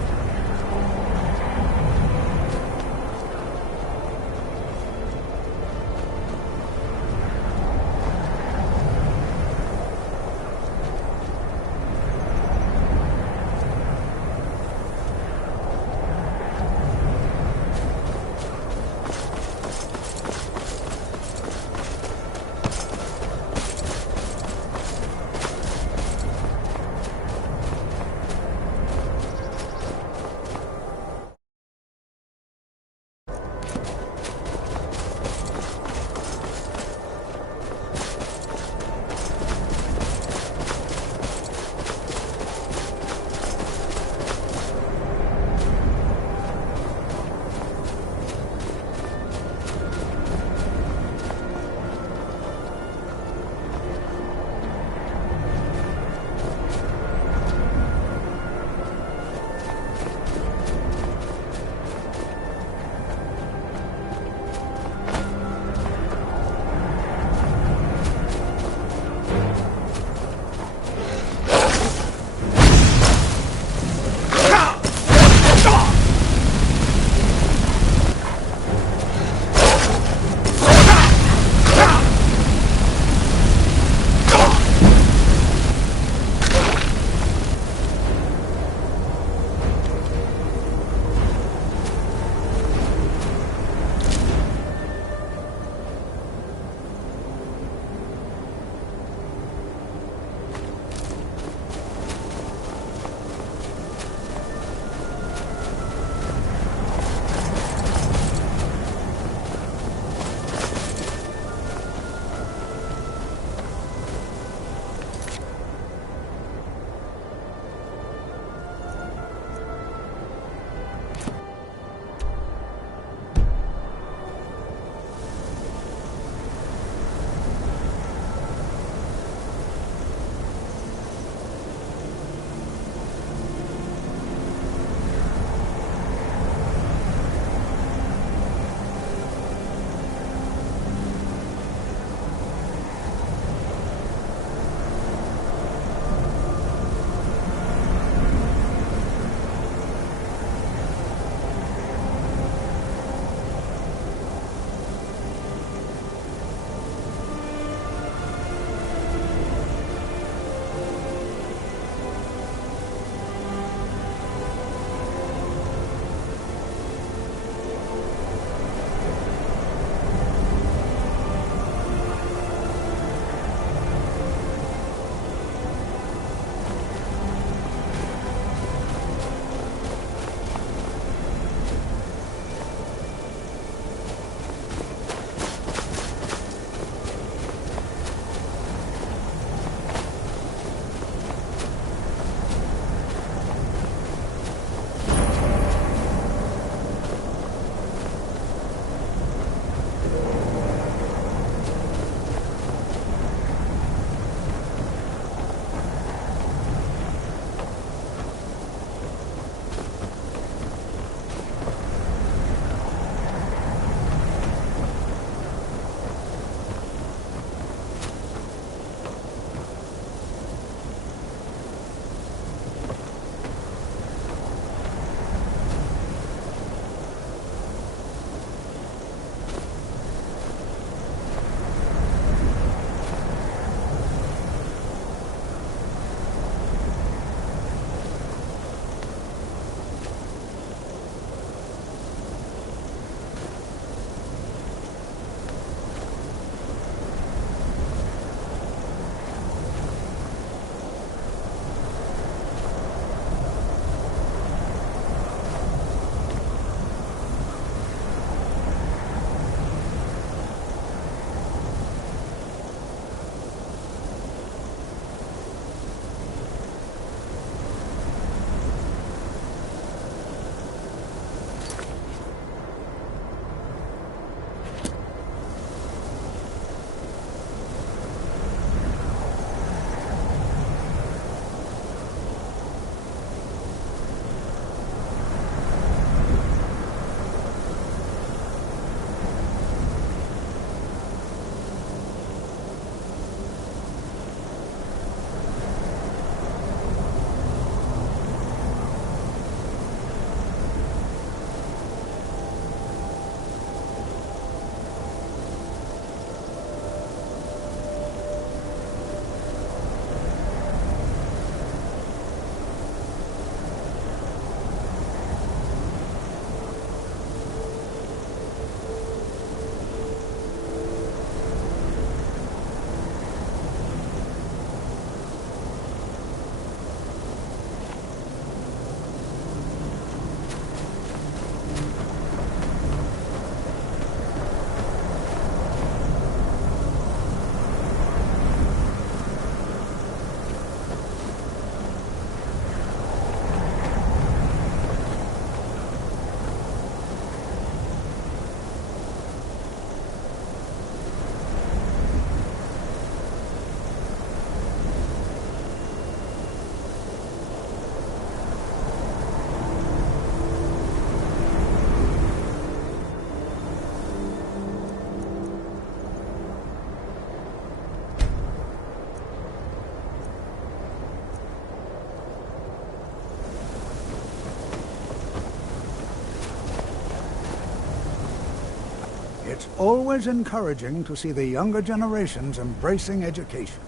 It's always encouraging to see the younger generations embracing education.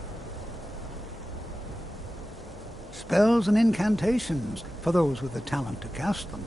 Spells and incantations for those with the talent to cast them.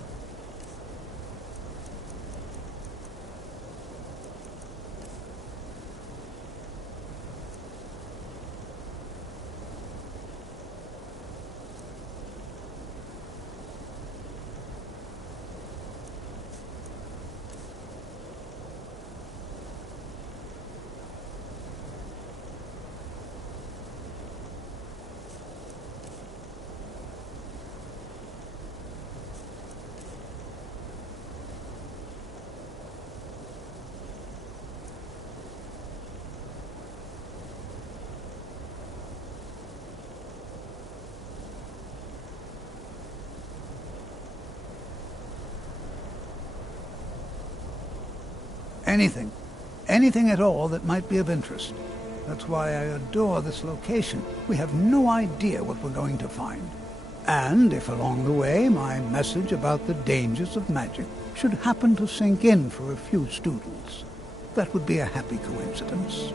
Anything. Anything at all that might be of interest. That's why I adore this location. We have no idea what we're going to find. And if along the way my message about the dangers of magic should happen to sink in for a few students, that would be a happy coincidence.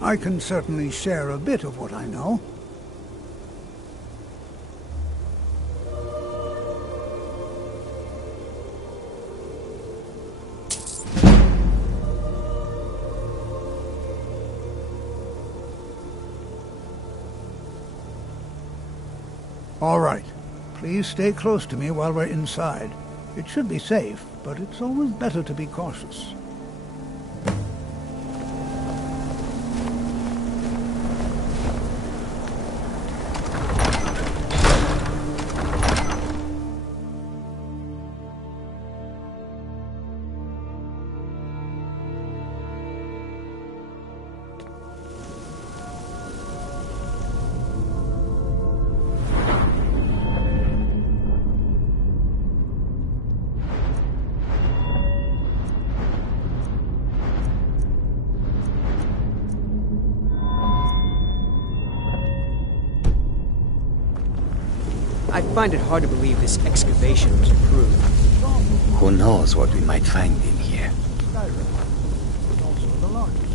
I can certainly share a bit of what I know. All right. Please stay close to me while we're inside. It should be safe, but it's always better to be cautious. I find it hard to believe this excavation was approved. Who knows what we might find in here? Skyrim, but also the largest.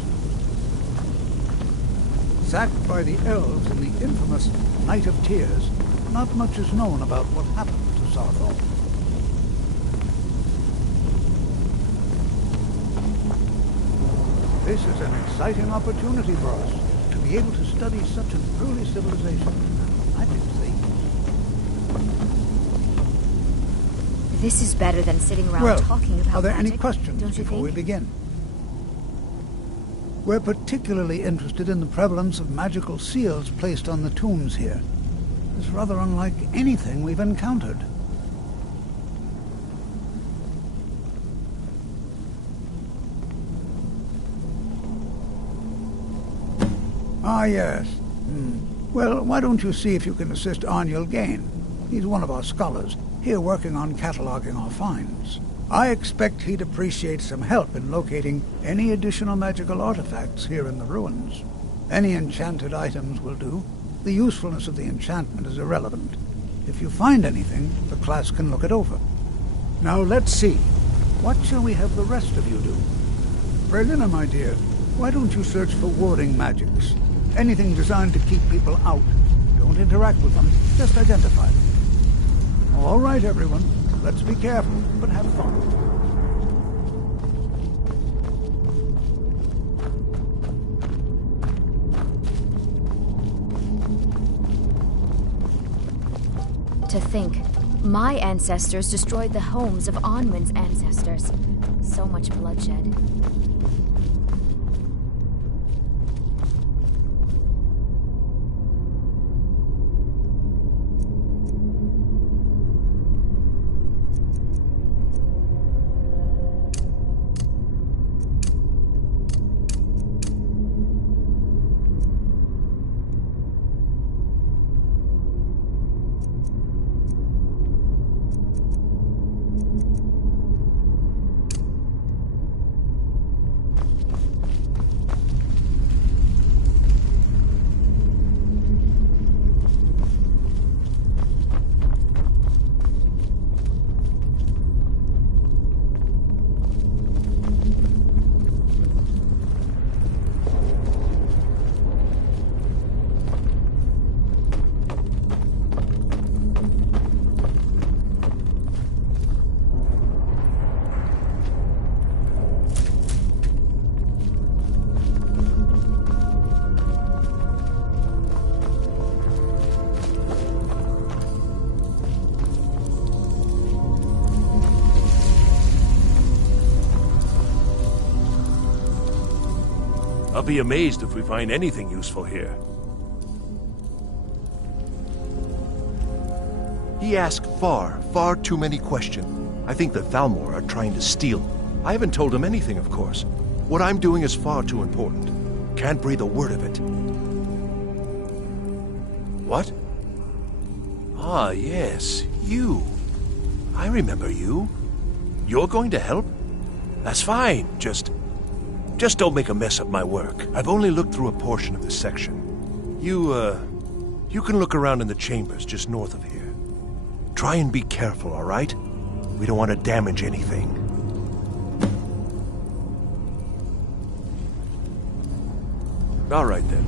Sacked by the elves in the infamous Night of Tears, not much is known about what happened to Sarthol. This is an exciting opportunity for us to be able to study such an early civilization. I can see. This is better than sitting around Well, talking about are there magic, any questions don't you before we think? begin? We're particularly interested in the prevalence of magical seals placed on the tombs here. It's rather unlike anything we've encountered. Ah, yes. Well, why don't you see if you can assist Arniel Gain? He's one of our scholars, here working on cataloging our finds. I expect he'd appreciate some help in locating any additional magical artifacts here in the ruins. Any enchanted items will do. The usefulness of the enchantment is irrelevant. If you find anything, the class can look it over. Now let's see. What shall we have the rest of you do? Berlina, my dear, why don't you search for warding magics? Anything designed to keep people out. Don't interact with them, just identify them. All right, everyone. Let's be careful, but have fun. To think, my ancestors destroyed the homes of Onwin's ancestors. So much bloodshed. I'll be amazed if we find anything useful here. He asked far too many questions. I think the Thalmor are trying to steal him. I haven't told him anything, of course. What I'm doing is far too important. Can't breathe a word of it. What? Ah, yes, you. I remember you. You're going to help? That's fine. Just don't make a mess of my work. I've only looked through a portion of the section. You can look around in the chambers just north of here. Try and be careful, all right? We don't want to damage anything. All right, then.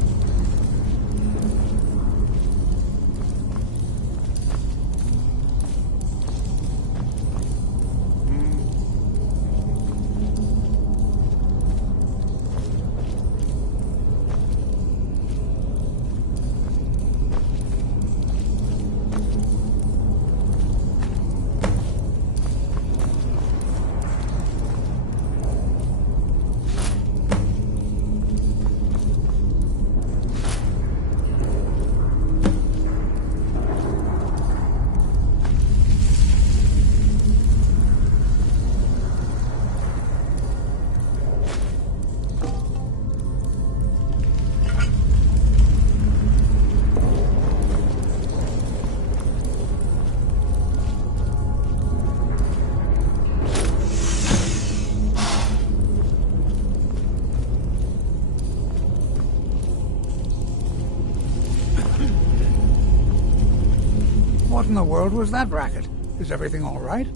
What in the world was that racket? Is everything all right?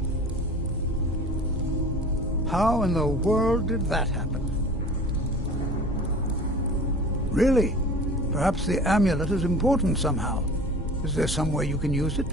How in the world did that happen? Really? Perhaps the amulet is important somehow. Is there some way you can use it?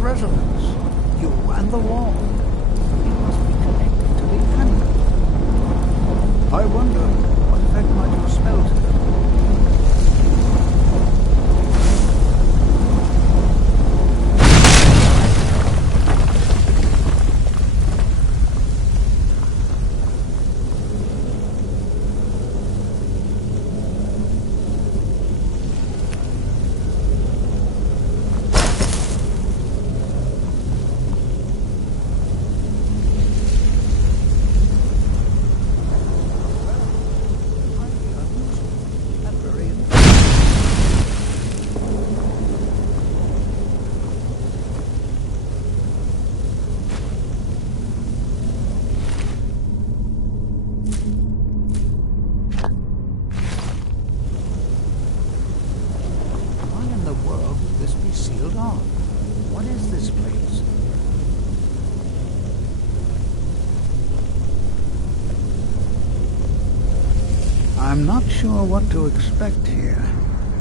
Resonance. You and the wall. It must be connected to the amulet. I wonder what effect might your spell to them. What is this place? I'm not sure what to expect here.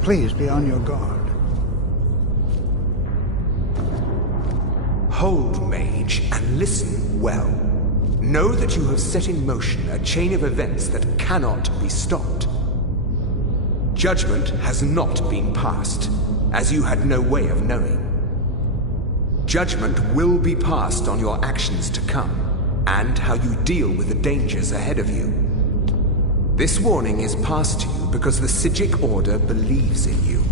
Please be on your guard. Hold, mage, and listen well. Know that you have set in motion a chain of events that cannot be stopped. Judgment has not been passed. as you had no way of knowing. Judgment will be passed on your actions to come, and how you deal with the dangers ahead of you. This warning is passed to you because the Psijic Order believes in you.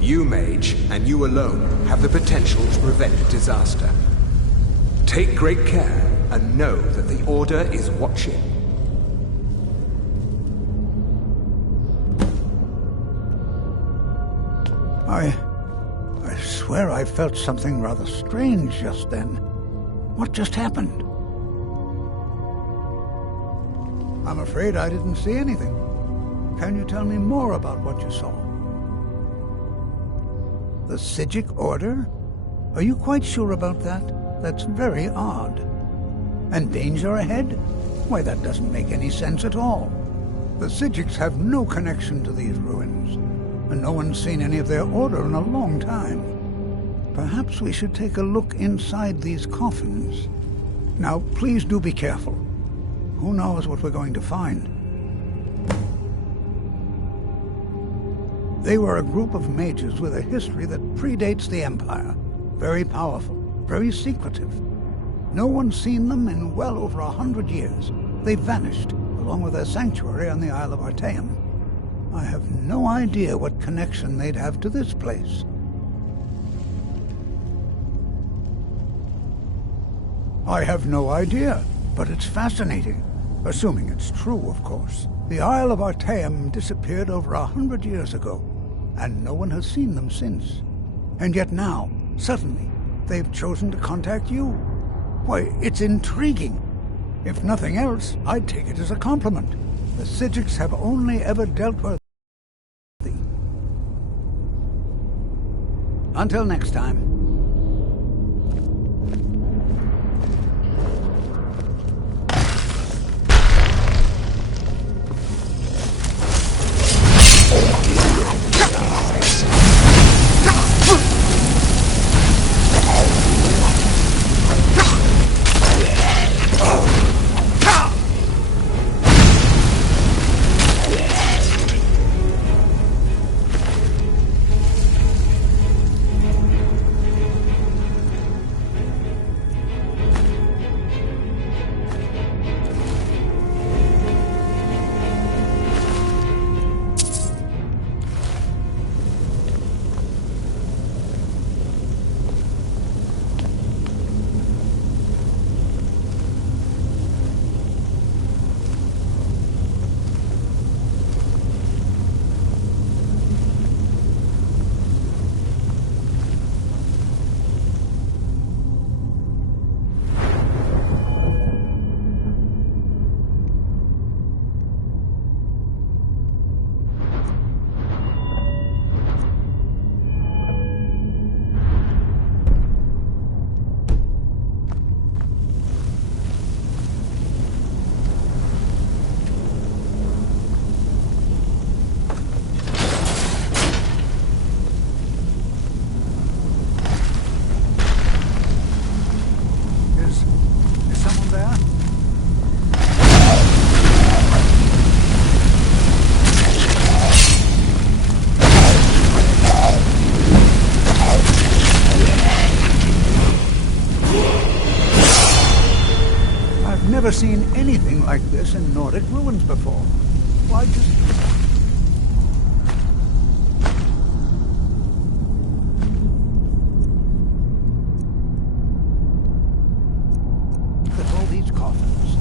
You, Mage, and you alone, have the potential to prevent disaster. Take great care, and know that the Order is watching. I swear I felt something rather strange just then. What just happened? I'm afraid I didn't see anything. Can you tell me more about what you saw? The Psijic Order? Are you quite sure about that? That's very odd. And danger ahead? Why, that doesn't make any sense at all. The Psijics have no connection to these ruins, and no one's seen any of their order in a long time. Perhaps we should take a look inside these coffins. Now, please do be careful. Who knows what we're going to find? They were a group of mages with a history that predates the Empire. Very powerful, very secretive. No one's seen them in well over 100 years. They vanished, along with their sanctuary on the Isle of Artaeum. I have no idea what connection they'd have to this place. I have no idea, but it's fascinating. Assuming it's true, of course. The Isle of Artaeum disappeared over 100 years ago, and no one has seen them since. And yet now, suddenly, they've chosen to contact you. Why, it's intriguing. If nothing else, I'd take it as a compliment. The Psijics have only ever dealt with the... Until next time. Never seen anything like this in Nordic ruins before. Why just... Look at all these coffins.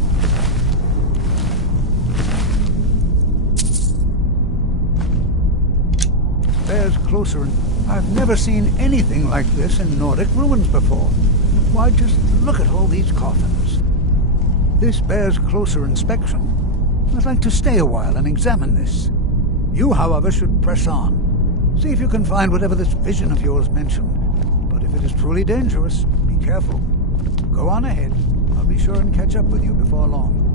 Bears closer and... I've never seen anything like this in Nordic ruins before. Why just look at all these coffins. This bears closer inspection. I'd like to stay a while and examine this. You, however, should press on. See if you can find whatever this vision of yours mentioned. But if it is truly dangerous, be careful. Go on ahead. I'll be sure and catch up with you before long.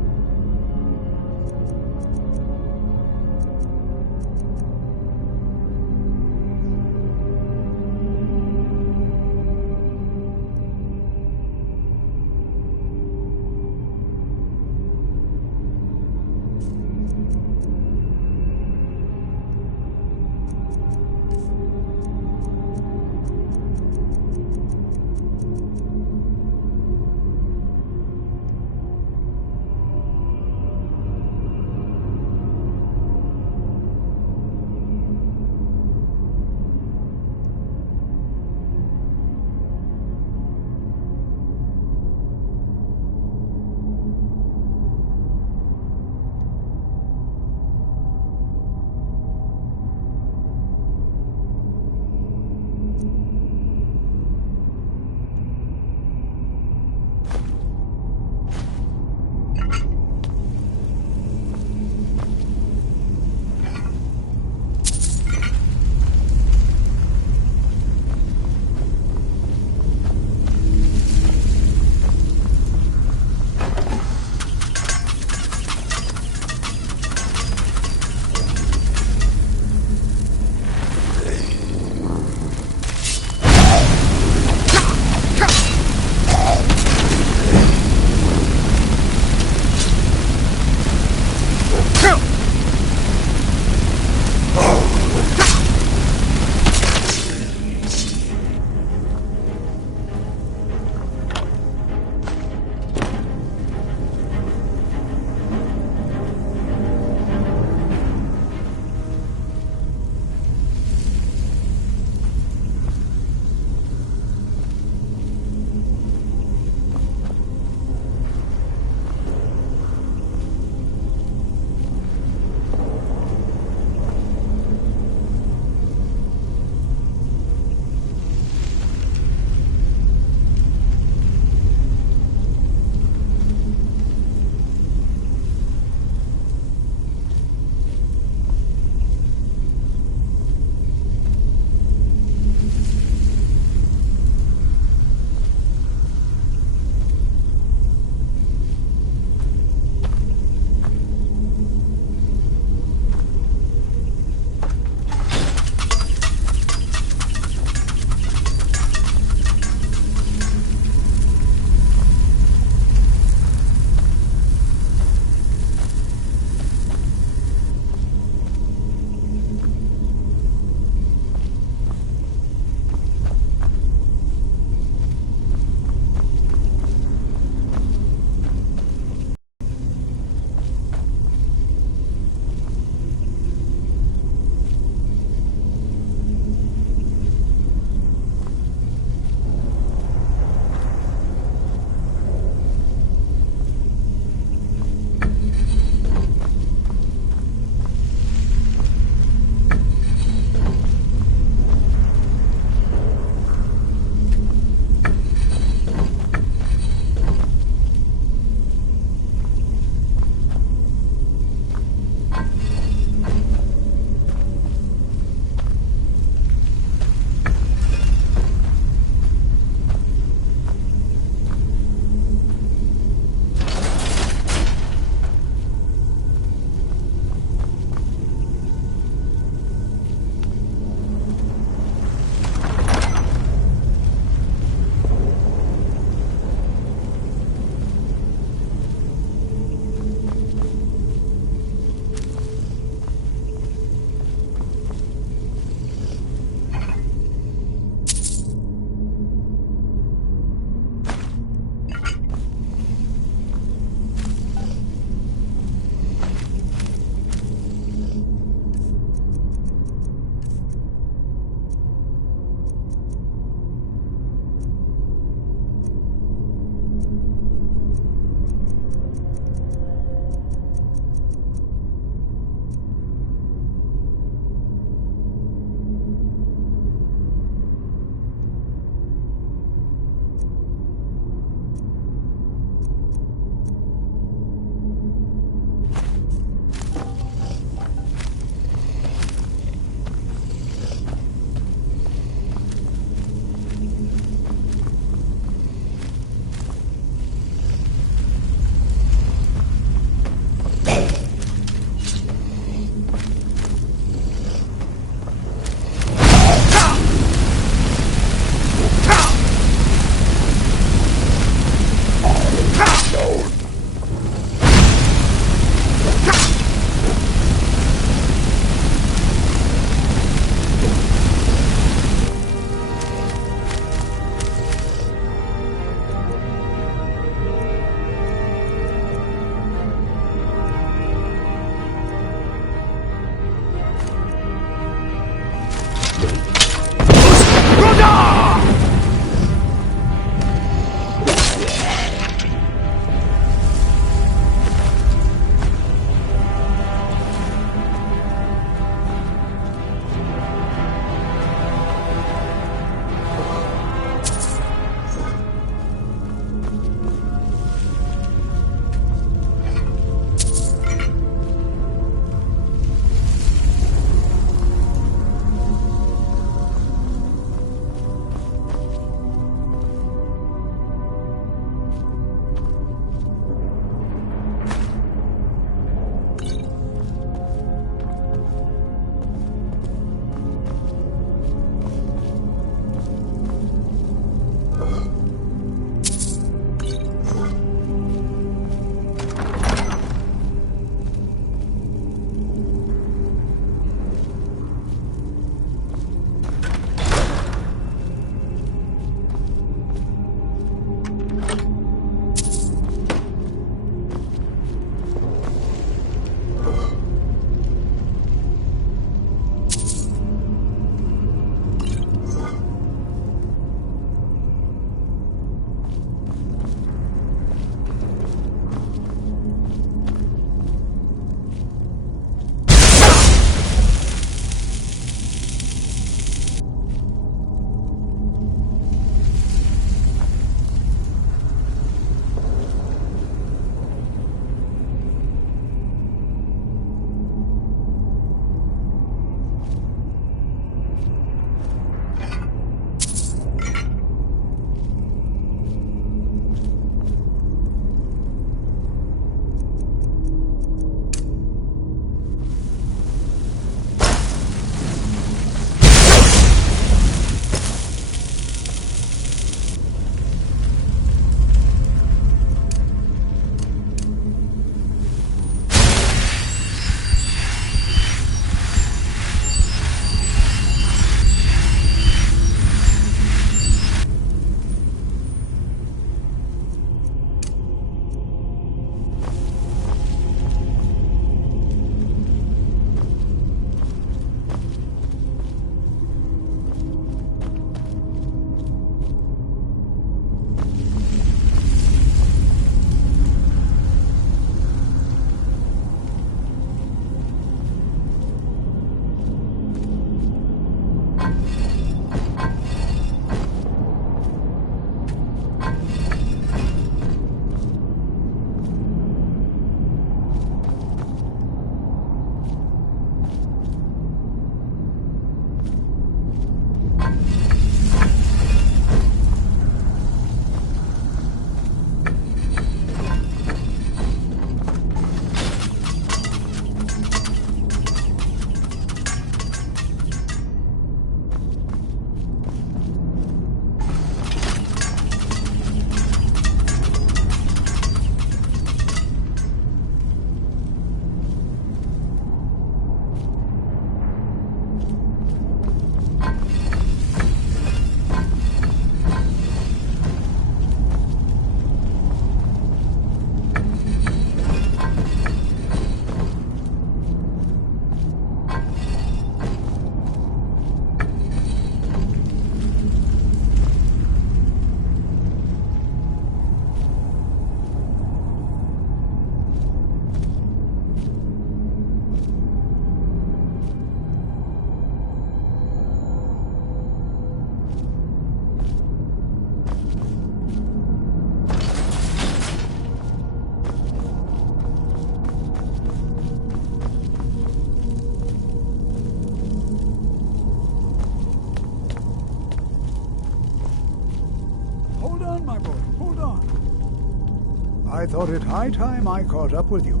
I thought it high time I caught up with you.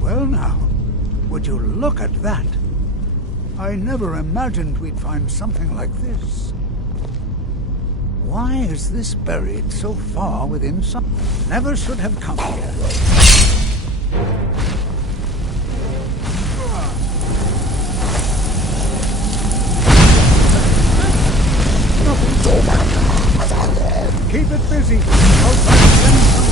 Well now, would you look at that? I never imagined we'd find something like this. Why is this buried so far within some... Never should have come here. Keep it busy. I'll try to send something.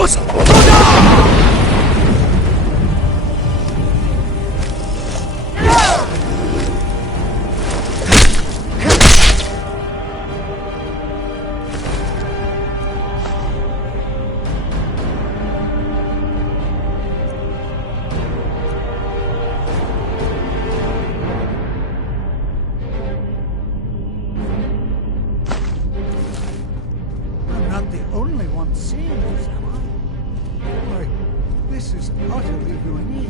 Go down! not the only one seeing this, am I? Why, this is utterly unique.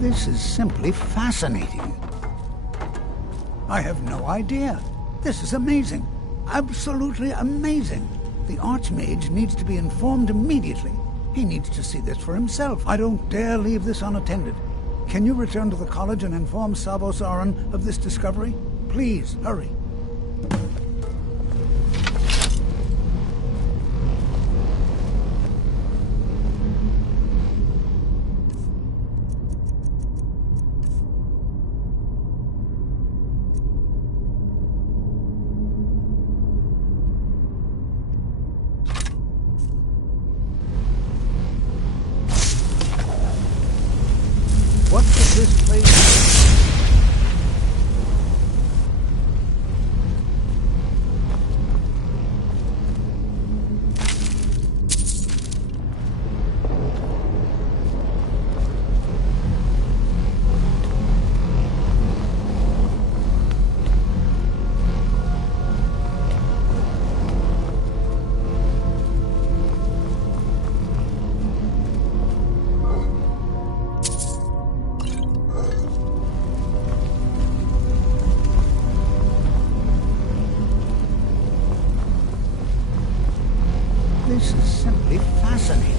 This is simply fascinating. I have no idea. This is amazing. Absolutely amazing. The Archmage needs to be informed immediately. He needs to see this for himself. I don't dare leave this unattended. Can you return to the college and inform Savos Aran of this discovery? Please, hurry. What does this place... This is simply fascinating.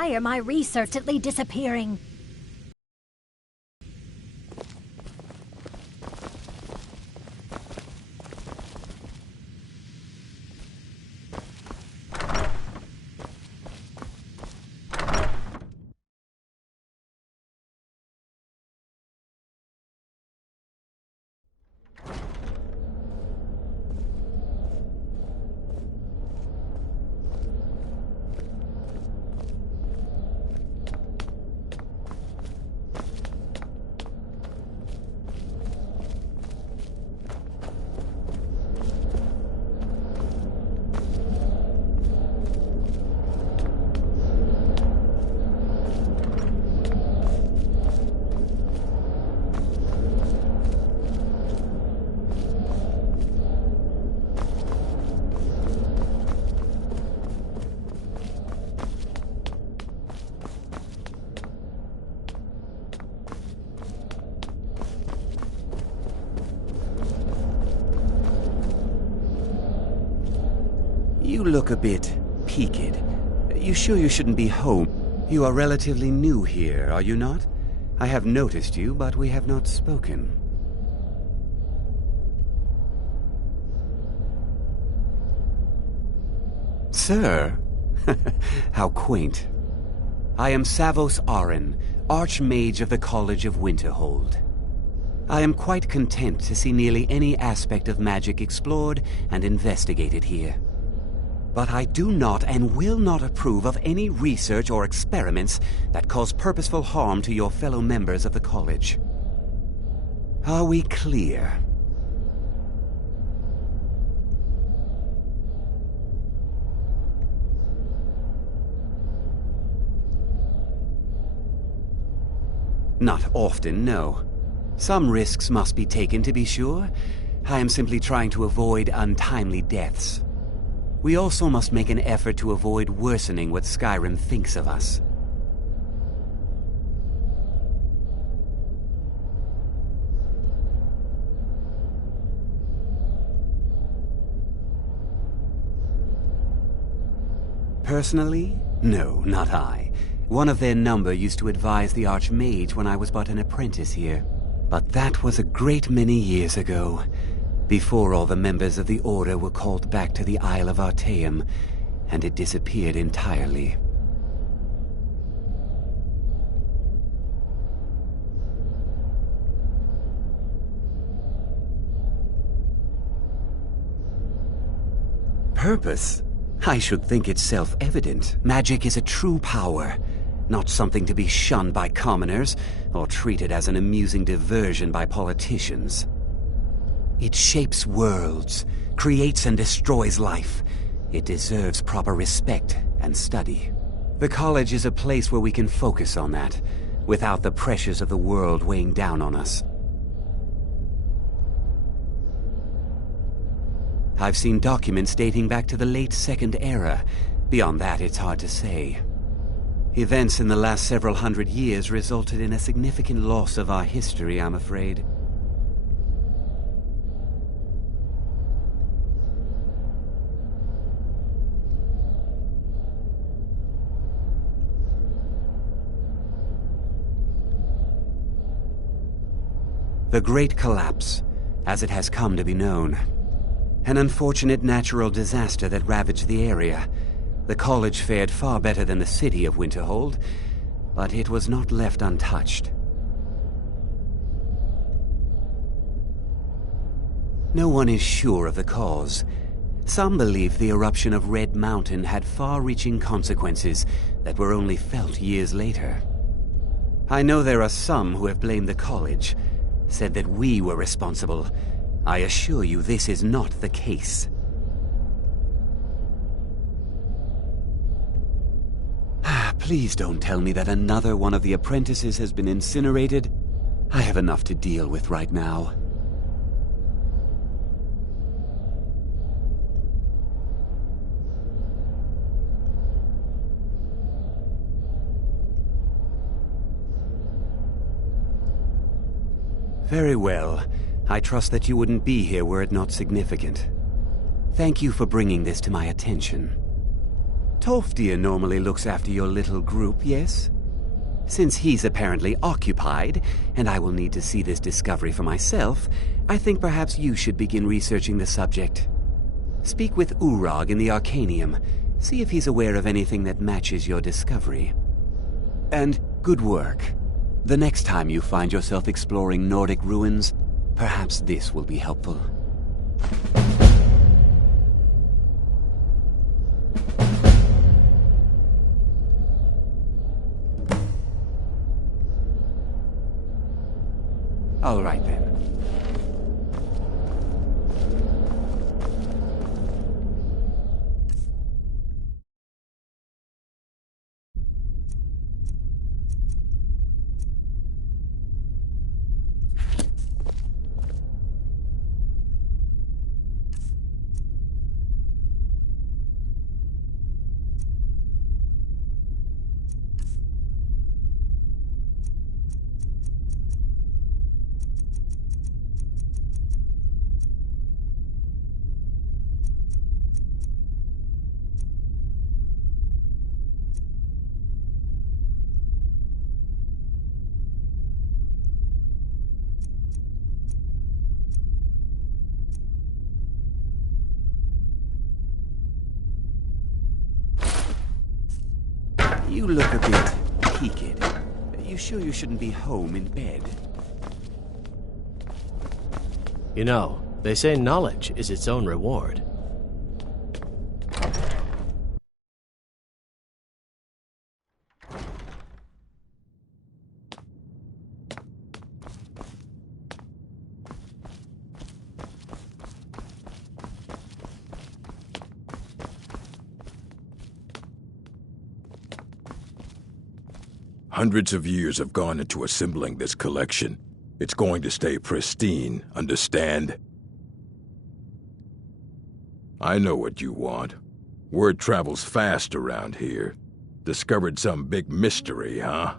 Why are my research at least disappearing? You look a bit peaked. You sure you shouldn't be home? You are relatively new here, are you not? I have noticed you, but we have not spoken. Sir? How quaint. I am Savos Arin, Archmage of the College of Winterhold. I am quite content to see nearly any aspect of magic explored and investigated here. But I do not and will not approve of any research or experiments that cause purposeful harm to your fellow members of the college. Are we clear? Not often, no. Some risks must be taken, to be sure. I am simply trying to avoid untimely deaths. We also must make an effort to avoid worsening what Skyrim thinks of us. Personally? No, not I. One of their number used to advise the Archmage when I was but an apprentice here. But that was a great many years ago, before all the members of the Order were called back to the Isle of Artaeum, and it disappeared entirely. Purpose? I should think it's self-evident. Magic is a true power, not something to be shunned by commoners, or treated as an amusing diversion by politicians. It shapes worlds, creates and destroys life. It deserves proper respect and study. The college is a place where we can focus on that, without the pressures of the world weighing down on us. I've seen documents dating back to the late Second Era. Beyond that, it's hard to say. Events in the last several hundred years resulted in a significant loss of our history, I'm afraid. The Great Collapse, as it has come to be known. An unfortunate natural disaster that ravaged the area. The college fared far better than the city of Winterhold, but it was not left untouched. No one is sure of the cause. Some believe the eruption of Red Mountain had far-reaching consequences that were only felt years later. I know there are some who have blamed the college, said that we were responsible. I assure you this is not the case. Please don't tell me that another one of the apprentices has been incinerated. I have enough to deal with right now. Very well. I trust that you wouldn't be here were it not significant. Thank you for bringing this to my attention. Tolfdir normally looks after your little group, yes? Since he's apparently occupied, and I will need to see this discovery for myself, I think perhaps you should begin researching the subject. Speak with Urag in the Arcanium. See if he's aware of anything that matches your discovery. And good work. The next time you find yourself exploring Nordic ruins, perhaps this will be helpful. All right, then. You look a bit peaked. You sure you shouldn't be home in bed? You know, they say knowledge is its own reward. Hundreds of years have gone into assembling this collection. It's going to stay pristine, understand? I know what you want. Word travels fast around here. Discovered some big mystery, huh?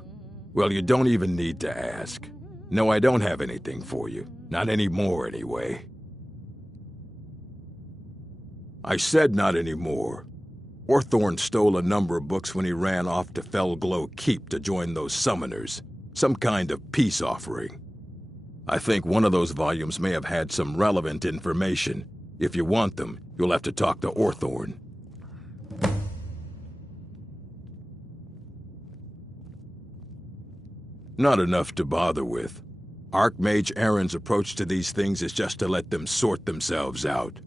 Well, you don't even need to ask. No, I don't have anything for you. Not anymore, anyway. I said not anymore. Orthorn stole a number of books when he ran off to Felglow Keep to join those summoners. Some kind of peace offering. I think one of those volumes may have had some relevant information. If you want them, you'll have to talk to Orthorn. Not enough to bother with. Archmage Aaron's approach to these things is just to let them sort themselves out.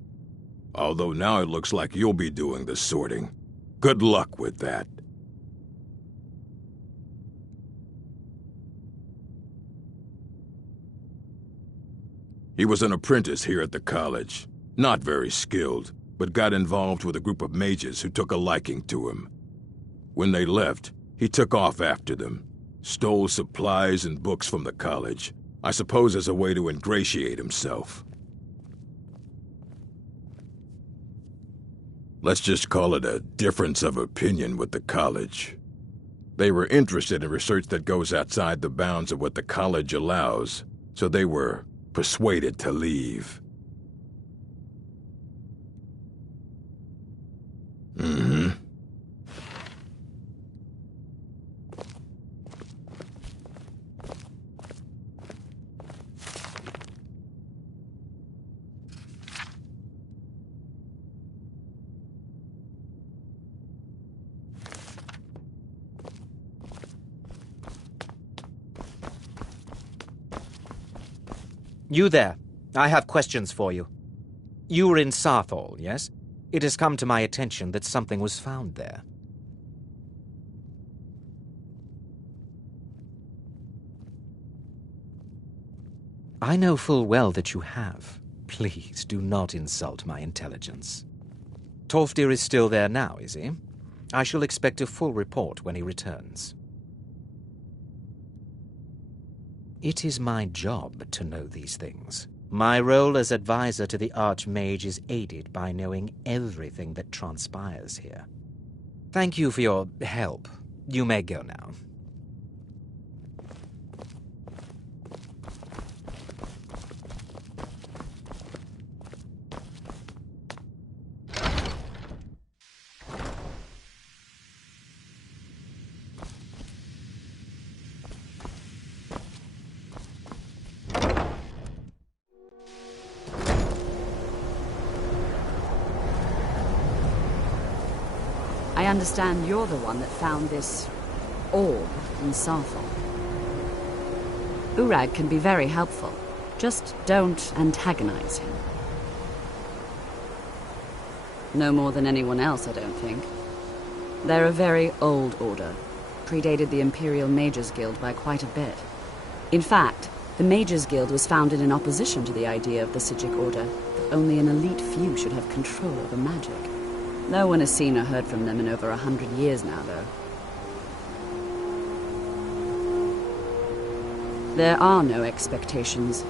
Although now it looks like you'll be doing the sorting. Good luck with that. He was an apprentice here at the college. Not very skilled, but got involved with a group of mages who took a liking to him. When they left, he took off after them. Stole supplies and books from the college. I suppose as a way to ingratiate himself. Let's just call it a difference of opinion with the college. They were interested in research that goes outside the bounds of what the college allows, so they were persuaded to leave. Mm-hmm. You there. I have questions for you. You were in Sarthal, yes? It has come to my attention that something was found there. I know full well that you have. Please do not insult my intelligence. Tolfdir is still there now, is he? I shall expect a full report when he returns. It is my job to know these things. My role as advisor to the Archmage is aided by knowing everything that transpires here. Thank you for your help. You may go now. I understand you're the one that found this orb in Sarthal. Urag can be very helpful. Just don't antagonize him. No more than anyone else, I don't think. They're a very old order. Predated the Imperial Mages Guild by quite a bit. In fact, the Mages Guild was founded in opposition to the idea of the Psijic Order, that only an elite few should have control over magic. No one has seen or heard from them in over 100 years now, though. There are no expectations.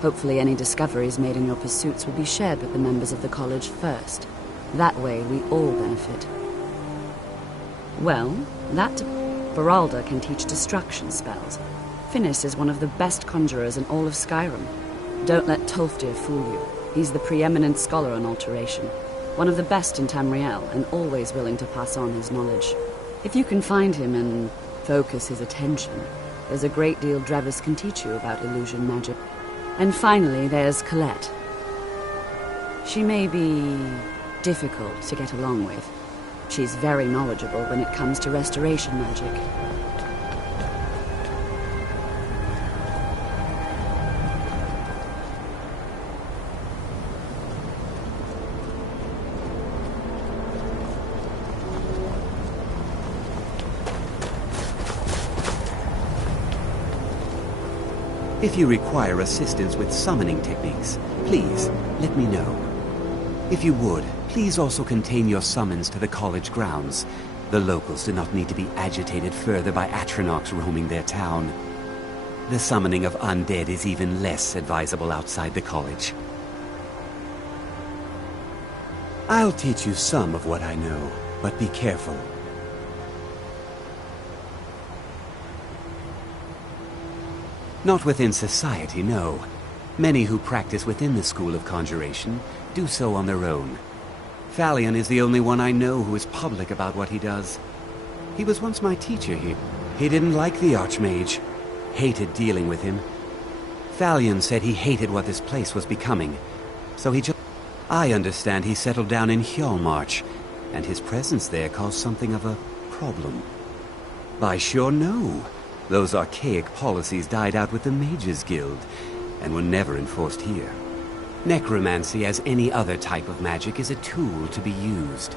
Hopefully any discoveries made in your pursuits will be shared with the members of the college first. That way we all benefit. Well, that Beralda can teach destruction spells. Finis is one of the best conjurers in all of Skyrim. Don't let Tolfdir fool you. He's the preeminent scholar on alteration. One of the best in Tamriel, and always willing to pass on his knowledge. If you can find him and focus his attention, there's a great deal Drevis can teach you about illusion magic. And finally, there's Colette. She may be difficult to get along with. She's very knowledgeable when it comes to restoration magic. If you require assistance with summoning techniques, please let me know. If you would, please also contain your summons to the college grounds. The locals do not need to be agitated further by Atronachs roaming their town. The summoning of undead is even less advisable outside the college. I'll teach you some of what I know, but be careful. Not within society, no. Many who practice within the School of Conjuration do so on their own. Thalion is the only one I know who is public about what he does. He was once my teacher here. He didn't like the Archmage. Hated dealing with him. Thalion said he hated what this place was becoming. So he just... I understand he settled down in Hjalmarch, and his presence there caused something of a problem. I sure know. Those archaic policies died out with the Mages Guild, and were never enforced here. Necromancy, as any other type of magic, is a tool to be used.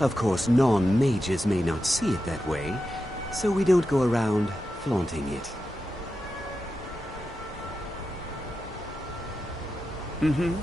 Of course, non-mages may not see it that way, so we don't go around flaunting it. Mm-hmm.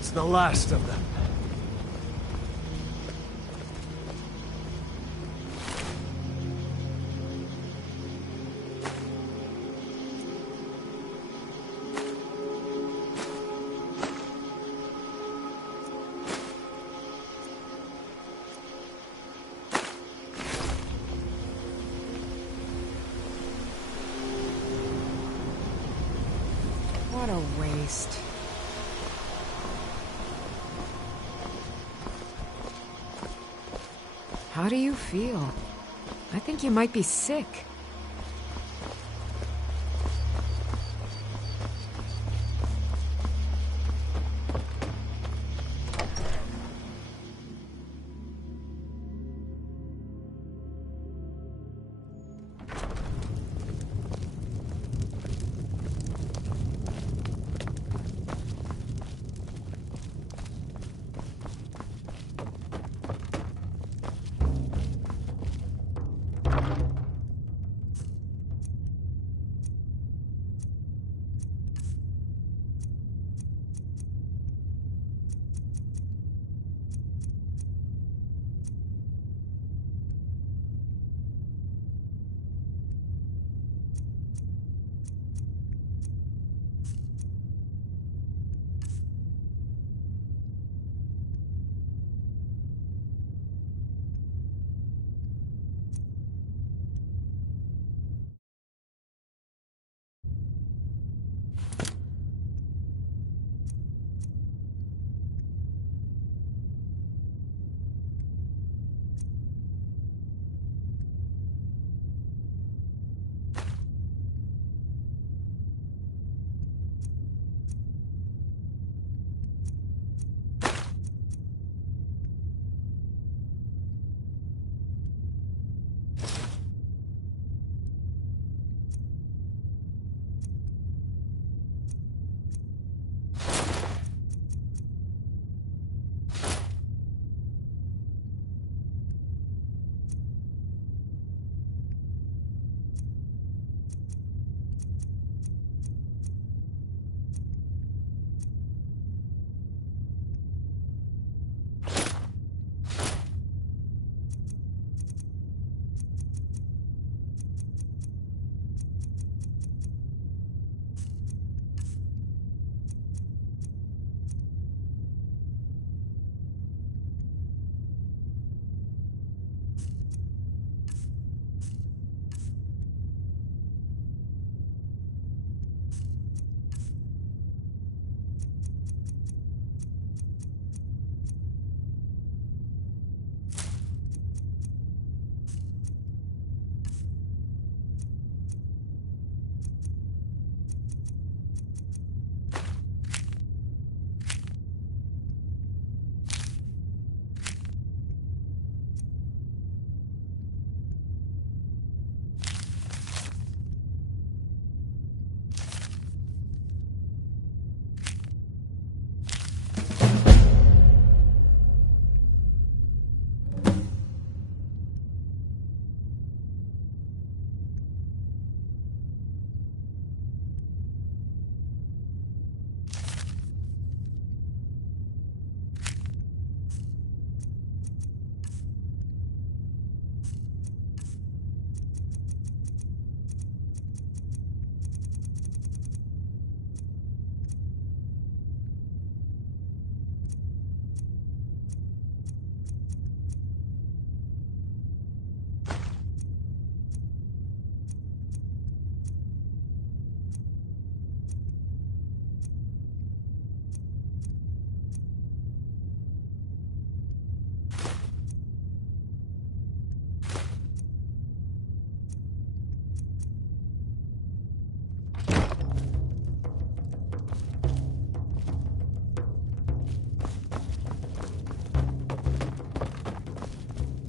That's the last of them. What a waste. How do you feel? I think you might be sick.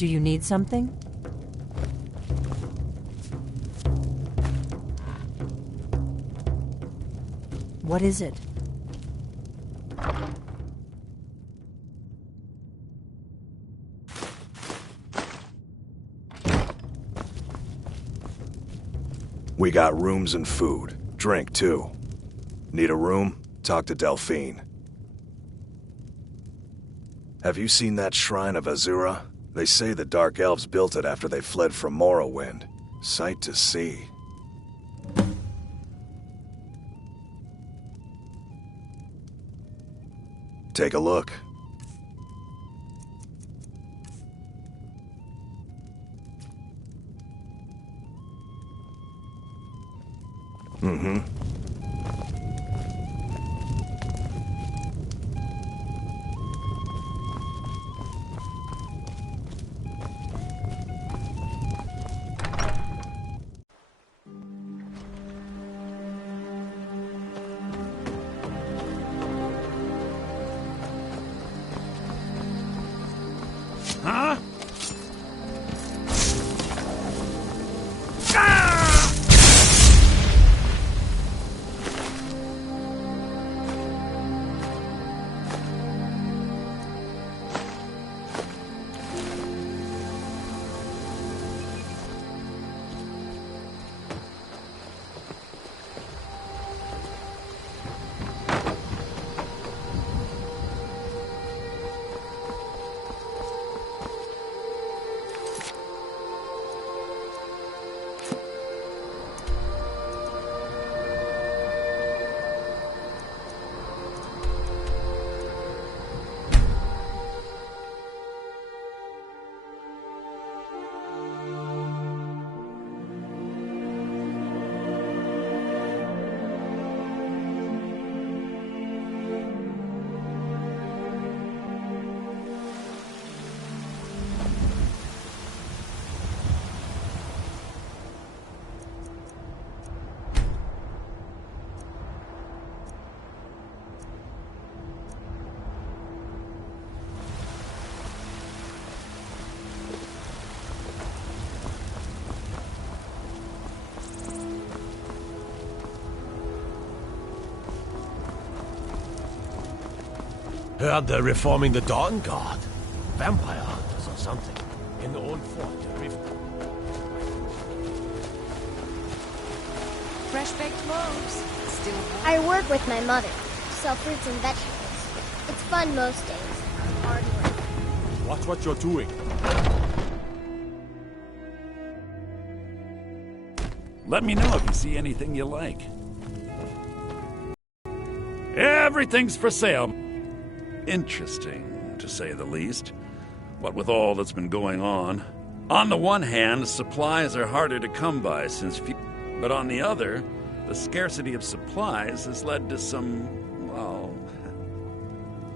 Do you need something? What is it? We got rooms and food. Drink, too. Need a room? Talk to Delphine. Have you seen that shrine of Azura? They say the Dark Elves built it after they fled from Morrowind. Sight to see. Take a look. Mm-hmm. Heard they're reforming the Dawn Guard. Vampire hunters or something. In the old fort. Fresh baked loaves. Still warm. I work with my mother. Sell fruits and vegetables. It's fun most days. Hard work. Watch what you're doing. Let me know if you see anything you like. Everything's for sale. Interesting, to say the least. What with all that's been going on. On the one hand, supplies are harder to come by but on the other, the scarcity of supplies has led to some, well...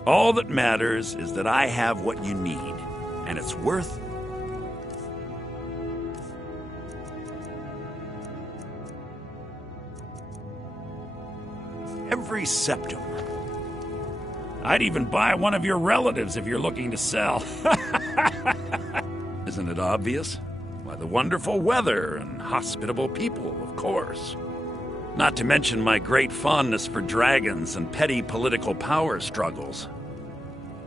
All that matters is that I have what you need, and it's worth... every septum. I'd even buy one of your relatives if you're looking to sell. Isn't it obvious? Why, the wonderful weather and hospitable people, of course. Not to mention my great fondness for dragons and petty political power struggles.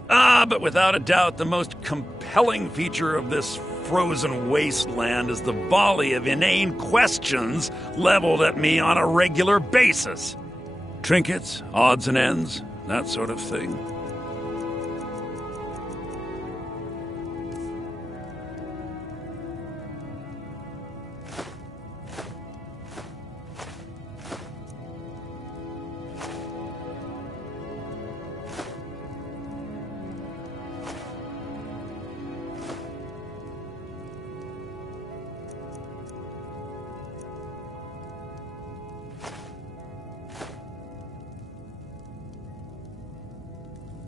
But without a doubt, the most compelling feature of this frozen wasteland is the volley of inane questions leveled at me on a regular basis. Trinkets, odds and ends, that sort of thing.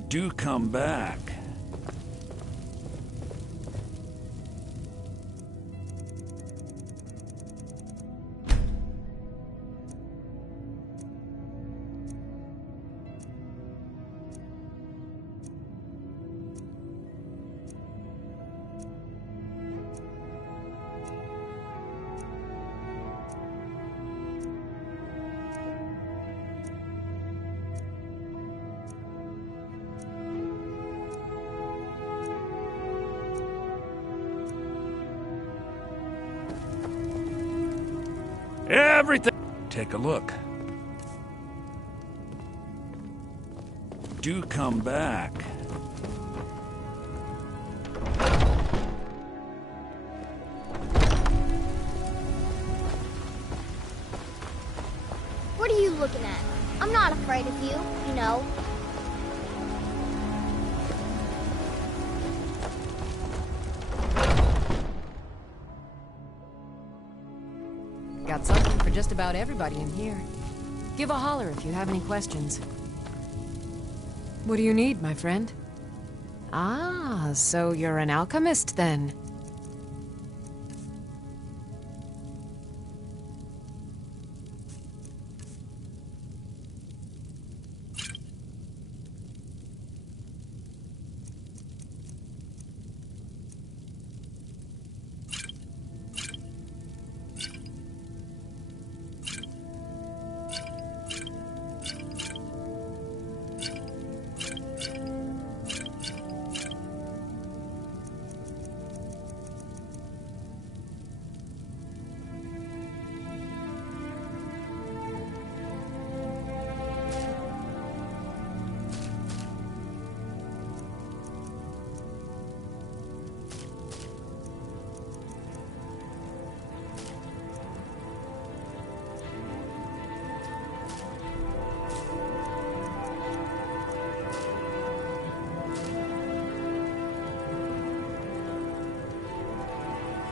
Do come back. Everything. Take a look. Do come back. What are you looking at? I'm not afraid of you, you know. Got something for just about everybody in here. Give a holler if you have any questions. What do you need, my friend? Ah, so you're an alchemist then.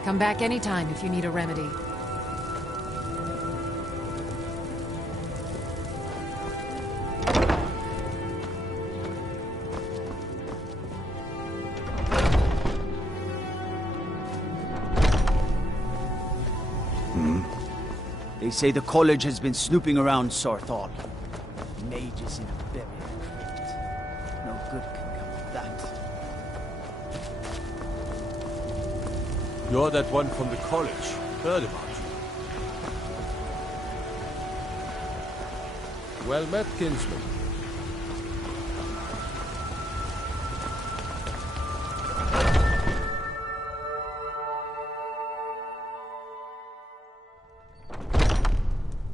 Come back anytime if you need a remedy. They say the college has been snooping around Sarthal. Mages in a burial crypt. No good can come of that. You're that one from the college. Heard about you. Well met, kinsman.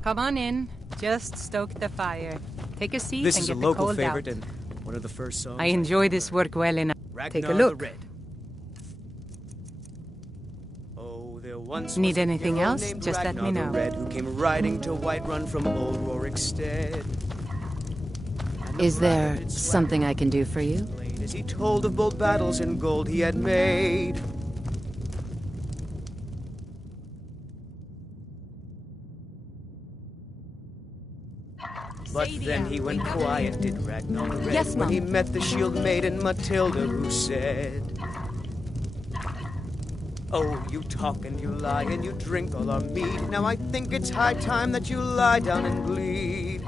Come on in. Just stoke the fire. Take a seat This and is get a the local cold favorite out. and one of the first songs. I enjoy this work well enough. Take a Ragnar the look. Red. Oh, there once Need was a anything hero else? named Just let Ragnar me the know. Red, who came riding to Whiterun from old Rorikstead. Is there something I can do for you? As he told of bold battles and gold he had made. But then he went quiet, did Ragnar the Red, Yes, when Mom. he met the shield maiden Matilda, who said, "Oh, you talk and you lie and you drink all our mead. Now I think it's high time that you lie down and bleed."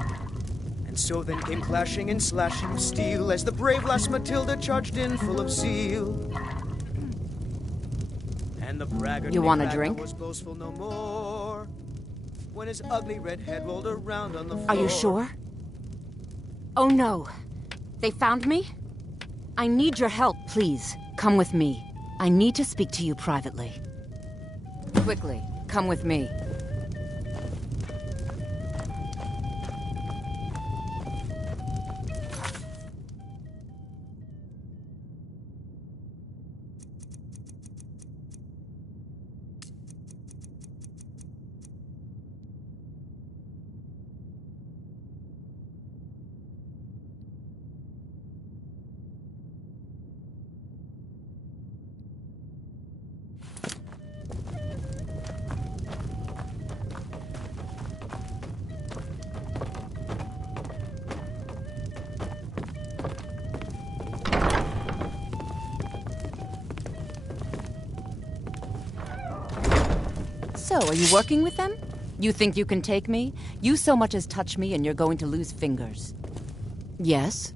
And so then came clashing and slashing of steel as the brave lass Matilda charged in full of zeal. And the braggart You want a Ragnar drink? was boastful no more when his ugly red head rolled around on the floor. Are you sure? Oh no. They found me? I need your help, please. Come with me. I need to speak to you privately. Quickly, come with me. So, are you working with them? You think you can take me? You so much as touch me and you're going to lose fingers. Yes?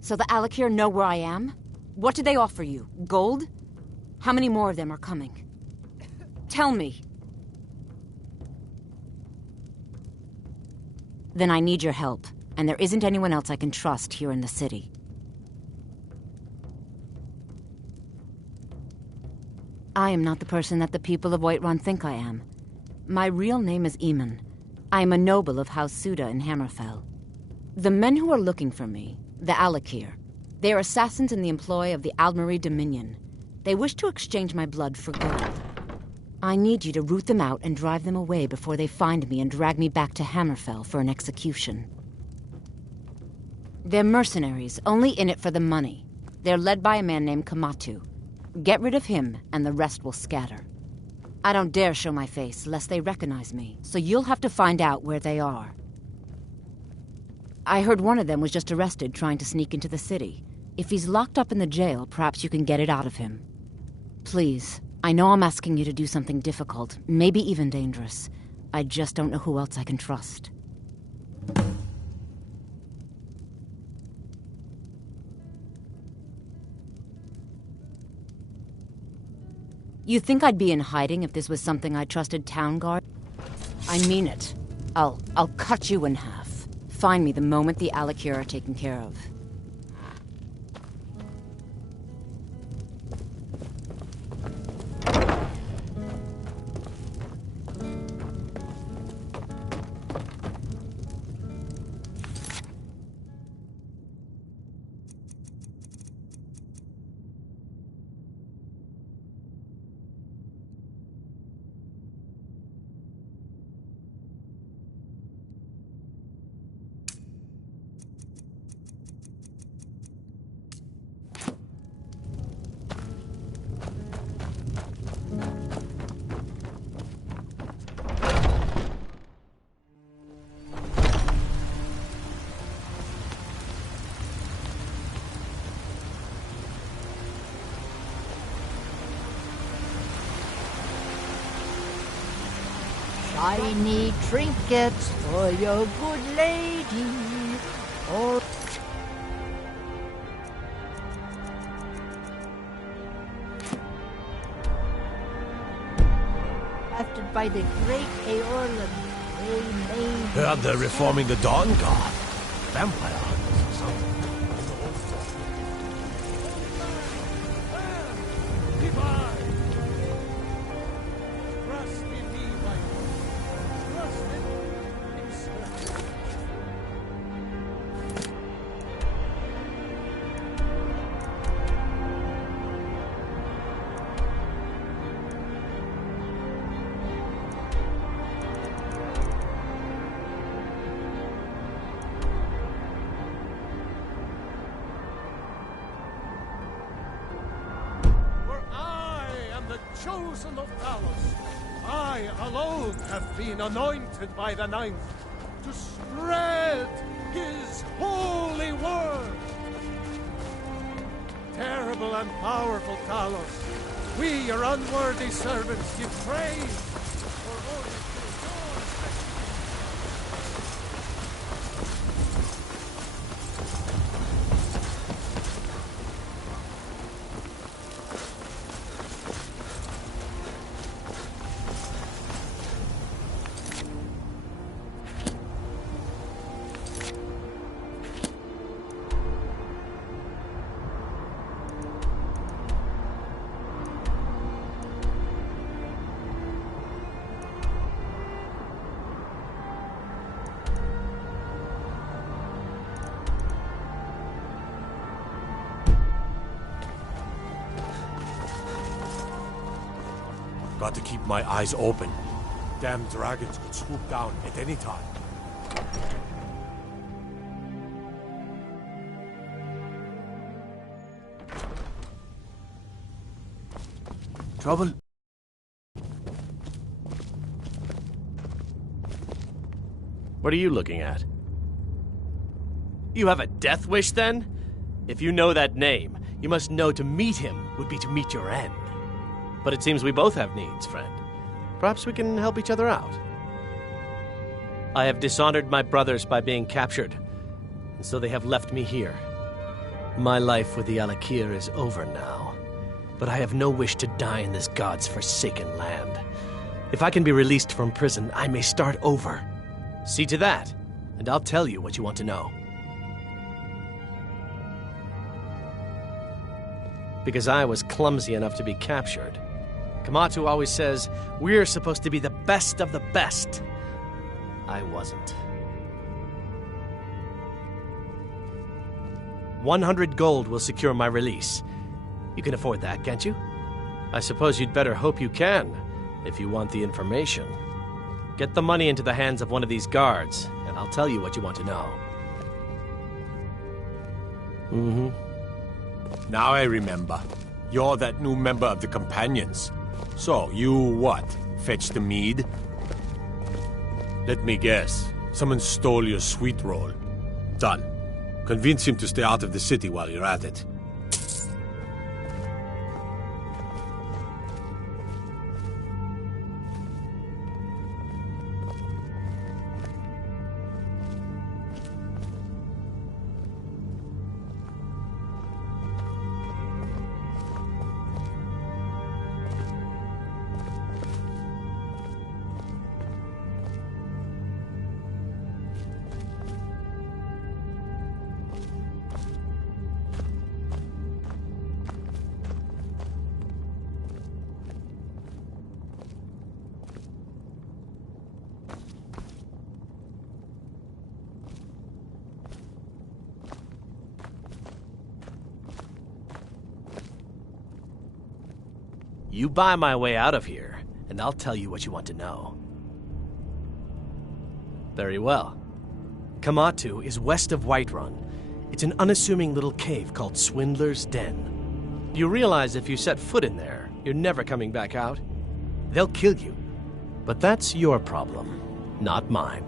So the Alakir know where I am? What do they offer you? Gold? How many more of them are coming? Tell me. Then I need your help, and there isn't anyone else I can trust here in the city. I am not the person that the people of Whiterun think I am. My real name is Eamon. I am a noble of House Suda in Hammerfell. The men who are looking for me, the Alakir, they are assassins in the employ of the Aldmeri Dominion. They wish to exchange my blood for gold. I need you to root them out and drive them away before they find me and drag me back to Hammerfell for an execution. They're mercenaries, only in it for the money. They're led by a man named Kamatu. Get rid of him, and the rest will scatter. I don't dare show my face, lest they recognize me, so you'll have to find out where they are. I heard one of them was just arrested trying to sneak into the city. If he's locked up in the jail, perhaps you can get it out of him. Please, I know I'm asking you to do something difficult, maybe even dangerous. I just don't know who else I can trust. You think I'd be in hiding if this was something I trusted Town Guard? I mean it. I'll cut you in half. Find me the moment the Alakir are taken care of. Shiny trinkets for your good lady, or... crafted by the great Eorlund. Heard they're reforming the Dawn Guard. Vampire hunters or something. chosen of Talos, I alone have been anointed by the Ninth to spread his holy word. Terrible and powerful Talos, we, your unworthy servants, give praise for orders Got to keep my eyes open. Damn dragons could swoop down at any time. Trouble? What are you looking at? You have a death wish, then? If you know that name, you must know to meet him would be to meet your end. But it seems we both have needs, friend. Perhaps we can help each other out. I have dishonored my brothers by being captured, and so they have left me here. My life with the Alakir is over now, but I have no wish to die in this god's forsaken land. If I can be released from prison, I may start over. See to that, and I'll tell you what you want to know. Because I was clumsy enough to be captured. Kamatu always says, we're supposed to be the best of the best. I wasn't. 100 gold will secure my release. You can afford that, can't you? I suppose you'd better hope you can, if you want the information. Get the money into the hands of one of these guards, and I'll tell you what you want to know. Now I remember. You're that new member of the Companions. So, you what? Fetch the mead? Let me guess. Someone stole your sweet roll. Done. Convince him to stay out of the city while you're at it. You buy my way out of here, and I'll tell you what you want to know. Very well. Kamatu is west of Whiterun. It's an unassuming little cave called Swindler's Den. You realize if you set foot in there, you're never coming back out? They'll kill you. But that's your problem, not mine.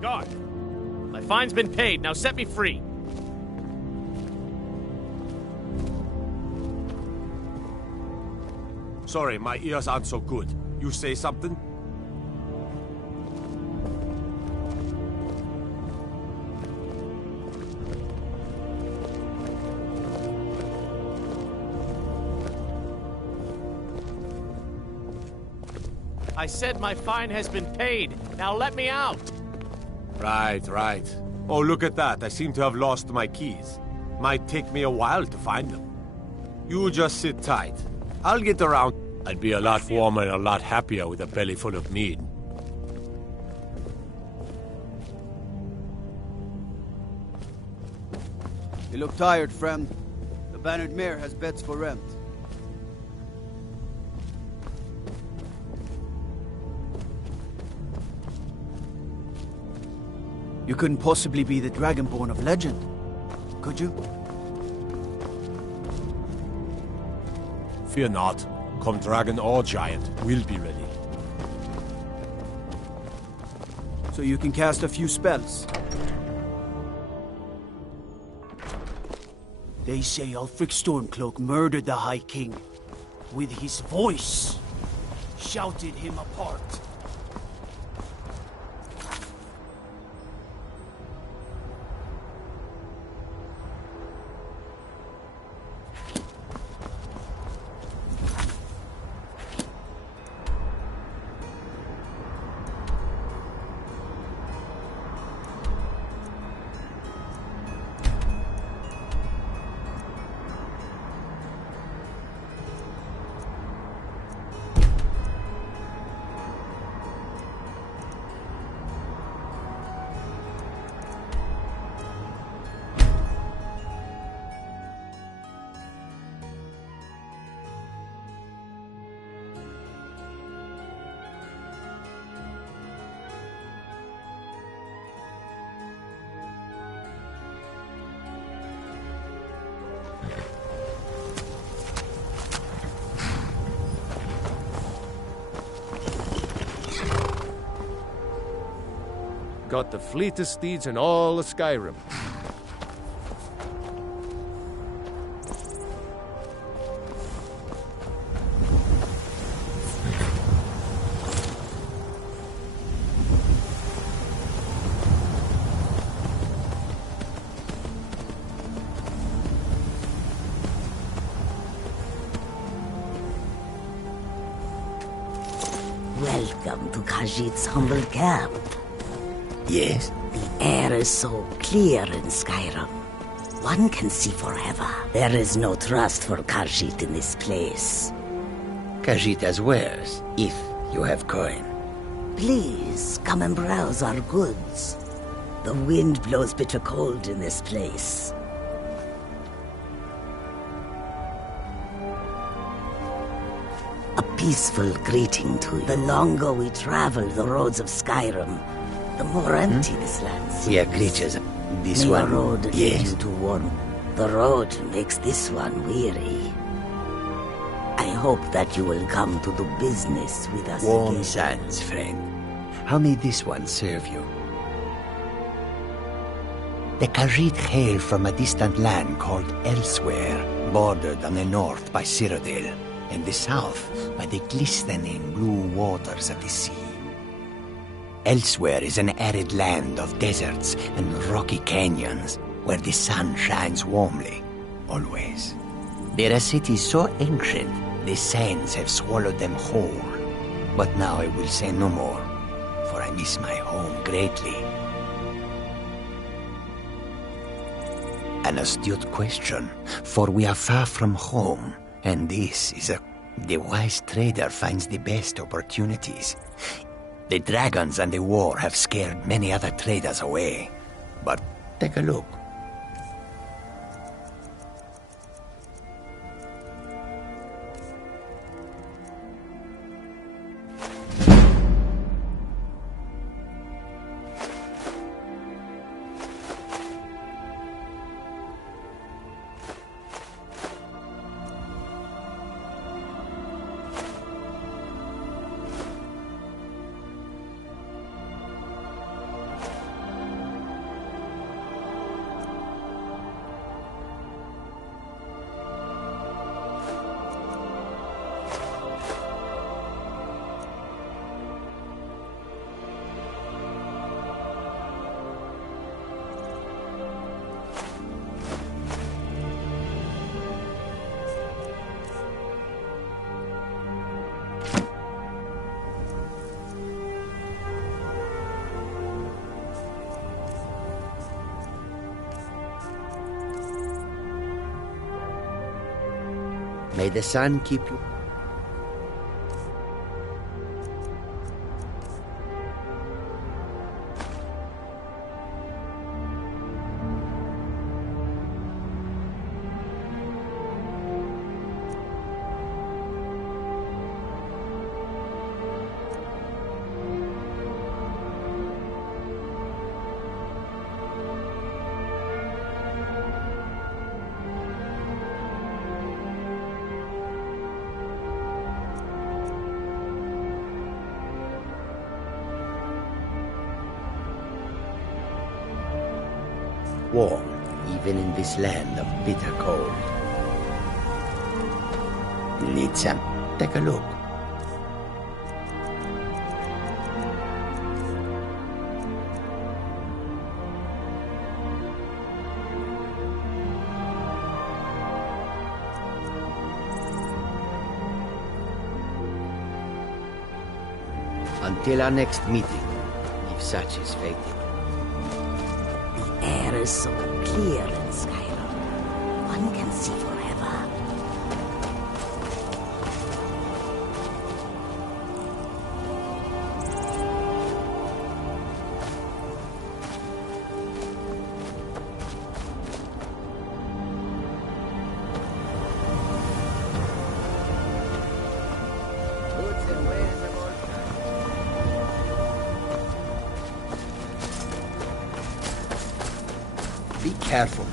Guard! My fine's been paid, now set me free! Sorry, my ears aren't so good. You say something? I said my fine has been paid. Now let me out! Right, right. Oh, look at that. I seem to have lost my keys. Might take me a while to find them. You just sit tight. I'll get around. I'd be a lot warmer and a lot happier with a belly full of mead. You look tired, friend. The Bannered Mare has beds for rent. You couldn't possibly be the Dragonborn of legend, could you? Fear not. Come dragon or giant, we'll be ready. So you can cast a few spells. They say Ulfric Stormcloak murdered the High King. With his voice, shouted him apart. Got the fleetest steeds in all of Skyrim. Welcome to Khajiit's humble camp. Yes? The air is so clear in Skyrim. One can see forever. There is no trust for Khajiit in this place. Khajiit has wares, if you have coin. Please, come and browse our goods. The wind blows bitter cold in this place. A peaceful greeting to you. The longer we travel the roads of Skyrim, the more empty this land seems. We are creatures. This May one, the road lead yes. you to warm. The road makes this one weary. I hope that you will come to do business with us Warm again. sands, friend. How may this one serve you? The Khajiit hail from a distant land called Elsewhere, bordered on the north by Cyrodiil, and the south by the glistening blue waters of the sea. Elsewhere is an arid land of deserts and rocky canyons, where the sun shines warmly, always. There are cities so ancient, the sands have swallowed them whole. But now I will say no more, for I miss my home greatly. An astute question, for we are far from home, and this is the wise trader finds the best opportunities. The dragons and the war have scared many other traders away, but take a look. May the sun keep you. warm, even in this land of bitter cold. Need some? Take a look. Until our next meeting, if such is fated. The air is so clear in Skyrim. One can see forever. Be careful.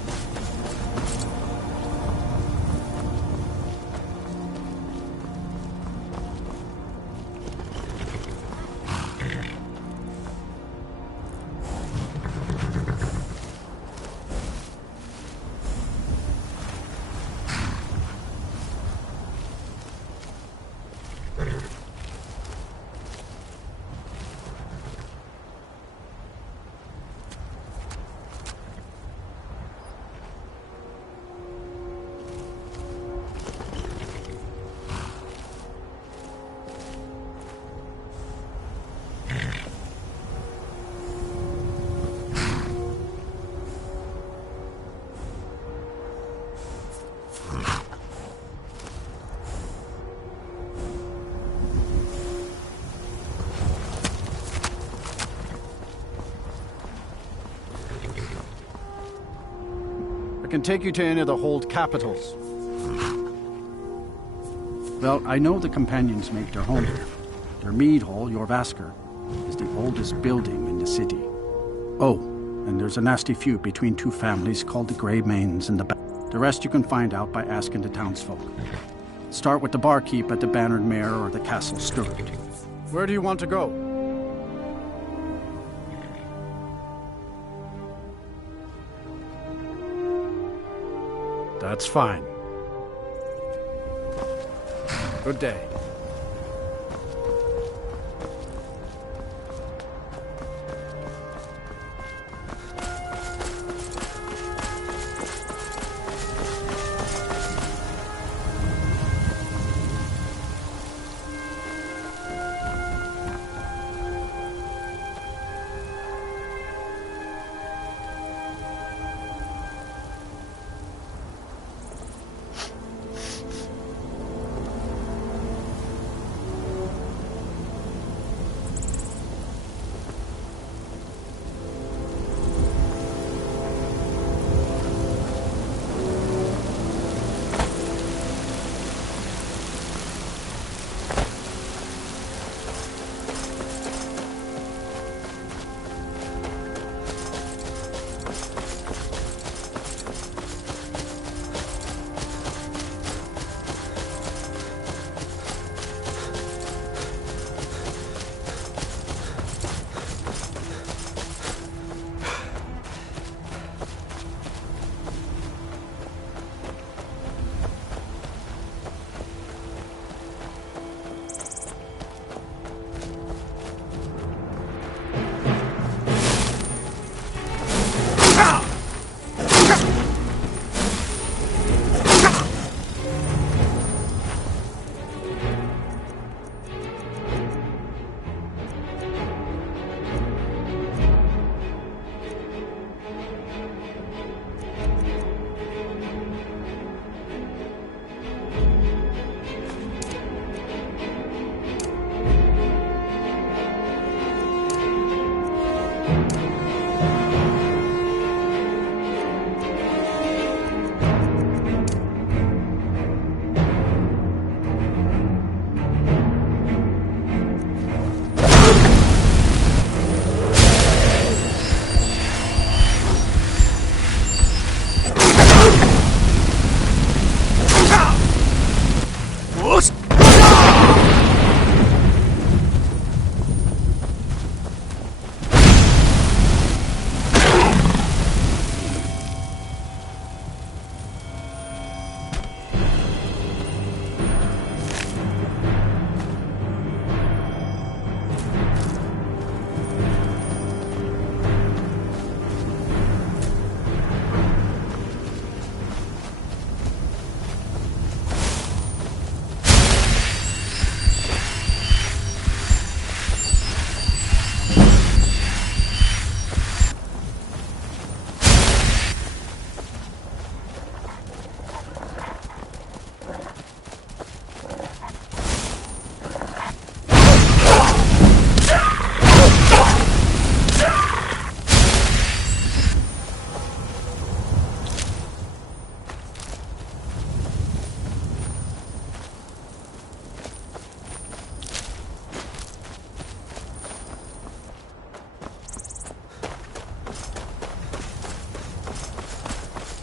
I can take you to any of the hold capitals. Well, I know the companions make their home here. Their mead hall, Jorvaskr, is the oldest building in the city. Oh, and there's a nasty feud between two families called the Grey Mains and the rest you can find out by asking the townsfolk. Start with the barkeep at the Bannered Mare or the Castle Steward. Where do you want to go? That's fine. Good day.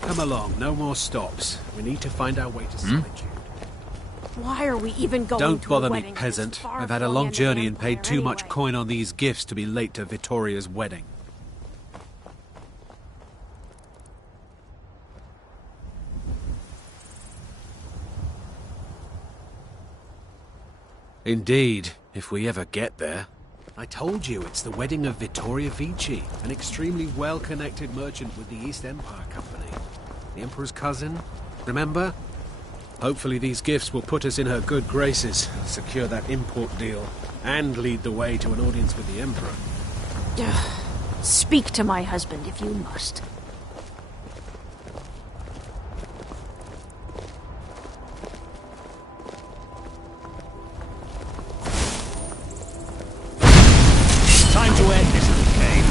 Come along, no more stops. We need to find our way to solitude. Why are we even going Don't to bother a me, wedding peasant. this far I've had a flung long into journey the and paid Empire too much anyway? coin on these gifts to be late to Vittoria's wedding. Indeed, if we ever get there. I told you, it's the wedding of Vittoria Vici, an extremely well-connected merchant with the East Empire Company. The Emperor's cousin, remember? Hopefully these gifts will put us in her good graces, secure that import deal, and lead the way to an audience with the Emperor. Speak to my husband if you must. Time to end this little game.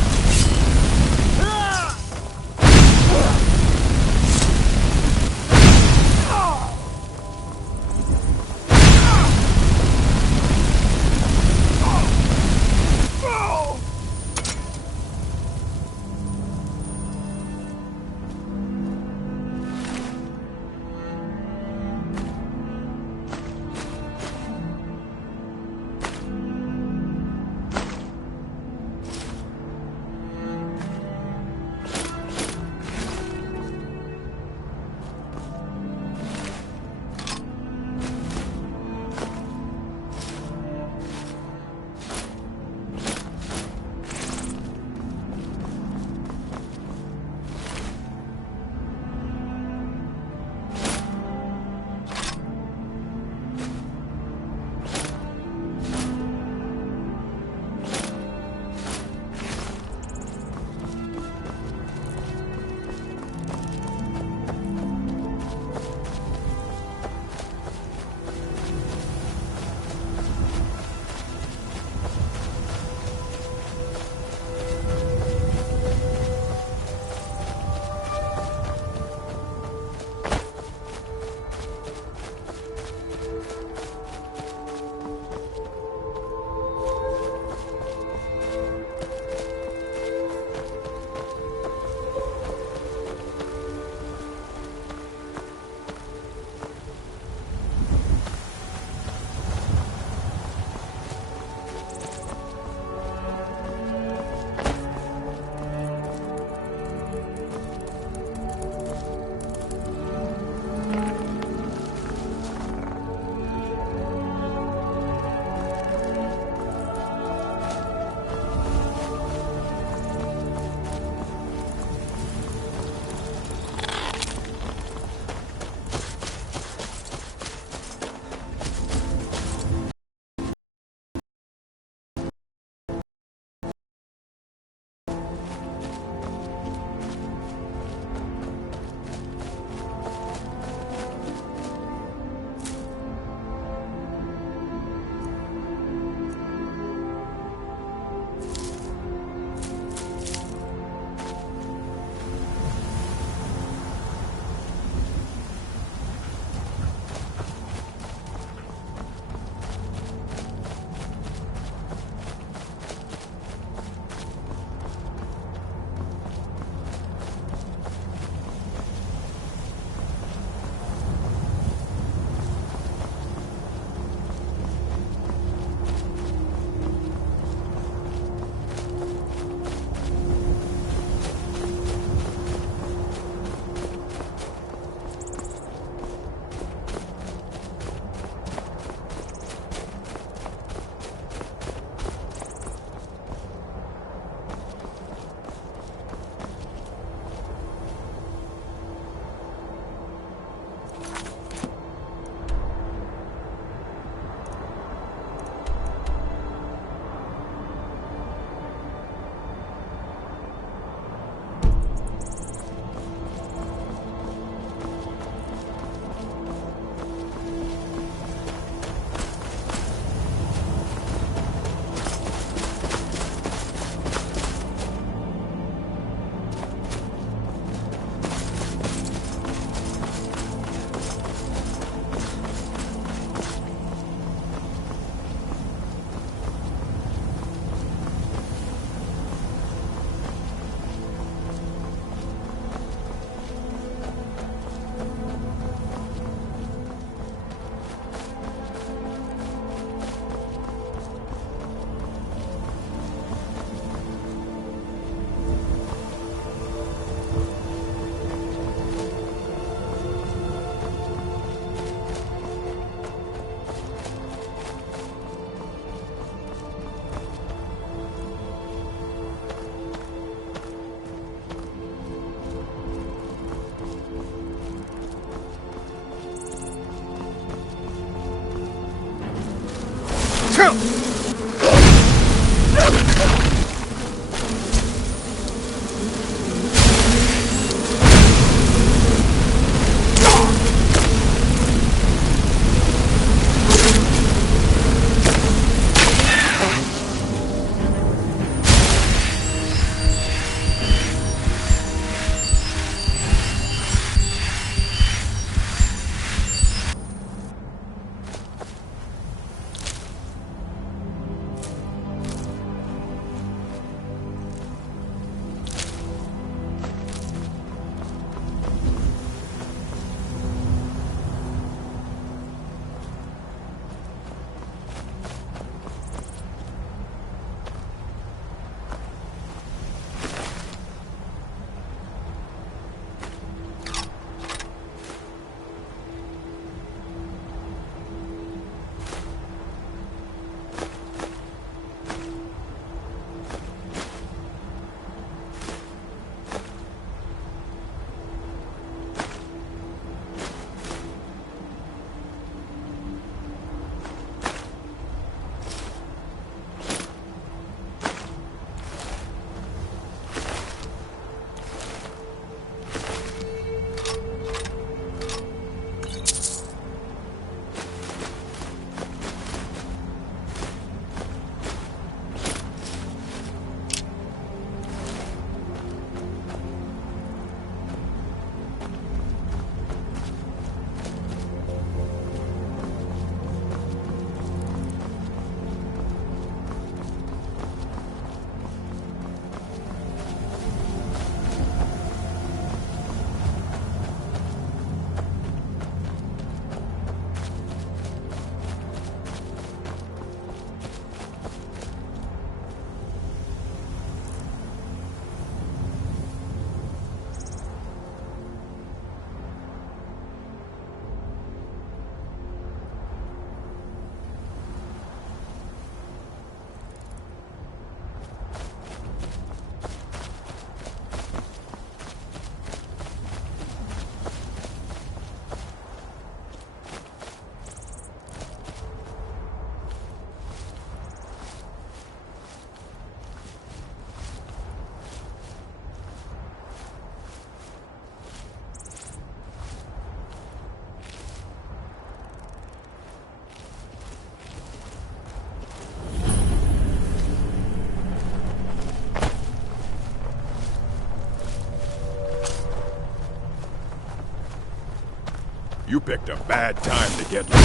You picked a bad time to get lost.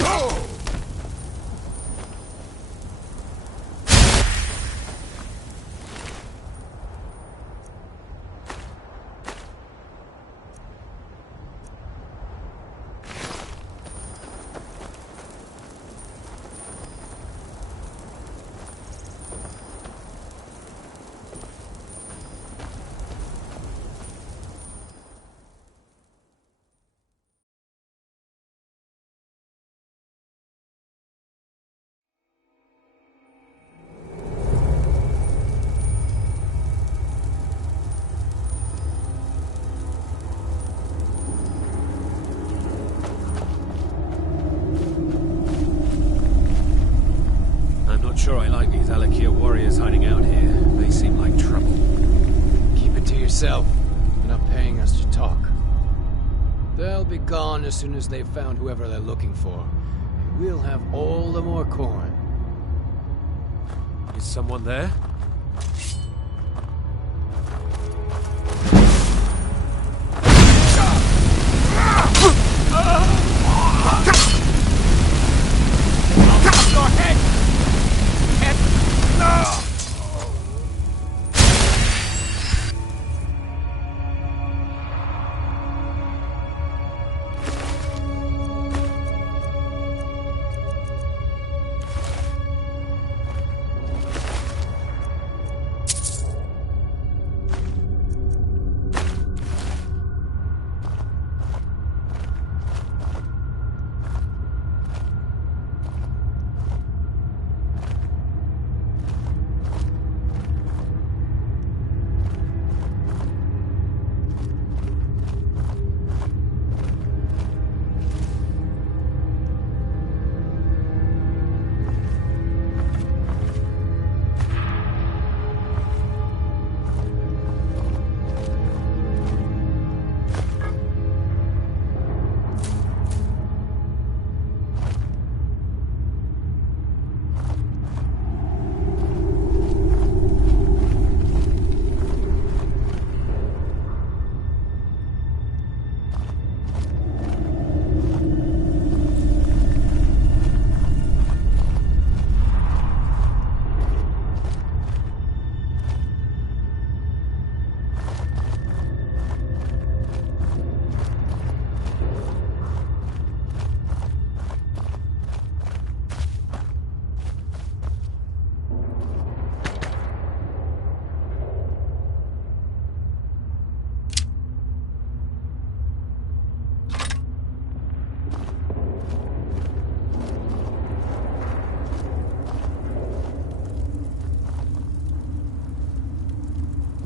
Oh! Sure, I like these Alakir warriors hiding out here. They seem like trouble. Keep it to yourself. They're not paying us to talk. They'll be gone as soon as they've found whoever they're looking for. And we'll have all the more corn. Is someone there? Your head! No!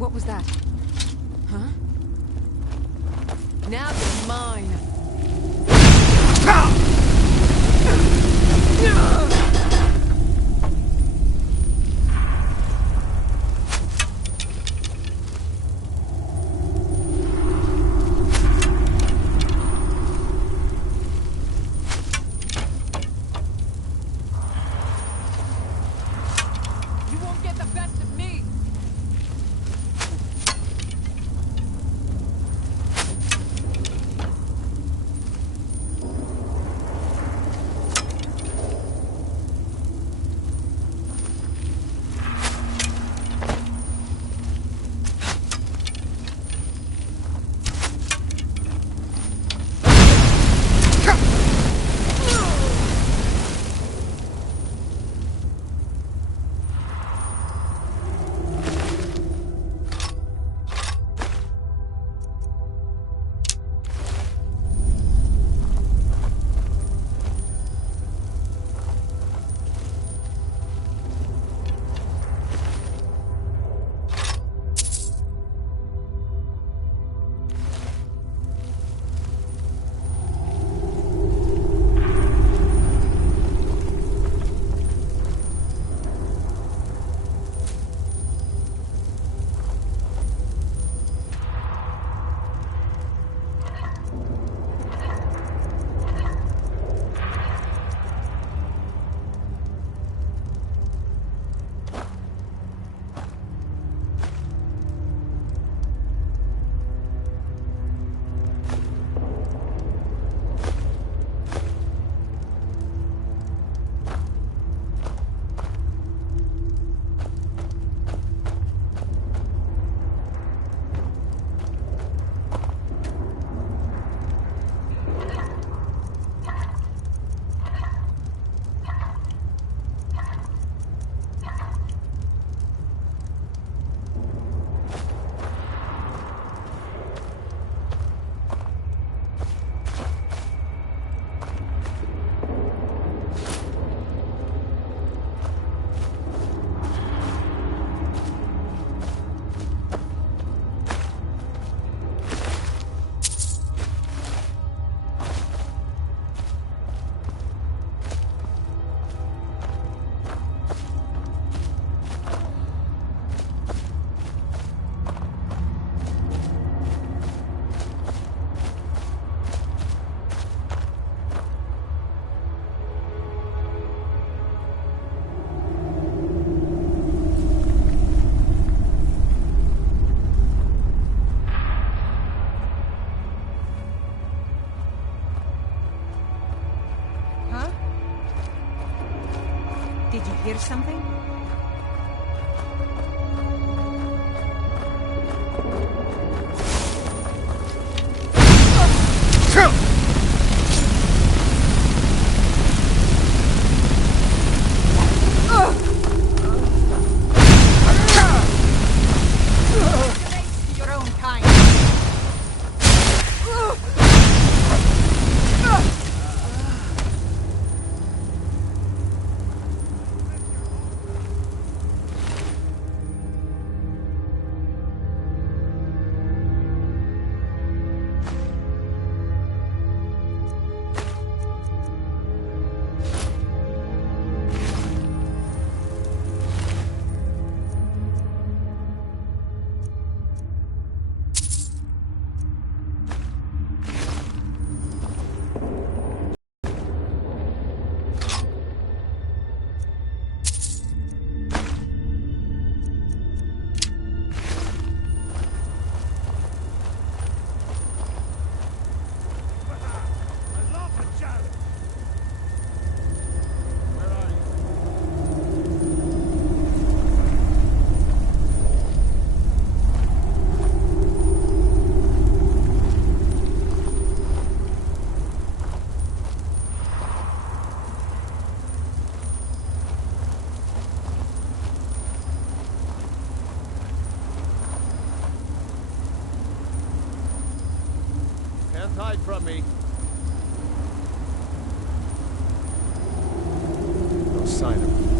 What was that? Huh? Now they're mine. You won't get the best of me. Did you hear something? Your own kind. Can't hide from me. No sign of him.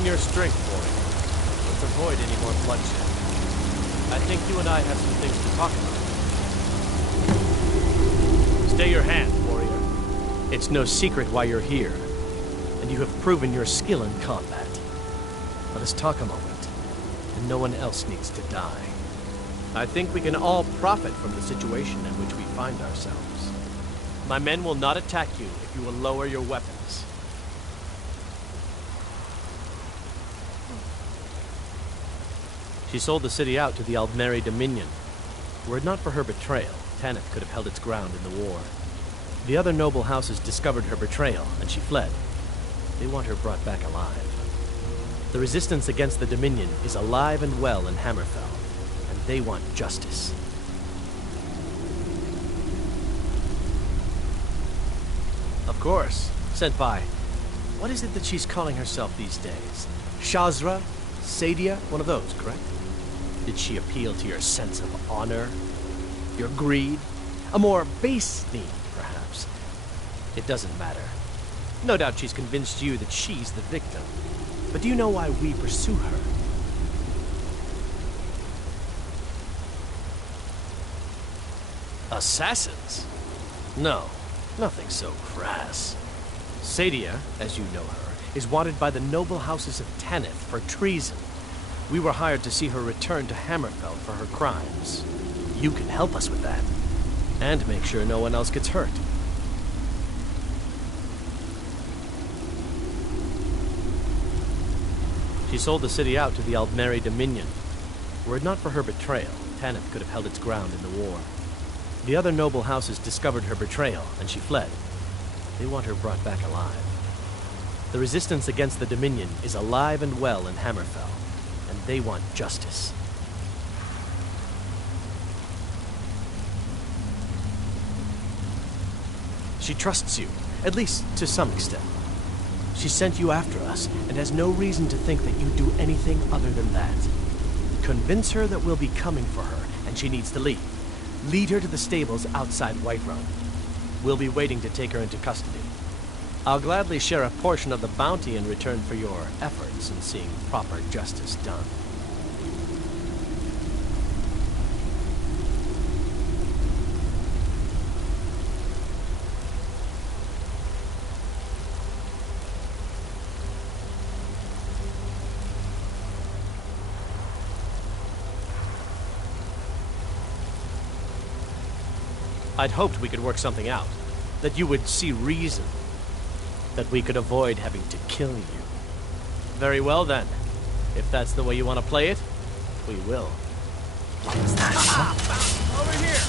proven your strength, boy. Let's avoid any more bloodshed. I think you and I have some things to talk about. Stay your hand, warrior. It's no secret why you're here, and you have proven your skill in combat. Let us talk a moment, and no one else needs to die. I think we can all profit from the situation in which we find ourselves. My men will not attack you if you will lower your weapons. She sold the city out to the Aldmeri Dominion. Were it not for her betrayal, Tanith could have held its ground in the war. The other noble houses discovered her betrayal, and she fled. They want her brought back alive. The resistance against the Dominion is alive and well in Hammerfell, and they want justice. Of course. Senpai, what is it that she's calling herself these days? Shazra? Sadia? One of those, correct? Did she appeal to your sense of honor? Your greed? A more base need, perhaps? It doesn't matter. No doubt she's convinced you that she's the victim. But do you know why we pursue her? Assassins? No, nothing so crass. Sadia, as you know her, is wanted by the noble houses of Tanith for treason. We were hired to see her return to Hammerfell for her crimes. You can help us with that, and make sure no one else gets hurt. She sold the city out to the Aldmeri Dominion. Were it not for her betrayal, Tanith could have held its ground in the war. The other noble houses discovered her betrayal, and she fled. They want her brought back alive. The resistance against the Dominion is alive and well in Hammerfell, and they want justice. She trusts you, at least to some extent. She sent you after us, and has no reason to think that you'd do anything other than that. Convince her that we'll be coming for her, and she needs to leave. Lead her to the stables outside Whiterun. We'll be waiting to take her into custody. I'll gladly share a portion of the bounty in return for your efforts in seeing proper justice done. I'd hoped we could work something out. That you would see reason. That we could avoid having to kill you. Very well then. If that's the way you want to play it, we will. Over here!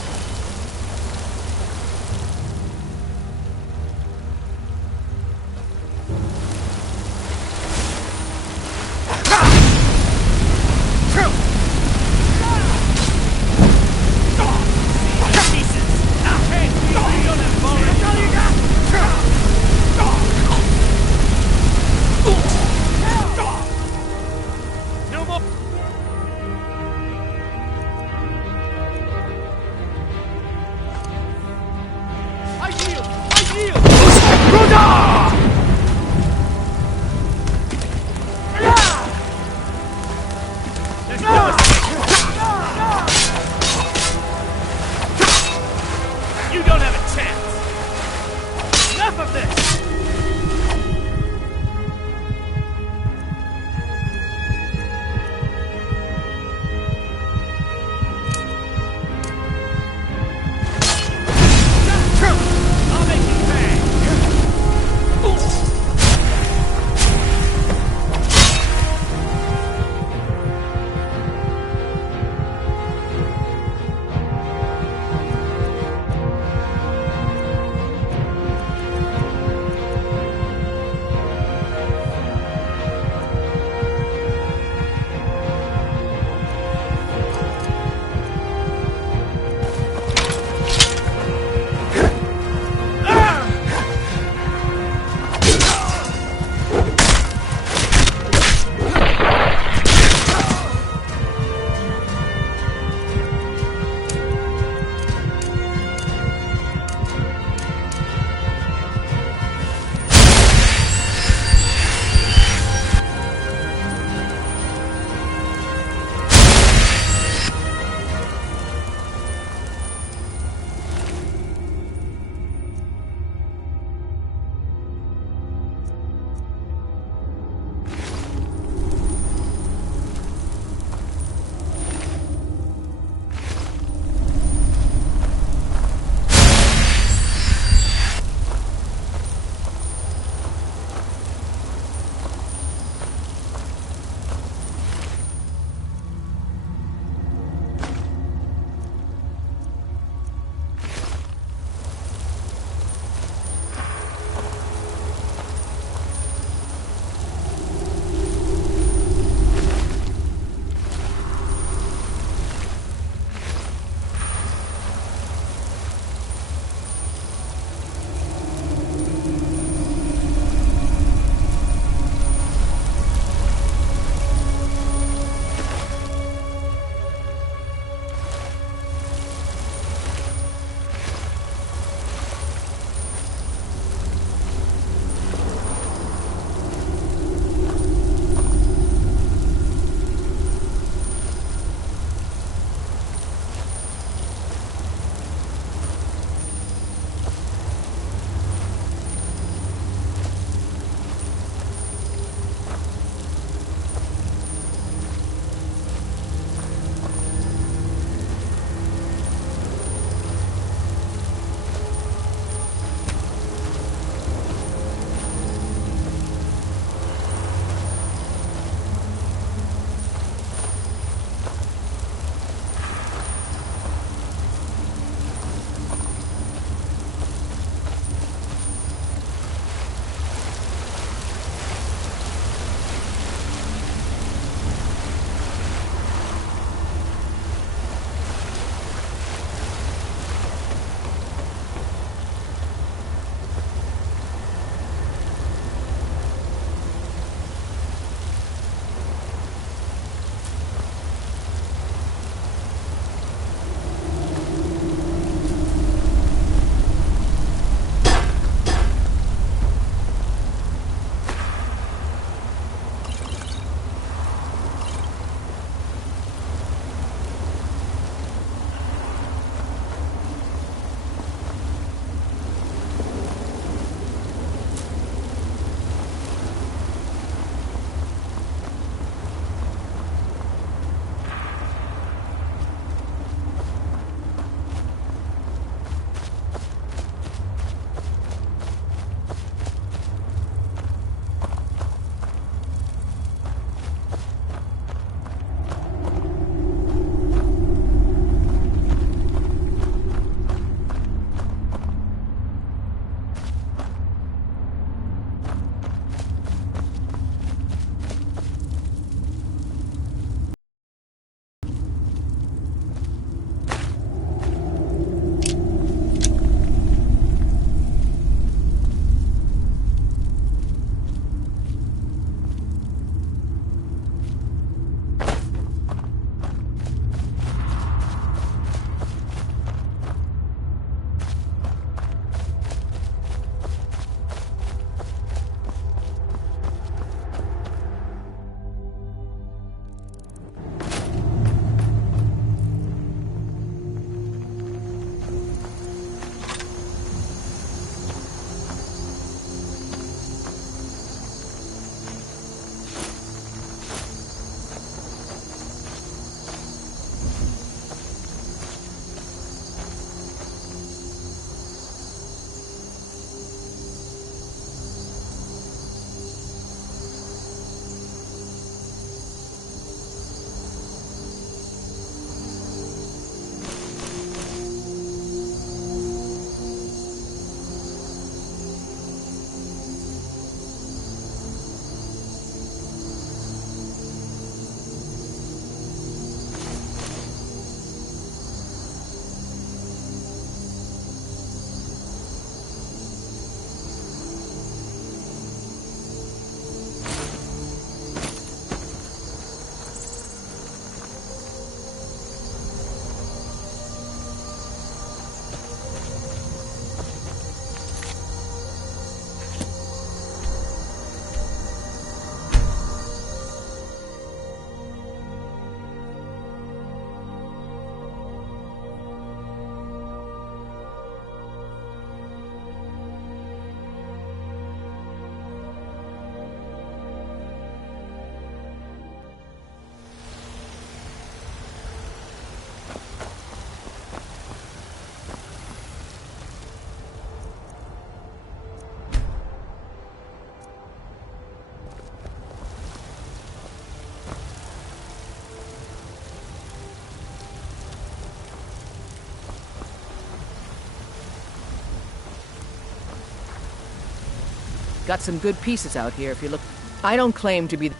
got some good pieces out here if you look. I don't claim to be...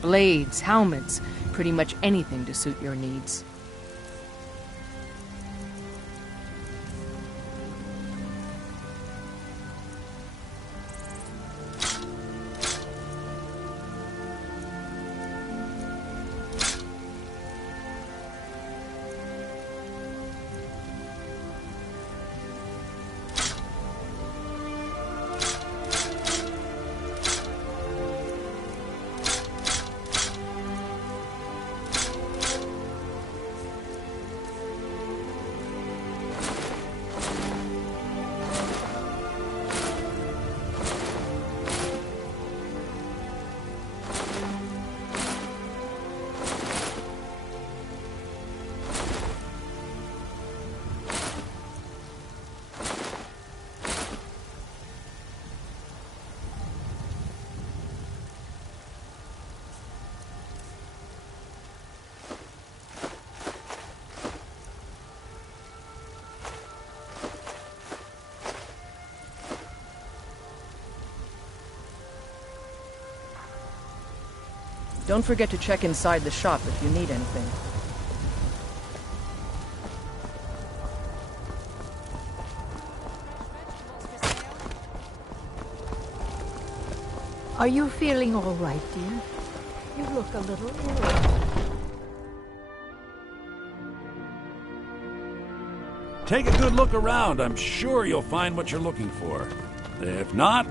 blades, helmets, pretty much anything to suit your needs. Don't forget to check inside the shop if you need anything. Are you feeling all right, dear? You look a little ill. Take a good look around. I'm sure you'll find what you're looking for. If not,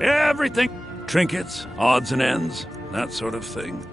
everything. Trinkets, odds and ends, that sort of thing.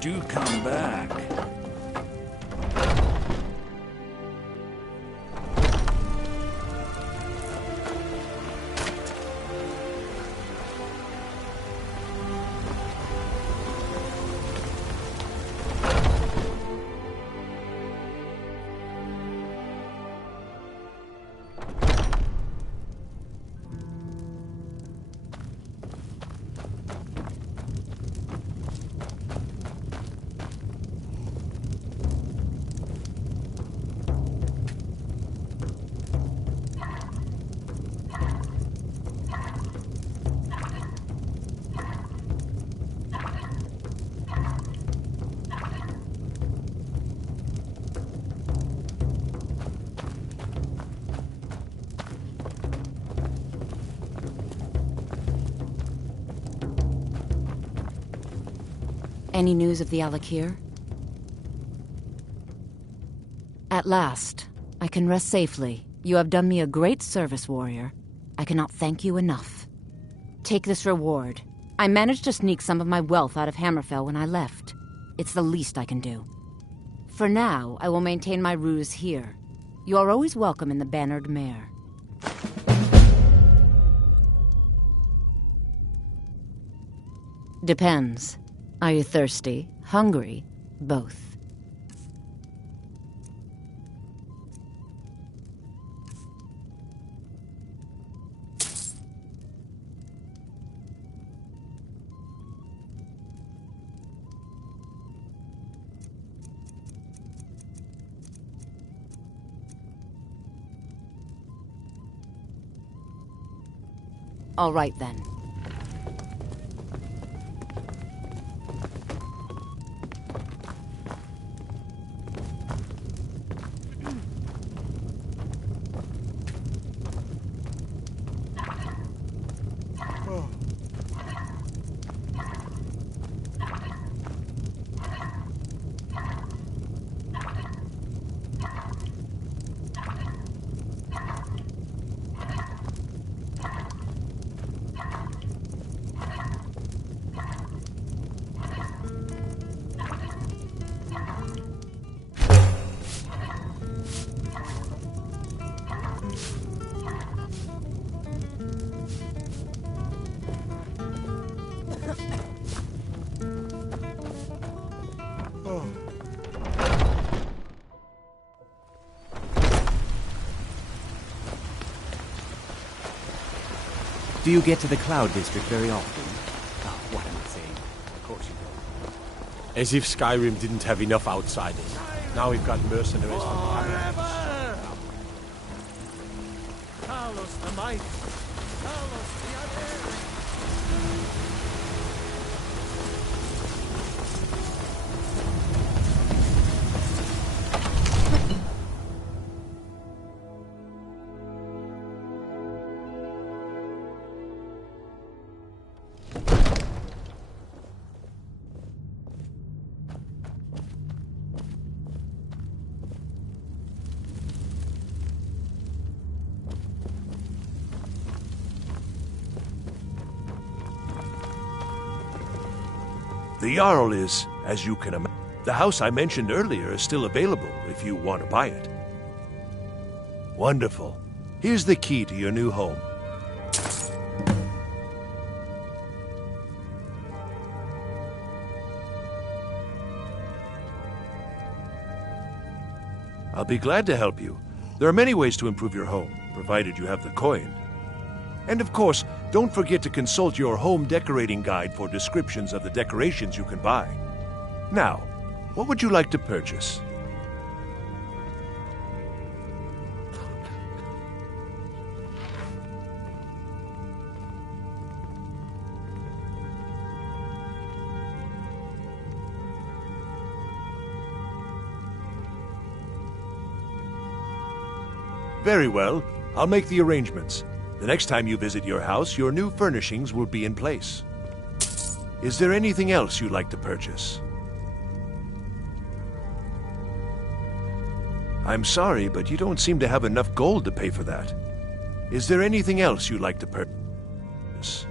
Do come back. Any news of the Alakir? At last, I can rest safely. You have done me a great service, warrior. I cannot thank you enough. Take this reward. I managed to sneak some of my wealth out of Hammerfell when I left. It's the least I can do. For now, I will maintain my ruse here. You are always welcome in the Bannered Mare. Depends. Are you thirsty? Hungry? Both. All right, then. Do you get to the Cloud District very often? Oh, what am I saying? Of course you do. As if Skyrim didn't have enough outsiders. Now we've got mercenaries from Paradise. Carlos the Mighty! Carlos the Unending! The Jarl is, as you can imagine. The house I mentioned earlier is still available if you want to buy it. Wonderful. Here's the key to your new home. I'll be glad to help you. There are many ways to improve your home, provided you have the coin. And of course, don't forget to consult your home decorating guide for descriptions of the decorations you can buy. Now, what would you like to purchase? Very well. I'll make the arrangements. The next time you visit your house, your new furnishings will be in place. Is there anything else you'd like to purchase? I'm sorry, but you don't seem to have enough gold to pay for that. Is there anything else you'd like to purchase?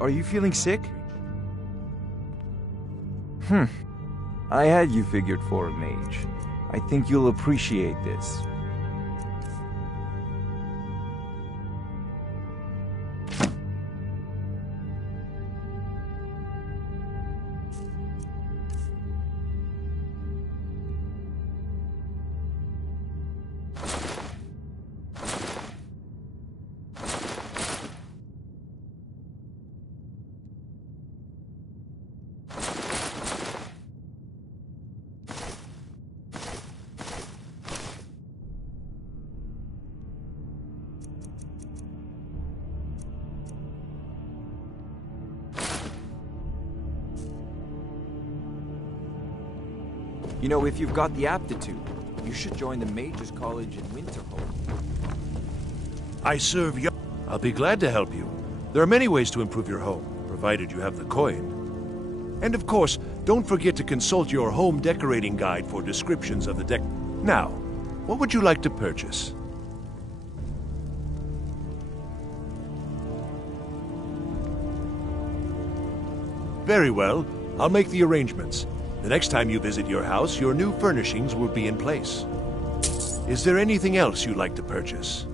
Are you feeling sick? I had you figured for a mage. I think you'll appreciate this. You know, if you've got the aptitude, you should join the Mages College in Winterhold. I serve you. I'll be glad to help you. There are many ways to improve your home, provided you have the coin. And of course, don't forget to consult your home decorating guide for descriptions of the deck. Now, what would you like to purchase? Very well. I'll make the arrangements. The next time you visit your house, your new furnishings will be in place. Is there anything else you'd like to purchase?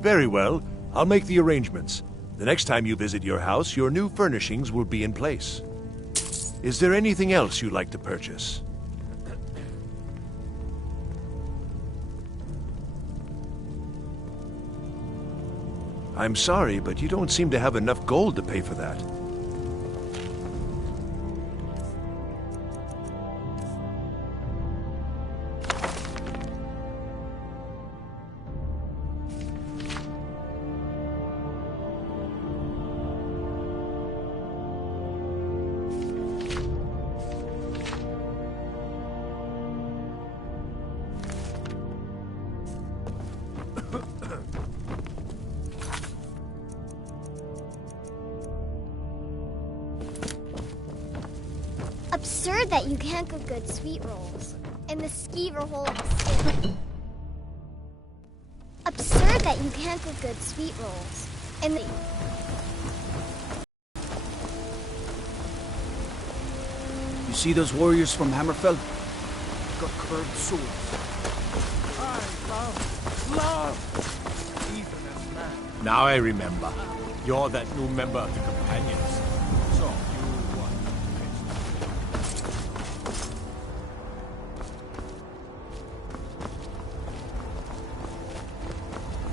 Very well. I'll make the arrangements. The next time you visit your house, your new furnishings will be in place. Is there anything else you'd like to purchase? I'm sorry, but you don't seem to have enough gold to pay for that. Absurd that you can't cook good sweet rolls in the skeever hole. Absurd that you can't cook good sweet rolls in the. You see those warriors from Hammerfell? Got curved swords. I love even as man. Now I remember. You're that new member of the Companions. So, you want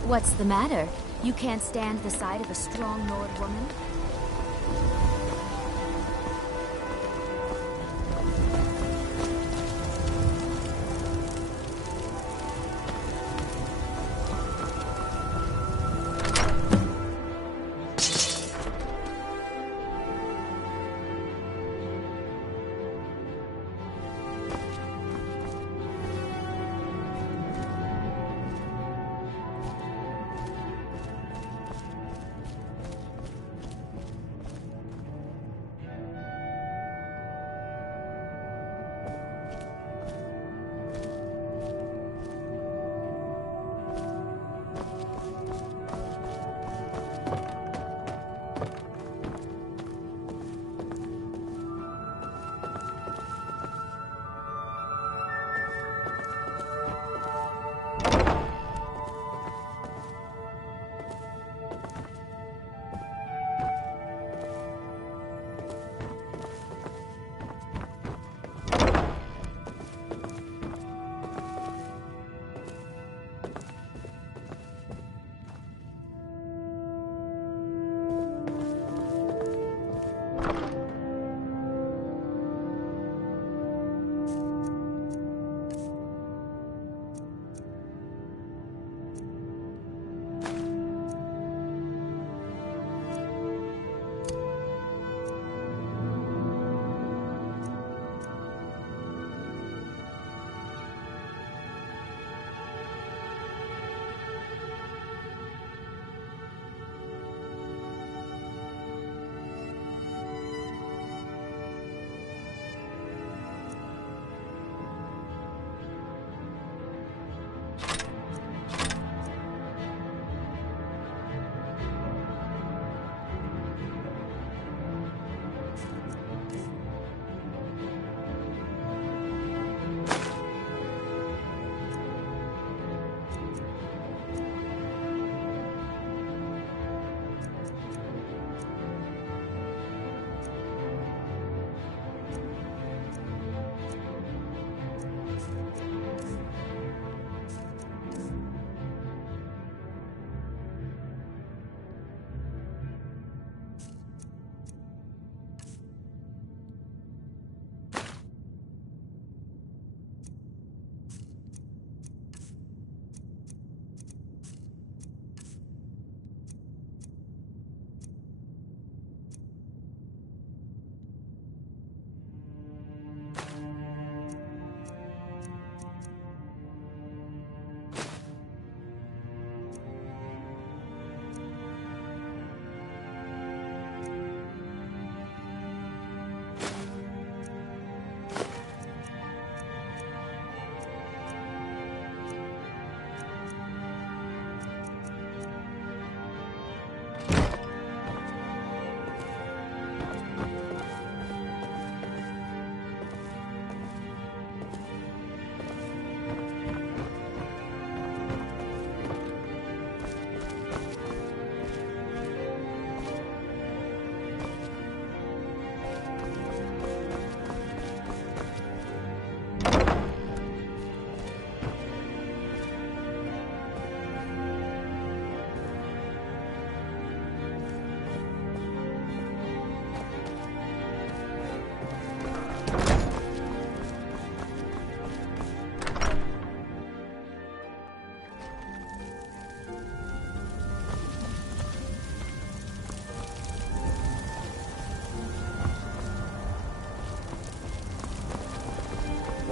What's the matter? You can't stand the sight of a strong Nord woman?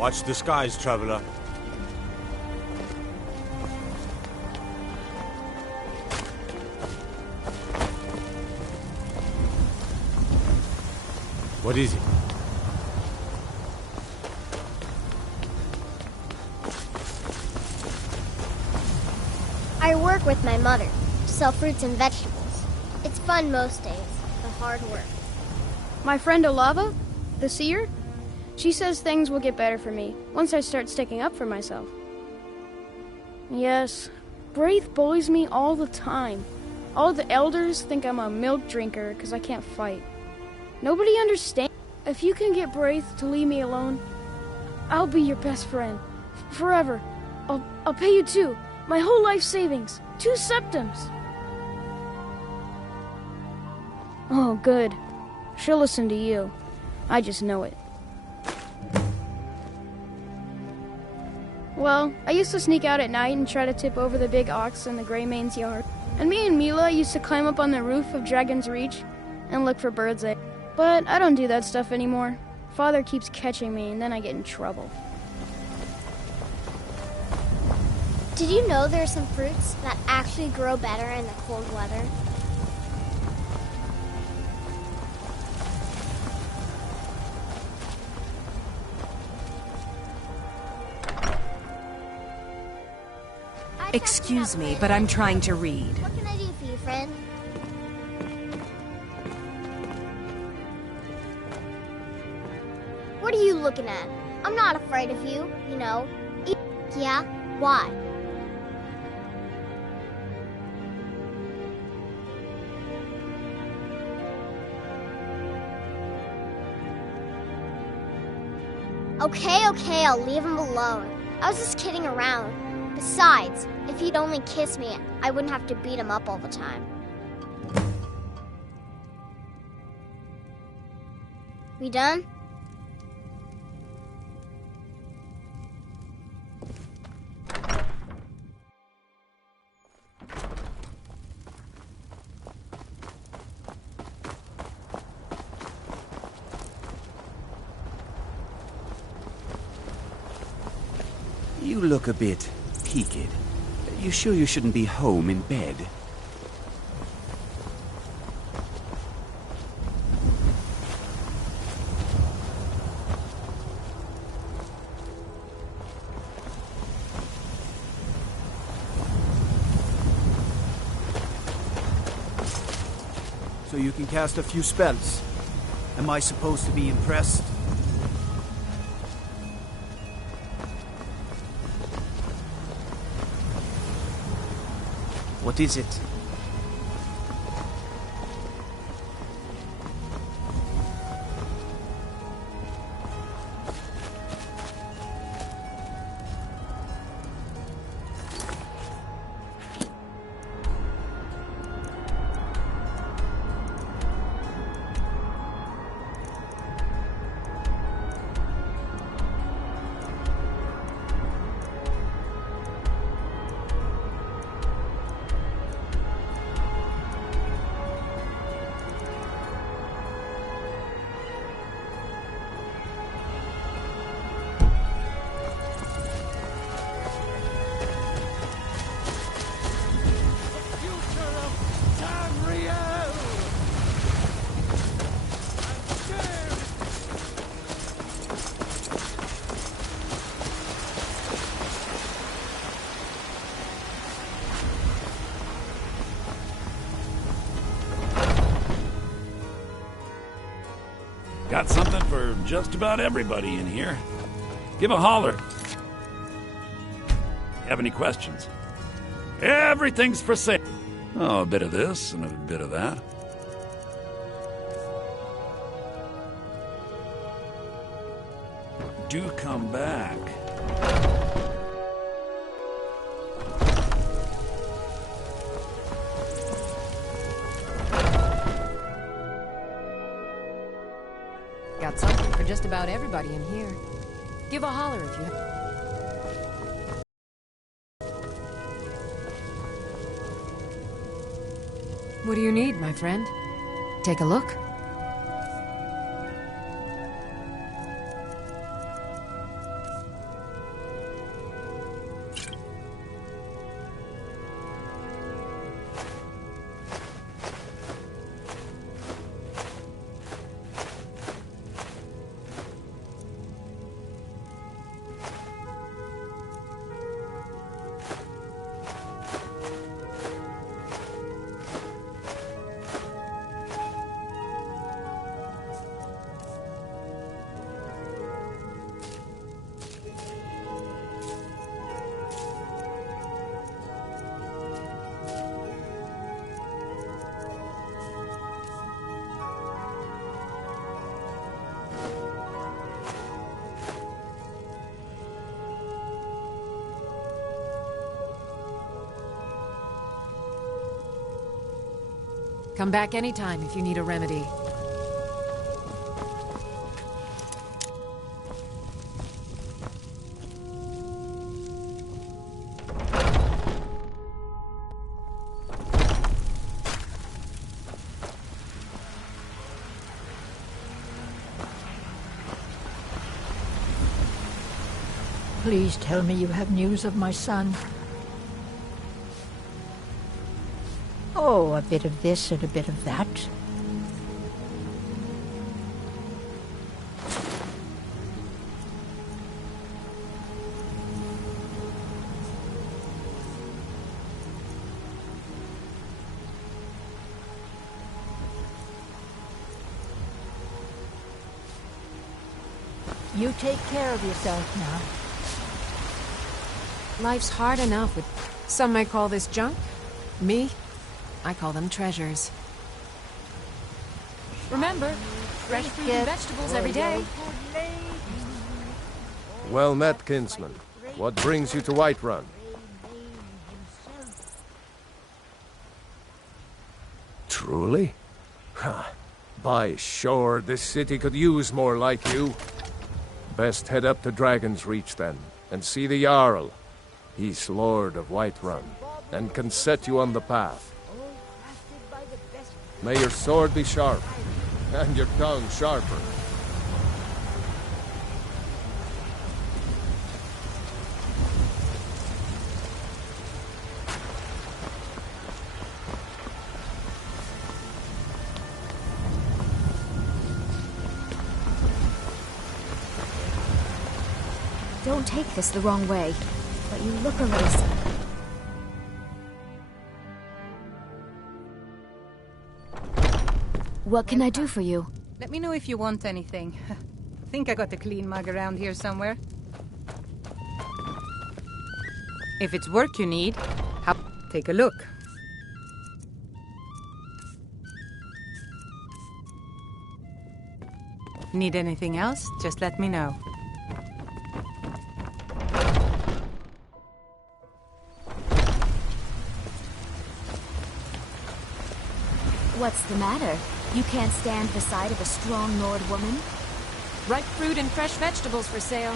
Watch the skies, traveler. What is it? I work with my mother to sell fruits and vegetables. It's fun most days, but hard work. My friend Olava, the seer, she says things will get better for me once I start sticking up for myself. Yes, Braith bullies me all the time. All the elders think I'm a milk drinker because I can't fight. Nobody understands. If you can get Braith to leave me alone, I'll be your best friend. Forever. I'll pay you too. My whole life savings. 2 septims. Oh, good. She'll listen to you. I just know it. Well, I used to sneak out at night and try to tip over the big ox in the Grey Mane's yard. And me and Mila used to climb up on the roof of Dragon's Reach and look for bird's eggs. But I don't do that stuff anymore. Father keeps catching me, and then I get in trouble. Did you know there are some fruits that actually grow better in the cold weather? Excuse me, but I'm trying to read. What can I do for you, friend? What are you looking at? I'm not afraid of you, you know. Yeah? Why? Okay, I'll leave him alone. I was just kidding around. Besides, if he'd only kiss me, I wouldn't have to beat him up all the time. We done? You look a bit peaked. You sure you shouldn't be home in bed? So you can cast a few spells. Am I supposed to be impressed? What is it? Got something for just about everybody in here. Give a holler. Have any questions? Everything's for sale. Oh, a bit of this and a bit of that. Do come back. Got something for just about everybody in here. Give a holler if you... What do you need, my friend? Take a look. Come back anytime if you need a remedy. Please tell me you have news of my son. Oh, a bit of this and a bit of that. You take care of yourself now. Life's hard enough with... Some might call this junk. Me? I call them treasures. Remember, fresh fruit and vegetables every day. Well met, kinsman. What brings you to Whiterun? Truly? Ha! By shore, this city could use more like you. Best head up to Dragon's Reach then, and see the Jarl. He's Lord of Whiterun, and can set you on the path. May your sword be sharp, and your tongue sharper. Don't take this the wrong way, but you look a little... What can I do for you? Let me know if you want anything. Think I got a clean mug around here somewhere. If it's work you need, take a look. Need anything else? Just let me know. What's the matter? You can't stand the sight of a strong Nord woman? Ripe fruit and fresh vegetables for sale.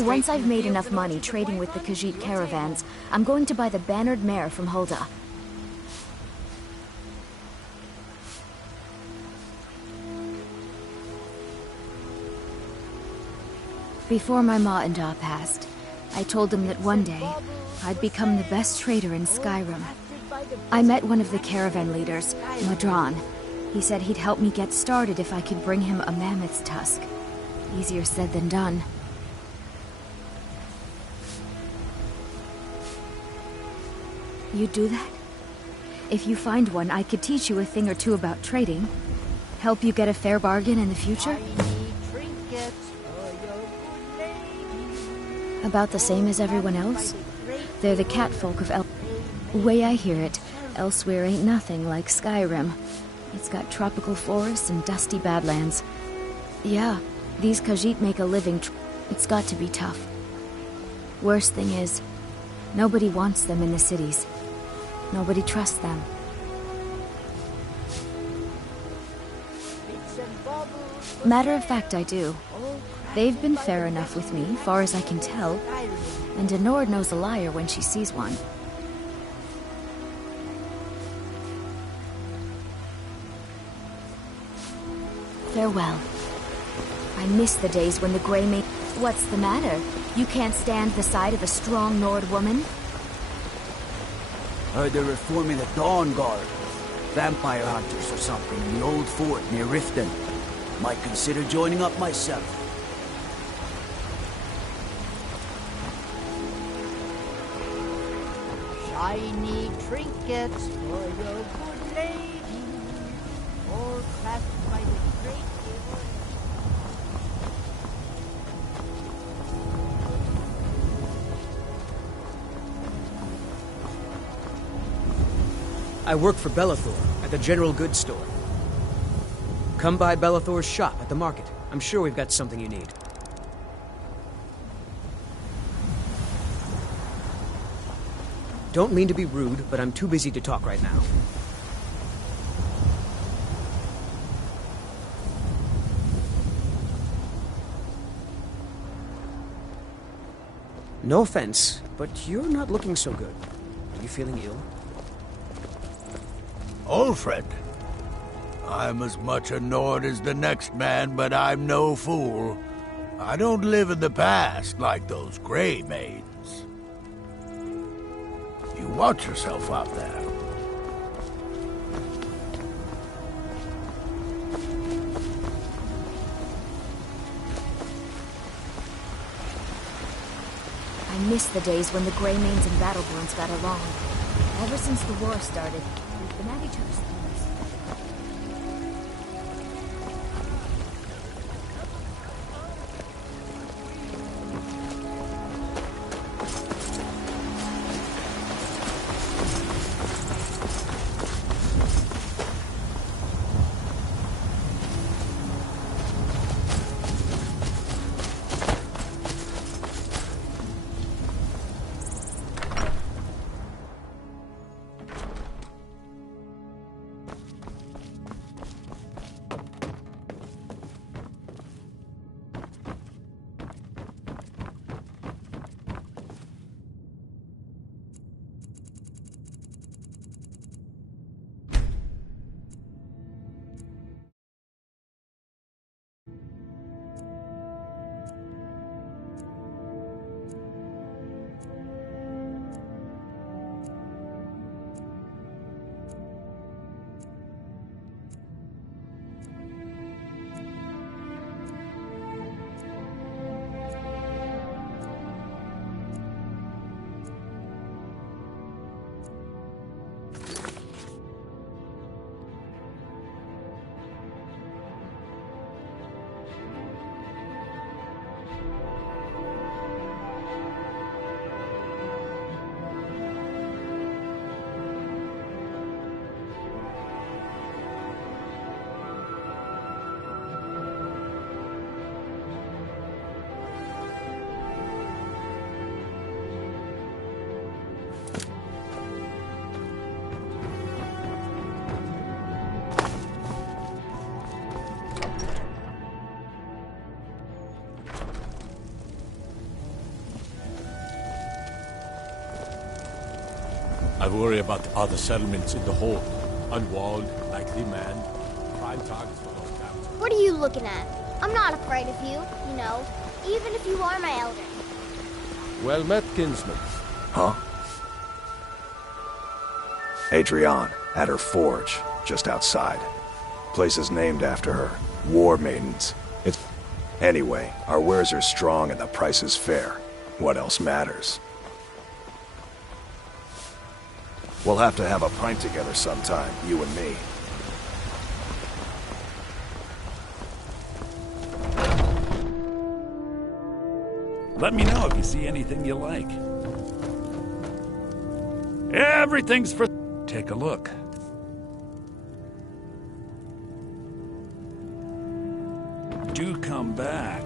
Once I've made enough money trading with the Khajiit caravans, I'm going to buy the bannered mare from Hulda. Before my ma and Da passed, I told them that one day, I'd become the best trader in Skyrim. I met one of the caravan leaders, Madran. He said he'd help me get started if I could bring him a mammoth's tusk. Easier said than done. You'd do that? If you find one, I could teach you a thing or two about trading. Help you get a fair bargain in the future? About the same as everyone else? They're the catfolk of Way I hear it, elsewhere ain't nothing like Skyrim. It's got tropical forests and dusty badlands. Yeah, these Khajiit make a living. It's got to be tough. Worst thing is, nobody wants them in the cities. Nobody trusts them. Matter of fact, I do. They've been fair enough with me, far as I can tell. And a Nord knows a liar when she sees one. Farewell. I miss the days when the Grey Mane... What's the matter? You can't stand the sight of a strong Nord woman? Heard they're reforming the Dawn Guard. Vampire hunters or something in the old fort near Riften. Might consider joining up myself. Shiny trinkets for your good lady, all crafted by the great... I work for Belethor at the General Goods Store. Come by Belethor's shop at the market. I'm sure we've got something you need. Don't mean to be rude, but I'm too busy to talk right now. No offense, but you're not looking so good. Are you feeling ill? Old friend. I'm as much annoyed as the next man, but I'm no fool. I don't live in the past like those gray maids. You watch yourself out there. I miss the days when the Greymanes and Battleborns got along. Ever since the war started, we've been at each other's throats. I worry about the other settlements in the hold. Unwalled, lightly manned, prime targets for those captains. What are you looking at? I'm not afraid of you, you know, even if you are my elder. Well met, kinsman. Huh? Adrienne, at her forge, just outside. Place is named after her. War Maidens. It's... Anyway, our wares are strong and the price is fair. What else matters? We'll have to have a pint together sometime, you and me. Let me know if you see anything you like. Everything's for... Take a look. Do come back.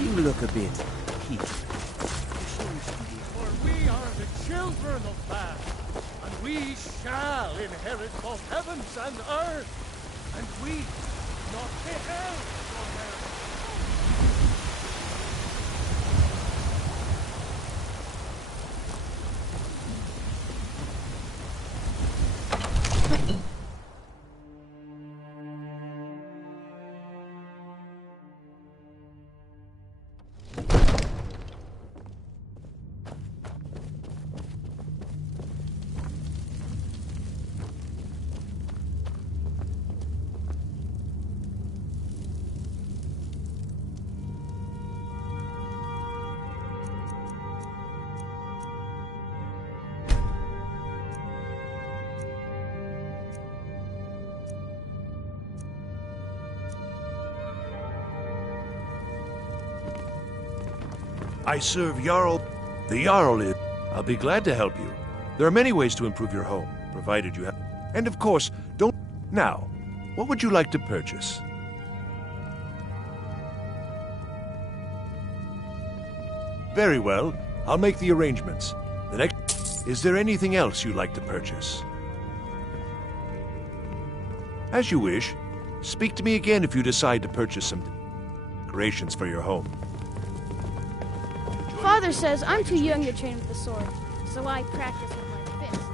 You look a bit heated. For we are the children of man, and we shall inherit both heavens and earth, and we not the hell from earth. I serve Jarl. The Jarl is... I'll be glad to help you. There are many ways to improve your home, provided you have... And of course, don't... Now, what would you like to purchase? Very well. I'll make the arrangements. The next... Is there anything else you'd like to purchase? As you wish. Speak to me again if you decide to purchase some decorations for your home. Father says I'm too young to train with the sword, so I practice with my fists.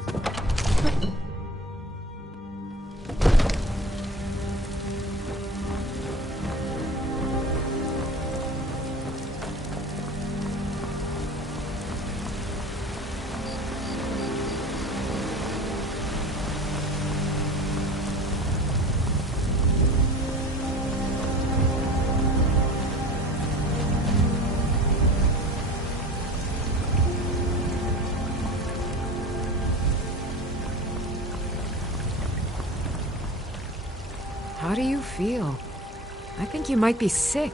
How do you feel? I think you might be sick.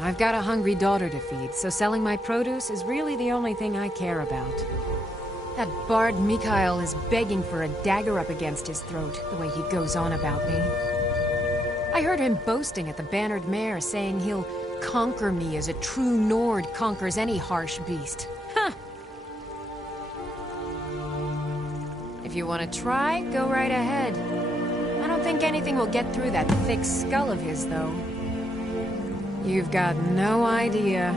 I've got a hungry daughter to feed, so selling my produce is really the only thing I care about. That bard Mikhail is begging for a dagger up against his throat, the way he goes on about me. I heard him boasting at the Bannered Mare, saying he'll conquer me as a true Nord conquers any harsh beast. Huh! If you want to try, go right ahead. I don't think anything will get through that thick skull of his, though. You've got no idea.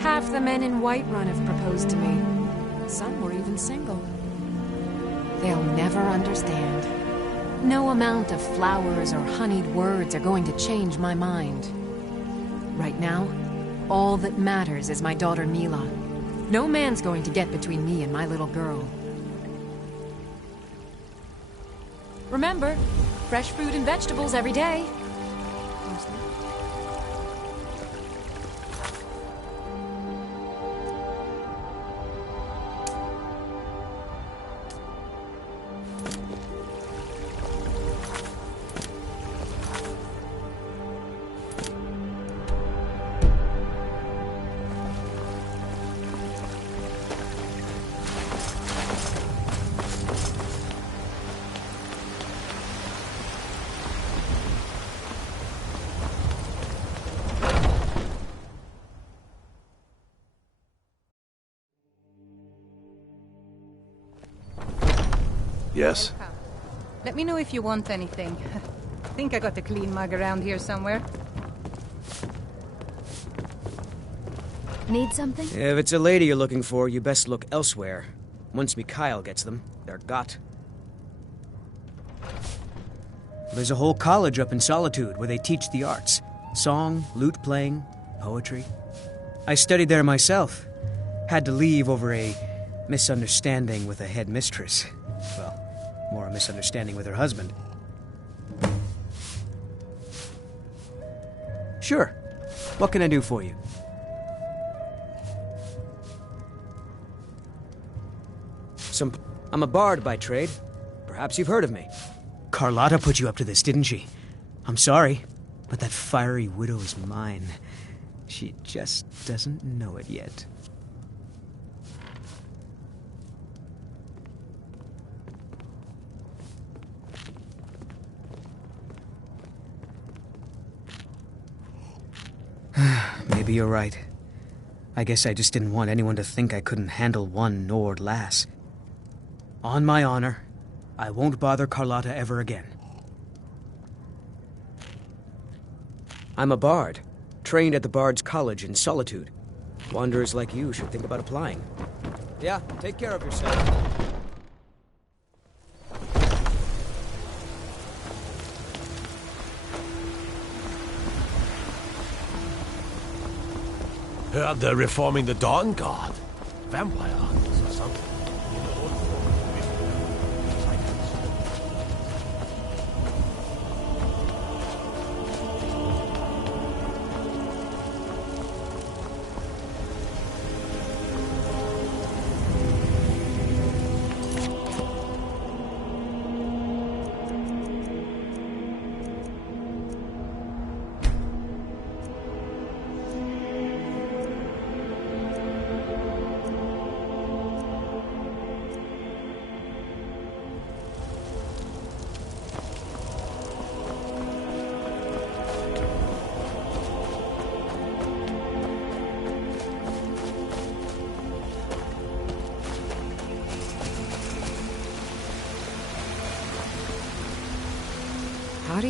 Half the men in Whiterun have proposed to me. Some were even single. They'll never understand. No amount of flowers or honeyed words are going to change my mind. Right now, all that matters is my daughter Mila. No man's going to get between me and my little girl. Remember, fresh fruit and vegetables every day. Yes? Let me know if you want anything. I think I got a clean mug around here somewhere. Need something? If it's a lady you're looking for, you best look elsewhere. Once Mikhail gets them, they're got. There's a whole college up in Solitude where they teach the arts. Song, lute playing, poetry. I studied there myself. Had to leave over a misunderstanding with a head mistress. Well, more a misunderstanding with her husband. Sure. What can I do for you? I'm a bard by trade. Perhaps you've heard of me. Carlotta put you up to this, didn't she? I'm sorry, but that fiery widow is mine. She just doesn't know it yet. Maybe you're right. I guess I just didn't want anyone to think I couldn't handle one Nord lass. On my honor, I won't bother Carlotta ever again. I'm a bard, trained at the Bard's College in Solitude. Wanderers like you should think about applying. Yeah, take care of yourself. Heard they're reforming the Dawn Guard. Vampire hunters or something.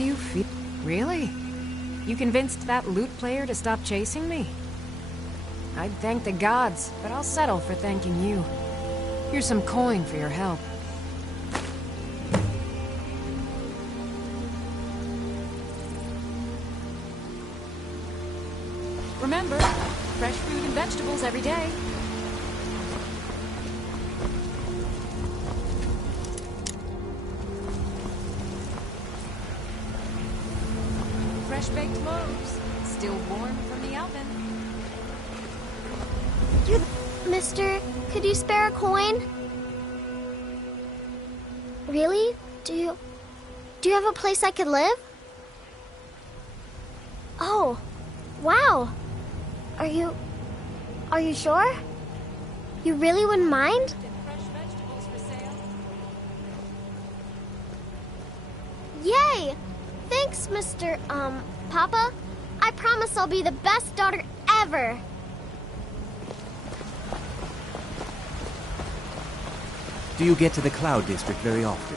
do you feel? Really? You convinced that loot player to stop chasing me? I'd thank the gods, but I'll settle for thanking you. Here's some coin for your help. Remember, fresh fruit and vegetables every day. Fresh baked loaves, still warm from the oven. Mister, could you spare a coin? Really? Do you have a place I could live? Oh, wow. Are you sure? You really wouldn't mind? Yay! Thanks, Mr. Papa. I promise I'll be the best daughter ever. Do you get to the Cloud District very often?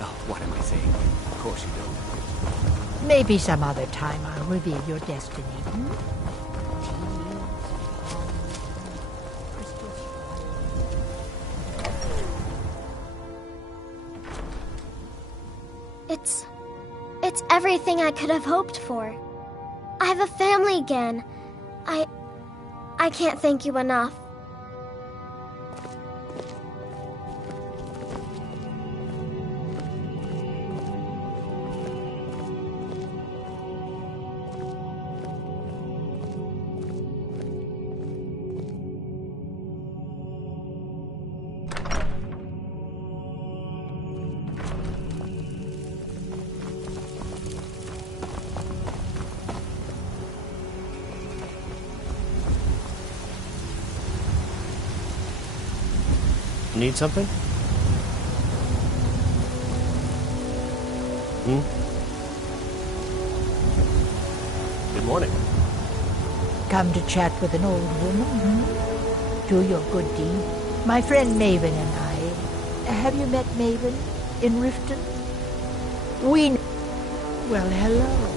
Oh, what am I saying? Of course you don't. Maybe some other time I'll reveal your destiny. It's everything I could have hoped for. I have a family again. I can't thank you enough. Need something? Good morning. Come to chat with an old woman, Do your good deed. My friend Maven and I. Have you met Maven in Riften? Well, hello.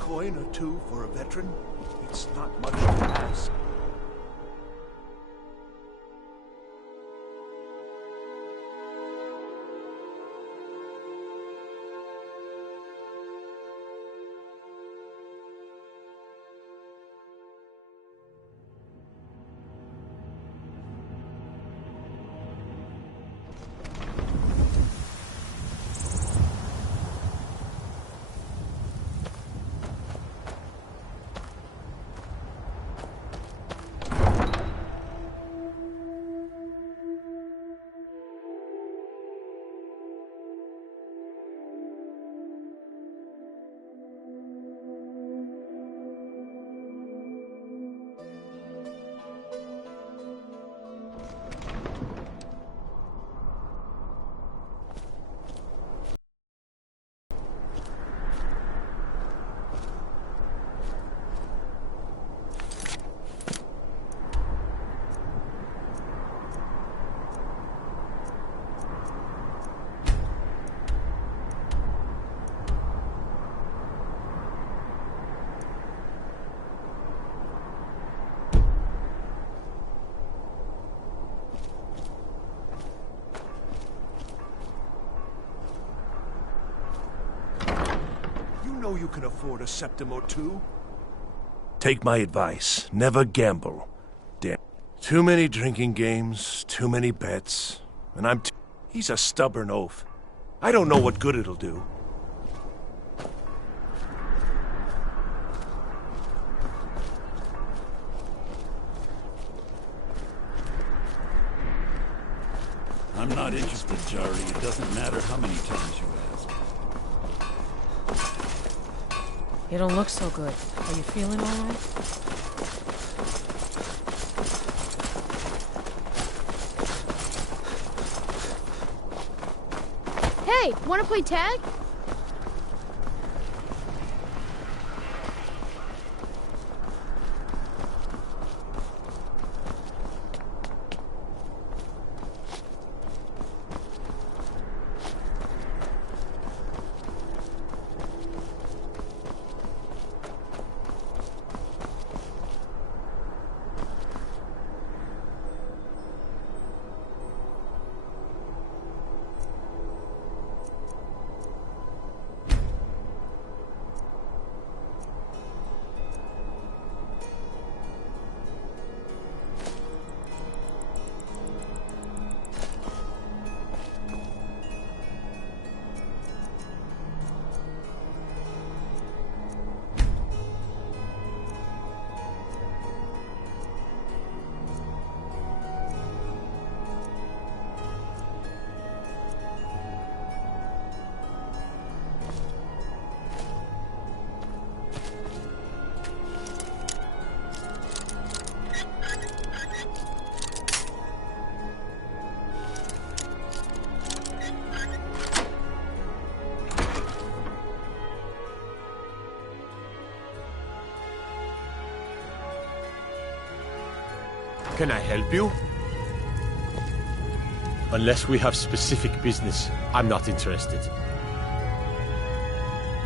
Coin or two for a veteran? It's not much to ask. you can afford a septim or two. Take my advice. Never gamble. Damn. Too many drinking games, too many bets, and he's a stubborn oaf. I don't know what good it'll do. I'm not interested, Jari. It doesn't matter how many times you ask. You don't look so good. Are you feeling all right? Hey, wanna play tag? Can I help you? Unless we have specific business, I'm not interested.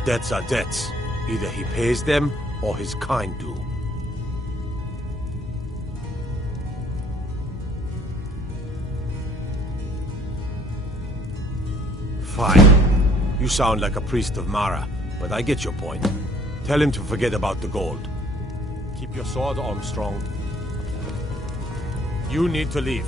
Debts are debts. Either he pays them, or his kind do. Fine. You sound like a priest of Mara, but I get your point. Tell him to forget about the gold. Keep your sword, Armstrong. You need to leave.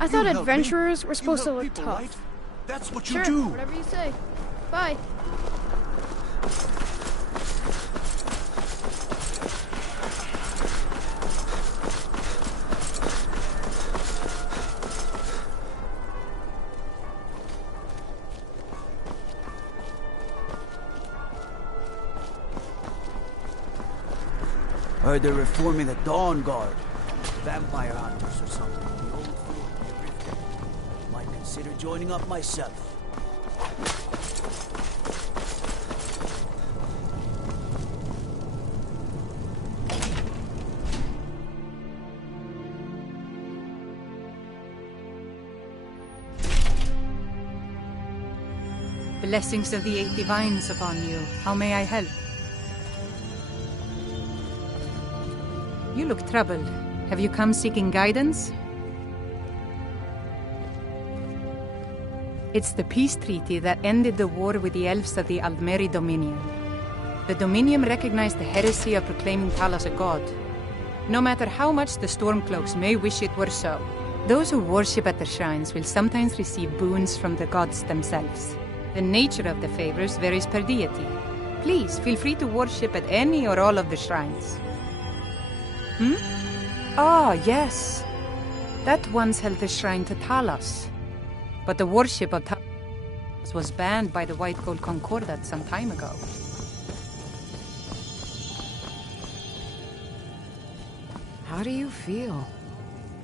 I thought help me. adventurers were supposed to help look people, tough. right? That's what you Sure, do. whatever you say. Bye. Heard they're reforming the Dawn Guard. Vampire hunters or something. The old fort near Riften. Might consider joining up myself. Blessings of the Eight Divines upon you. How may I help? You look troubled. Have you come seeking guidance? It's the peace treaty that ended the war with the elves of the Aldmeri Dominion. The Dominion recognized the heresy of proclaiming Talos a god. No matter how much the Stormcloaks may wish it were so, those who worship at the shrines will sometimes receive boons from the gods themselves. The nature of the favors varies per deity. Please, feel free to worship at any or all of the shrines. Ah, yes. That once held the shrine to Talos. But the worship of Talos was banned by the White Gold Concordat some time ago. How do you feel?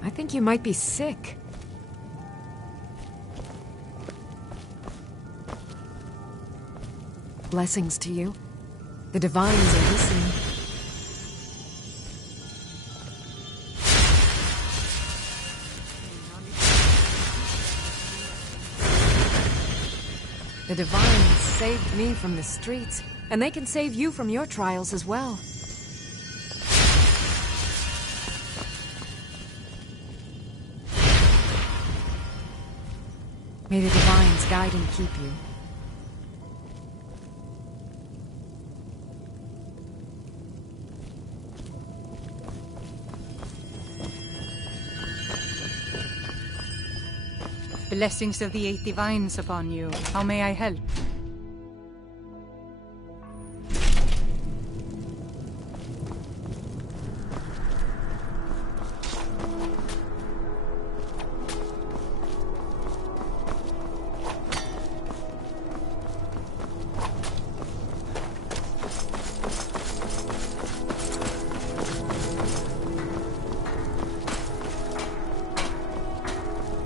I think you might be sick. Blessings to you. The Divines are listening. The Divines saved me from the streets, and they can save you from your trials as well. May the Divines guide and keep you. Blessings of the Eight Divines upon you. How may I help?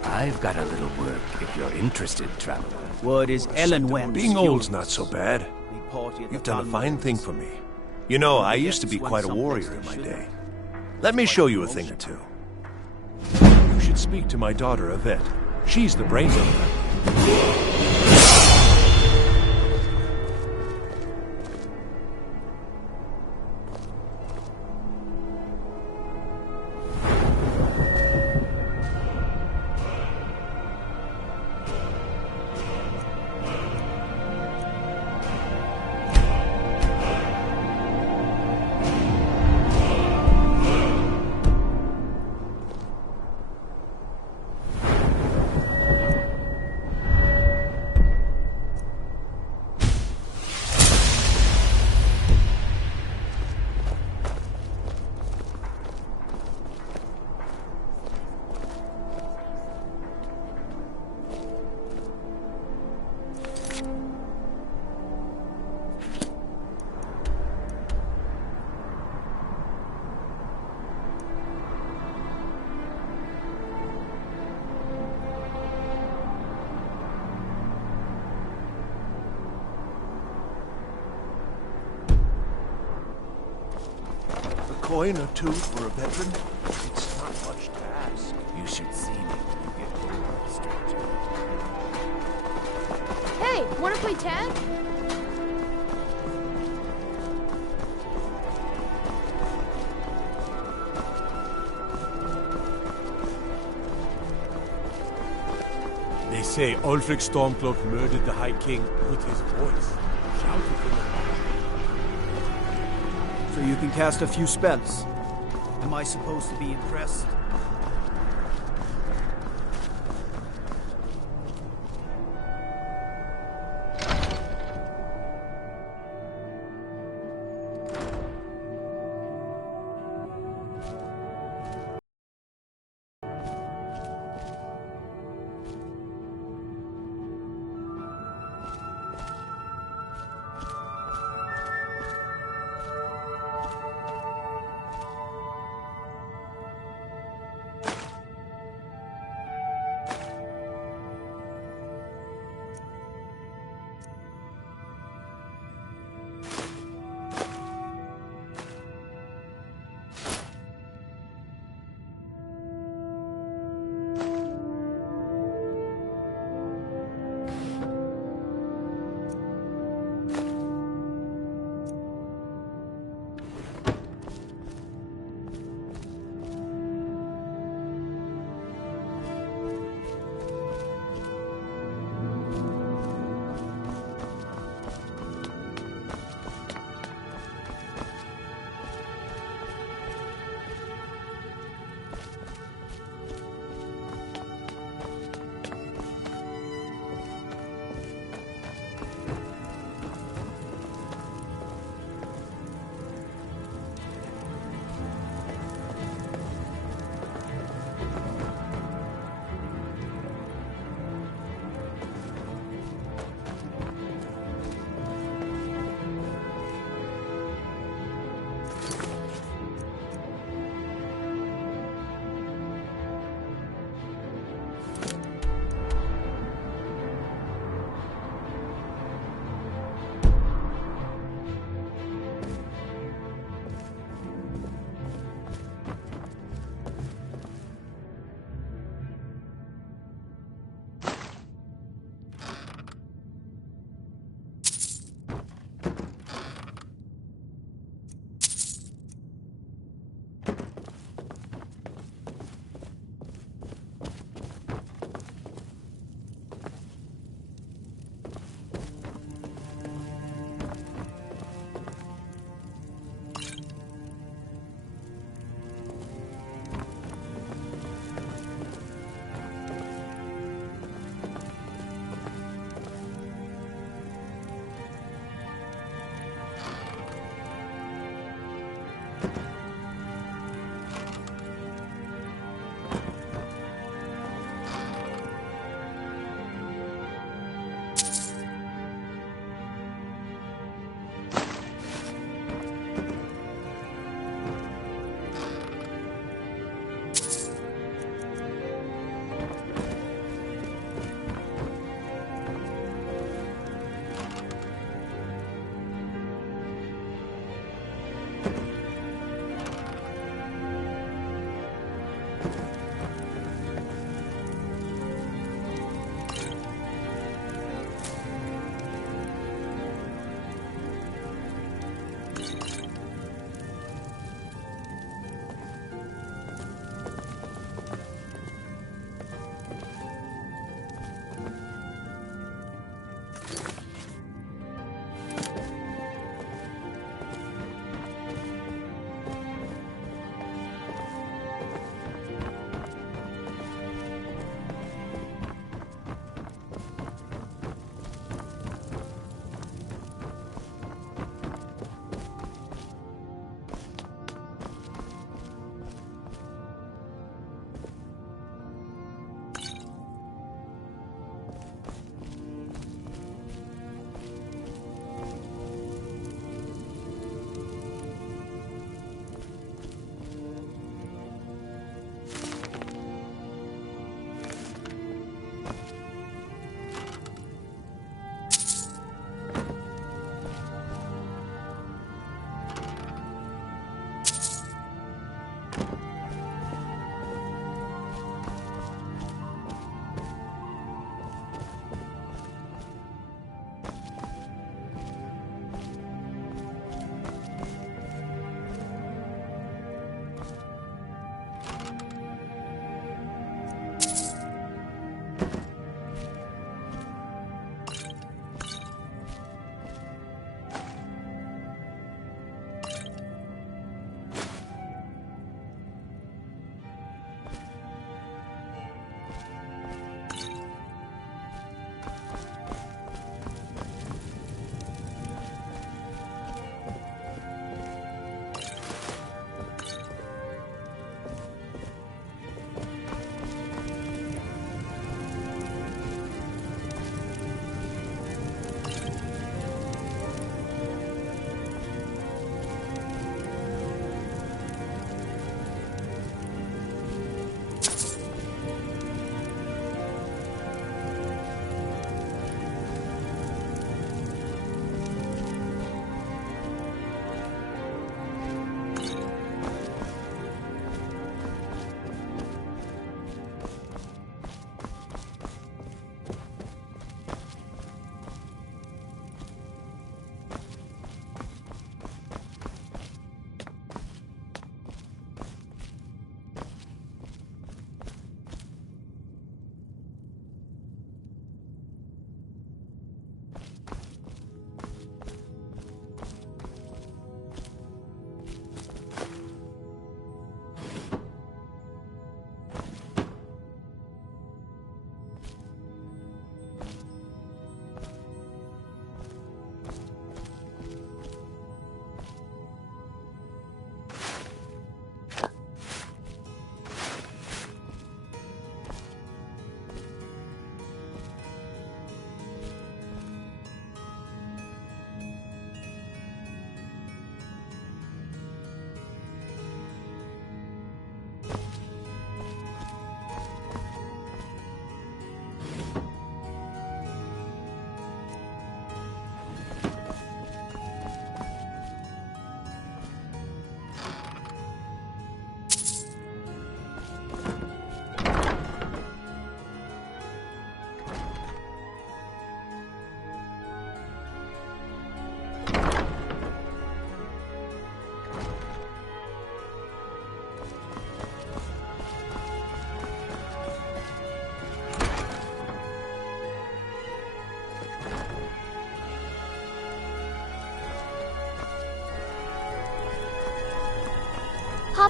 I've got a little work if you're interested, traveler. Word is Ellen went. Being old's not so bad. You've done a fine thing for me. You know, I used to be quite a warrior in my day. Let me show you a thing or two. You should speak to my daughter, Yvette. She's the brains of it. Coin or two for a veteran? It's not much to ask. You should see me when you get older, stranger. Hey, wanna play tag? They say Ulfric Stormcloak murdered the High King with his voice. Shouted him apart. So you can cast a few spells. Am I supposed to be impressed?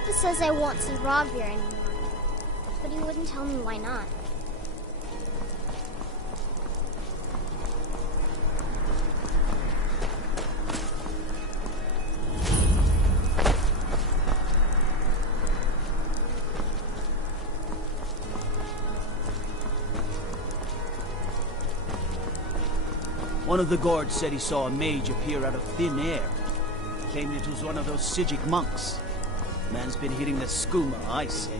Papa says I won't see Robbie anymore, but he wouldn't tell me why not. One of the guards said he saw a mage appear out of thin air. Claimed it was one of those Sijic monks. Man's been hitting the skooma, I say.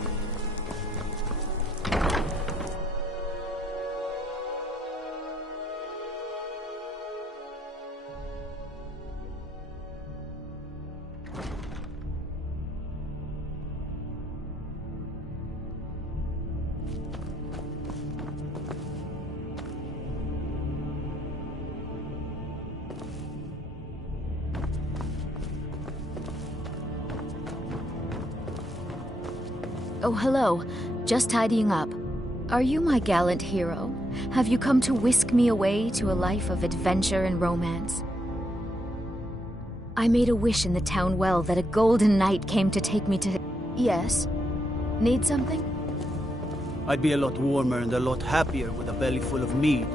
Oh, hello. Just tidying up. Are you my gallant hero? Have you come to whisk me away to a life of adventure and romance? I made a wish in the town well that a golden knight came to take me to... Yes? Need something? I'd be a lot warmer and a lot happier with a belly full of mead.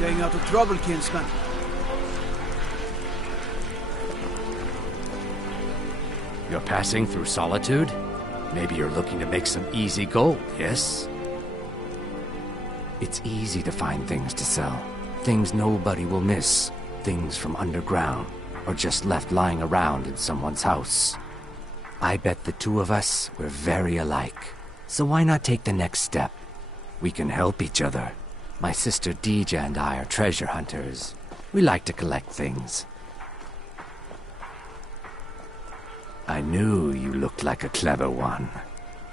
Staying out of trouble, kinsman. You're passing through Solitude? Maybe you're looking to make some easy gold, yes? It's easy to find things to sell. Things nobody will miss. Things from underground, or just left lying around in someone's house. I bet the two of us were very alike. So why not take the next step? We can help each other. My sister Deja and I are treasure hunters. We like to collect things. I knew you looked like a clever one.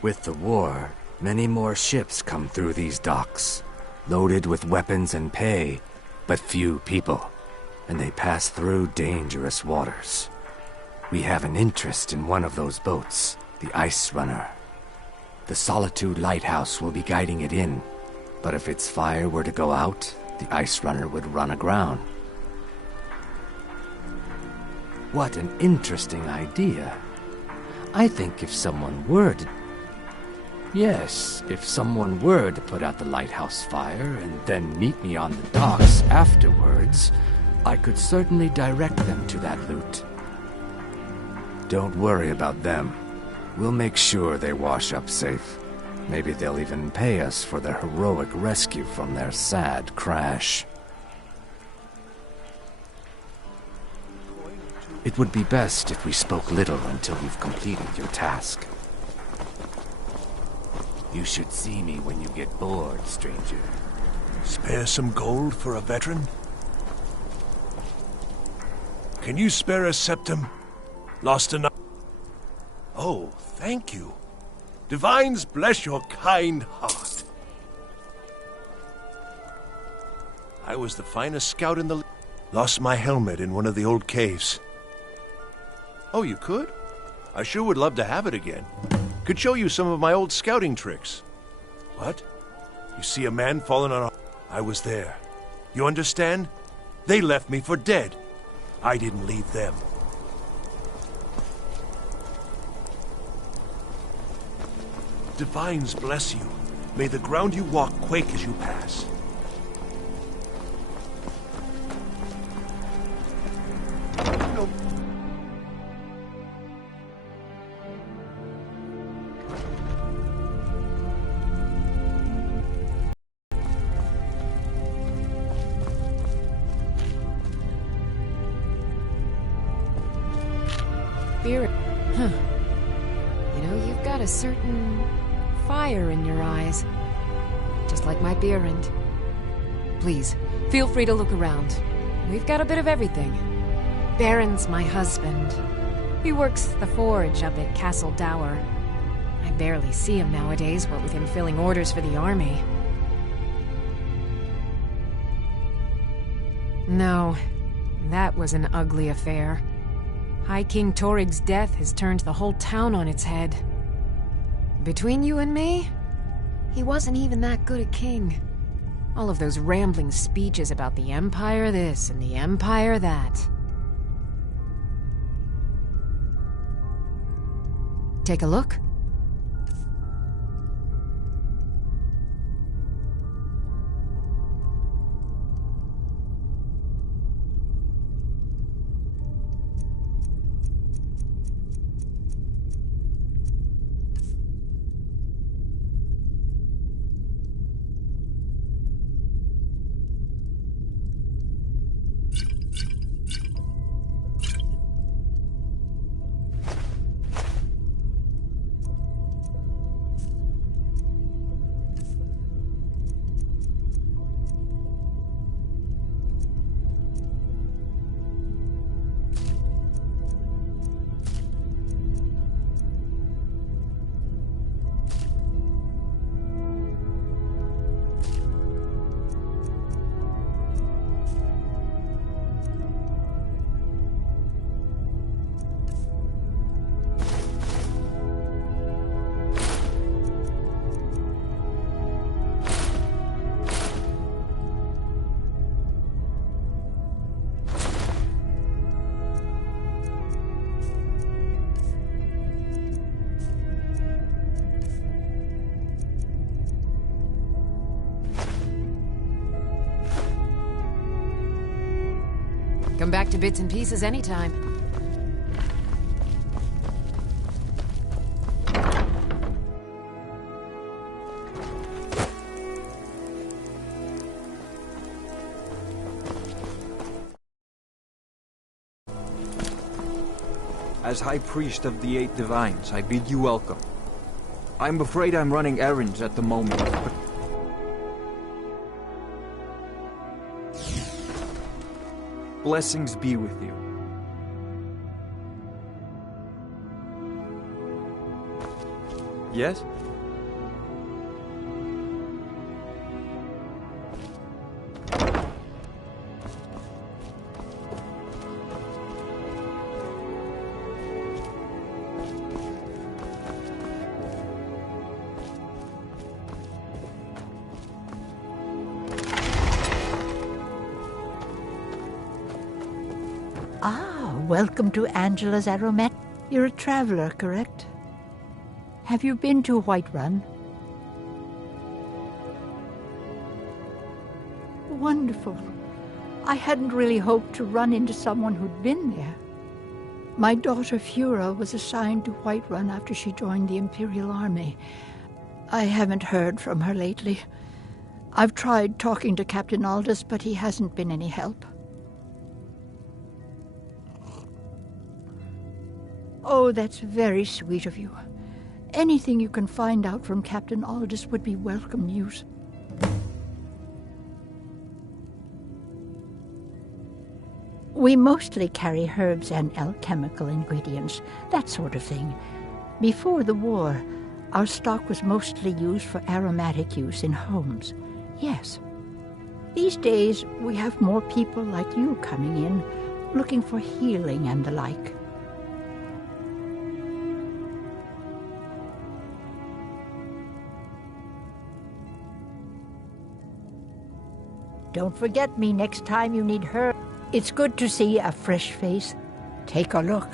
With the war, many more ships come through these docks, loaded with weapons and pay, but few people, and they pass through dangerous waters. We have an interest in one of those boats, the Ice Runner. The Solitude Lighthouse will be guiding it in, but if its fire were to go out, the Ice Runner would run aground. What an interesting idea. I think if someone were to... Yes, if someone were to put out the lighthouse fire and then meet me on the docks afterwards, I could certainly direct them to that loot. Don't worry about them. We'll make sure they wash up safe. Maybe they'll even pay us for their heroic rescue from their sad crash. It would be best if we spoke little until you've completed your task. You should see me when you get bored, stranger. Spare some gold for a veteran? Can you spare a septum? Lost enough? Oh, thank you. Divines bless your kind heart. I was the finest scout in the... Lost my helmet in one of the old caves. Oh, you could? I sure would love to have it again. Could show you some of my old scouting tricks. What? You see a man fallen on a... I was there. You understand? They left me for dead. I didn't leave them. Divines bless you. May the ground you walk quake as you pass. spirit. Huh. You know, you've got a certain fire in your eyes. Just like my Beerend. Please, feel free to look around. We've got a bit of everything. Baron's my husband. He works the forge up at Castle Dower. I barely see him nowadays, what with him filling orders for the army. No, that was an ugly affair. High King Torig's death has turned the whole town on its head. Between you and me, he wasn't even that good a king. All of those rambling speeches about the Empire this and the Empire that. Take a look. Come back to bits and pieces anytime. As High Priest of the Eight Divines, I bid you welcome. I'm afraid I'm running errands at the moment, but... Blessings be with you. Yes? Welcome to Angela's Aromat. You're a traveler, correct? Have you been to Whiterun? Wonderful. I hadn't really hoped to run into someone who'd been there. My daughter Fura was assigned to Whiterun after she joined the Imperial Army. I haven't heard from her lately. I've tried talking to Captain Aldous, but he hasn't been any help. Oh, that's very sweet of you. Anything you can find out from Captain Aldous would be welcome news. We mostly carry herbs and alchemical ingredients, that sort of thing. Before the war, our stock was mostly used for aromatic use in homes. Yes. These days, we have more people like you coming in, looking for healing and the like. Don't forget me next time you need her. It's good to see a fresh face. Take a look.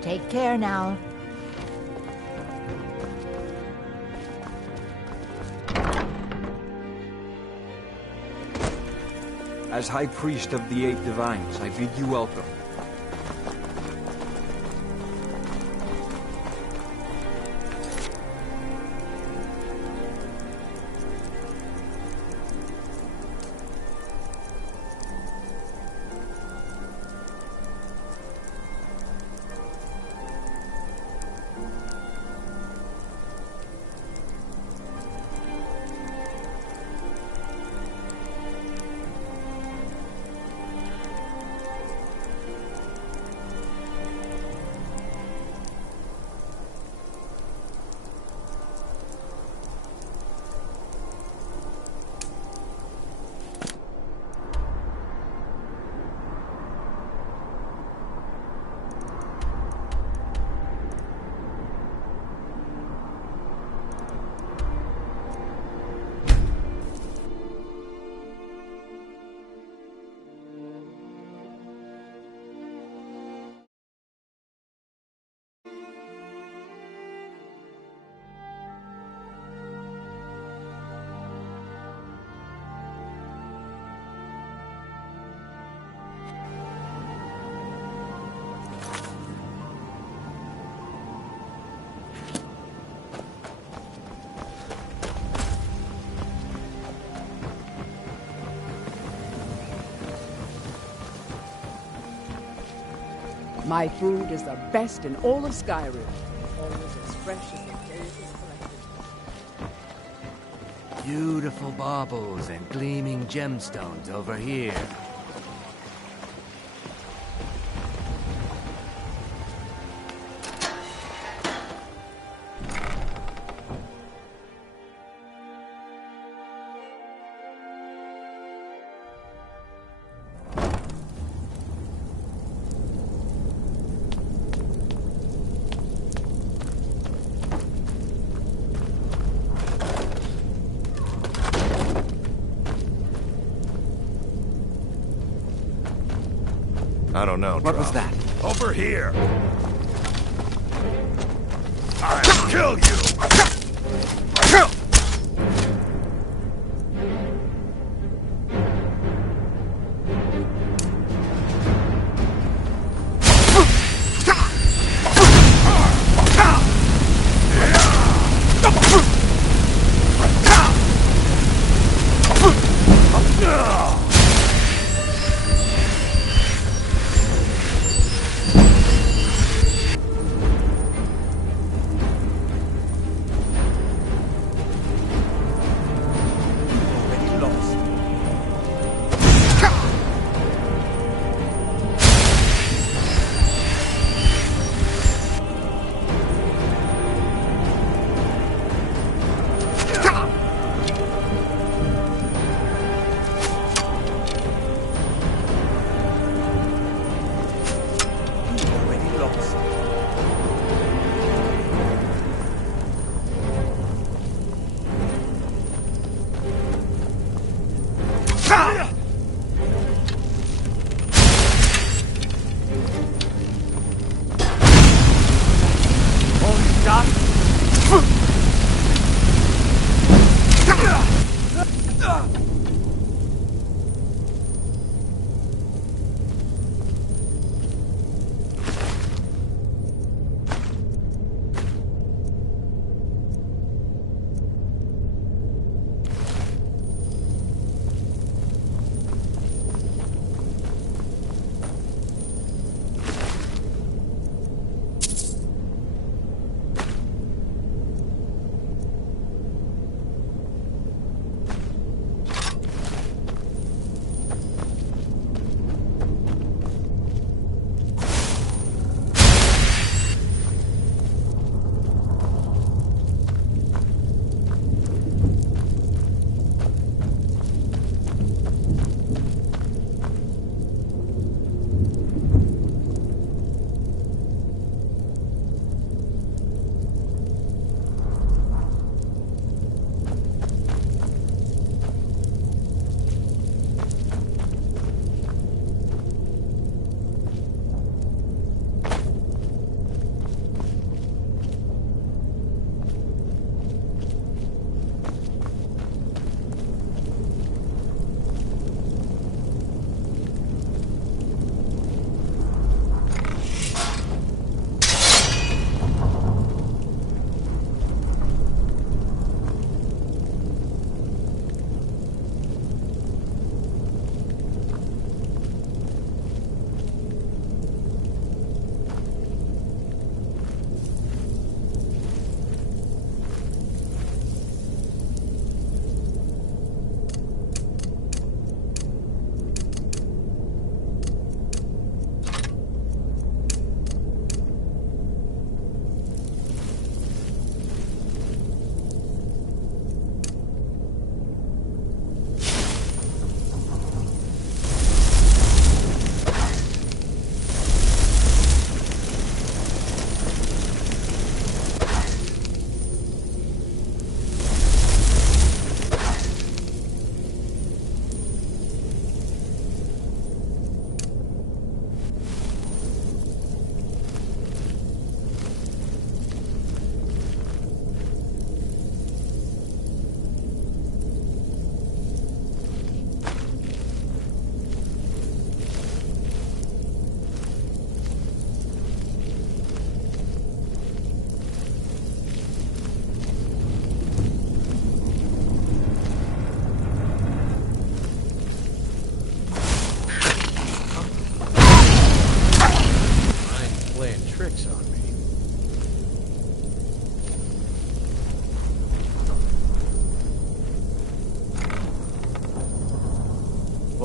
Take care now. As High Priest of the Eight Divines, I bid you welcome. My food is the best in all of Skyrim. Always as fresh as the day it was collected. Beautiful baubles and gleaming gemstones over here. I don't know, What was that? Over here! I'll kill you!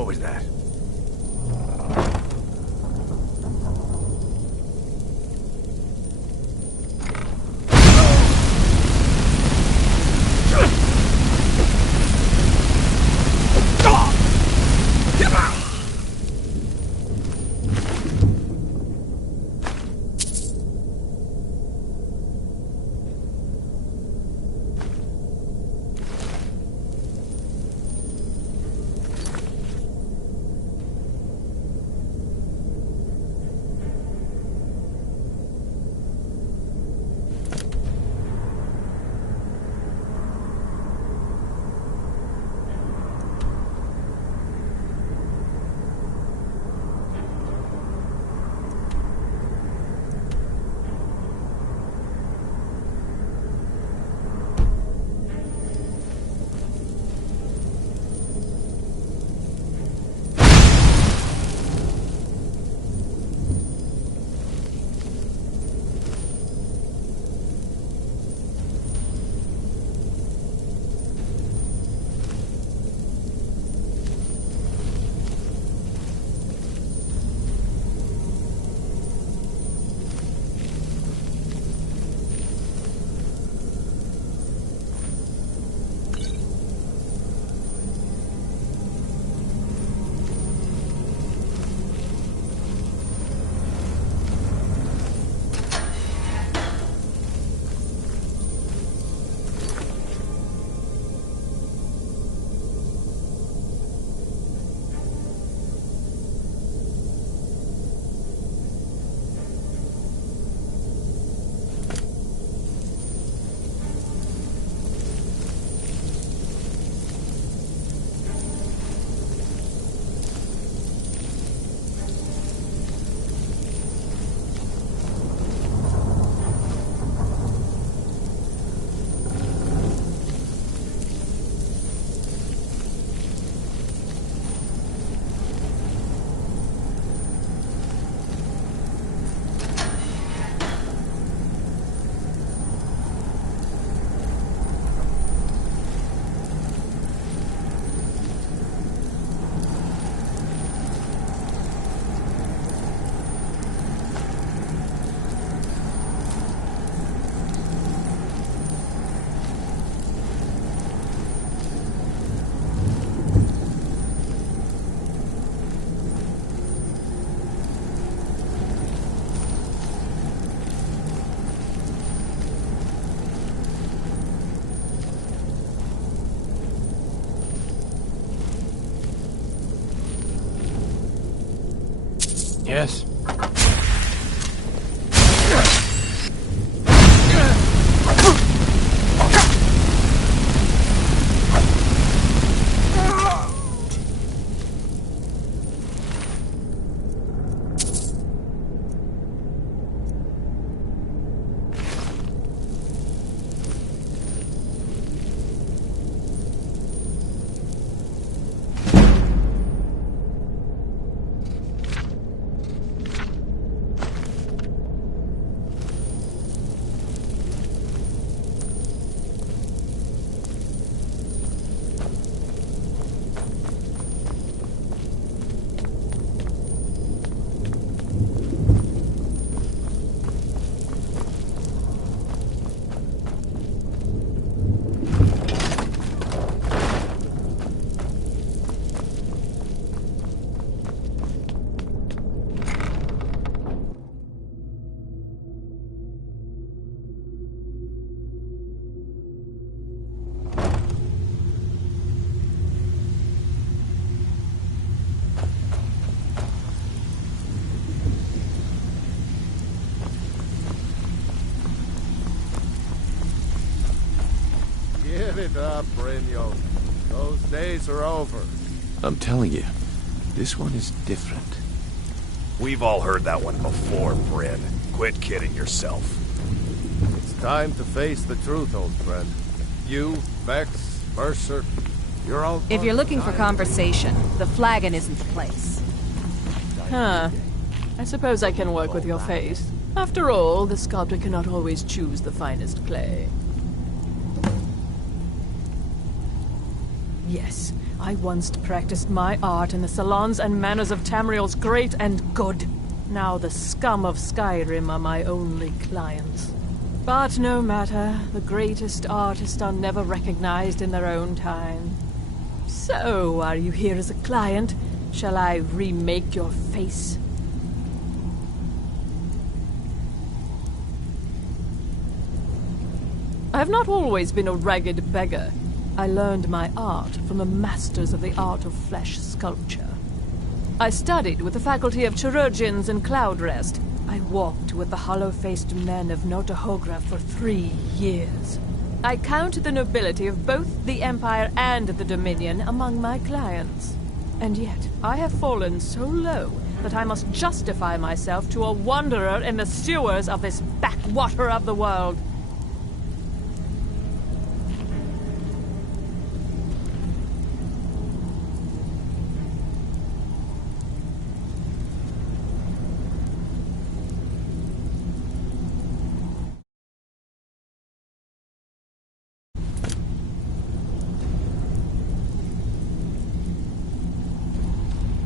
What was that? Yes? Give it up, Brynjolf. Those days are over. I'm telling you, this one is different. We've all heard that one before, Bryn. Quit kidding yourself. It's time to face the truth, old friend. You, Vex, Mercer, you're all... If you're looking for conversation, the flagon isn't the place. Huh. I suppose I can work with your face. After all, the sculptor cannot always choose the finest clay. Yes, I once practiced my art in the salons and manners of Tamriel's great and good. Now the scum of Skyrim are my only clients. But no matter, the greatest artists are never recognized in their own time. So, are you here as a client? Shall I remake your face? I have not always been a ragged beggar. I learned my art from the masters of the art of flesh sculpture. I studied with the faculty of chirurgeons and cloud rest. I walked with the hollow-faced men of Notahogra for 3 years. I count the nobility of both the Empire and the Dominion among my clients. And yet, I have fallen so low that I must justify myself to a wanderer in the sewers of this backwater of the world.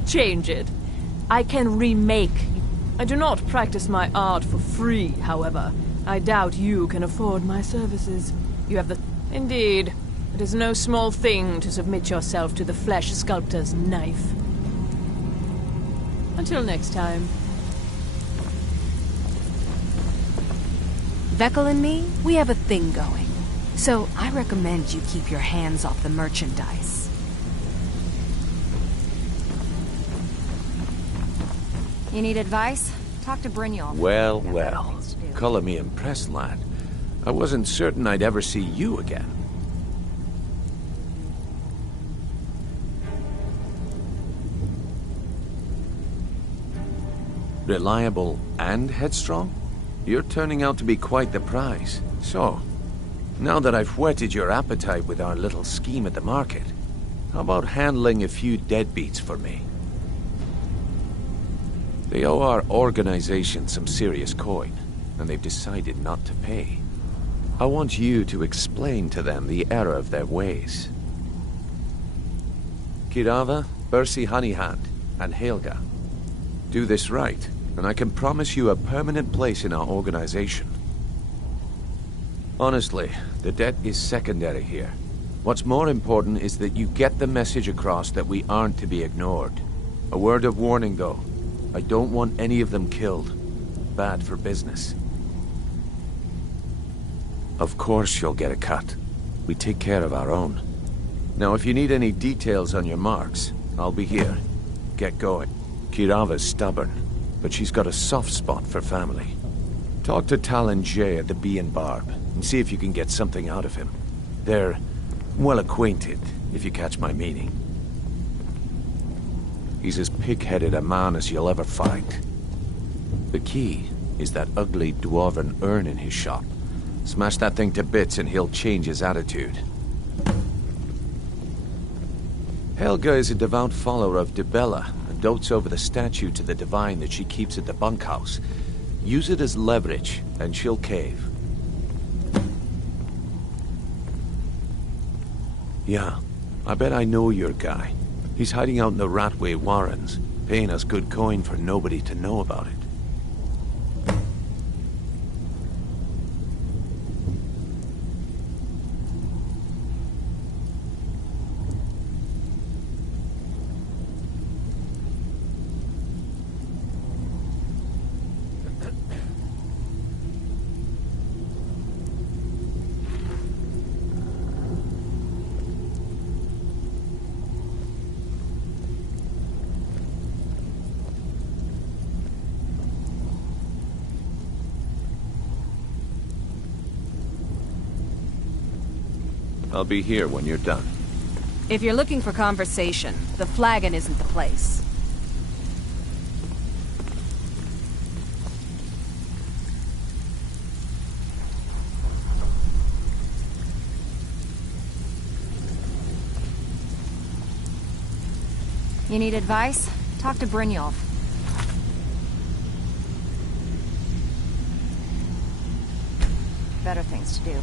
Change it. I can remake. I do not practice my art for free, however. I doubt you can afford my services. You have the... Indeed. It is no small thing to submit yourself to the flesh sculptor's knife. Until next time. Vekel and me, we have a thing going. So I recommend you keep your hands off the merchandise. You need advice? Talk to Brynjolf. Well, well. Color me impressed, lad. I wasn't certain I'd ever see you again. Reliable and headstrong? You're turning out to be quite the prize. So, now that I've whetted your appetite with our little scheme at the market, how about handling a few deadbeats for me? They owe our organization some serious coin, and they've decided not to pay. I want you to explain to them the error of their ways. Kirava, Bersi Honeyhand, and Helga. Do this right, and I can promise you a permanent place in our organization. Honestly, the debt is secondary here. What's more important is that you get the message across that we aren't to be ignored. A word of warning, though. I don't want any of them killed. Bad for business. Of course you'll get a cut. We take care of our own. Now, if you need any details on your marks, I'll be here. Get going. Kirava's stubborn, but she's got a soft spot for family. Talk to Talon Jay at the Bee and Barb, and see if you can get something out of him. They're well acquainted, if you catch my meaning. He's as pig-headed a man as you'll ever find. The key is that ugly dwarven urn in his shop. Smash that thing to bits and he'll change his attitude. Helga is a devout follower of Dibella and dotes over the statue to the divine that she keeps at the bunkhouse. Use it as leverage and she'll cave. Yeah, I bet I know your guy. He's hiding out in the Ratway Warrens, paying us good coin for nobody to know about it. I'll be here when you're done. If you're looking for conversation, the flagon isn't the place. You need advice? Talk to Brynjolf. Better things to do.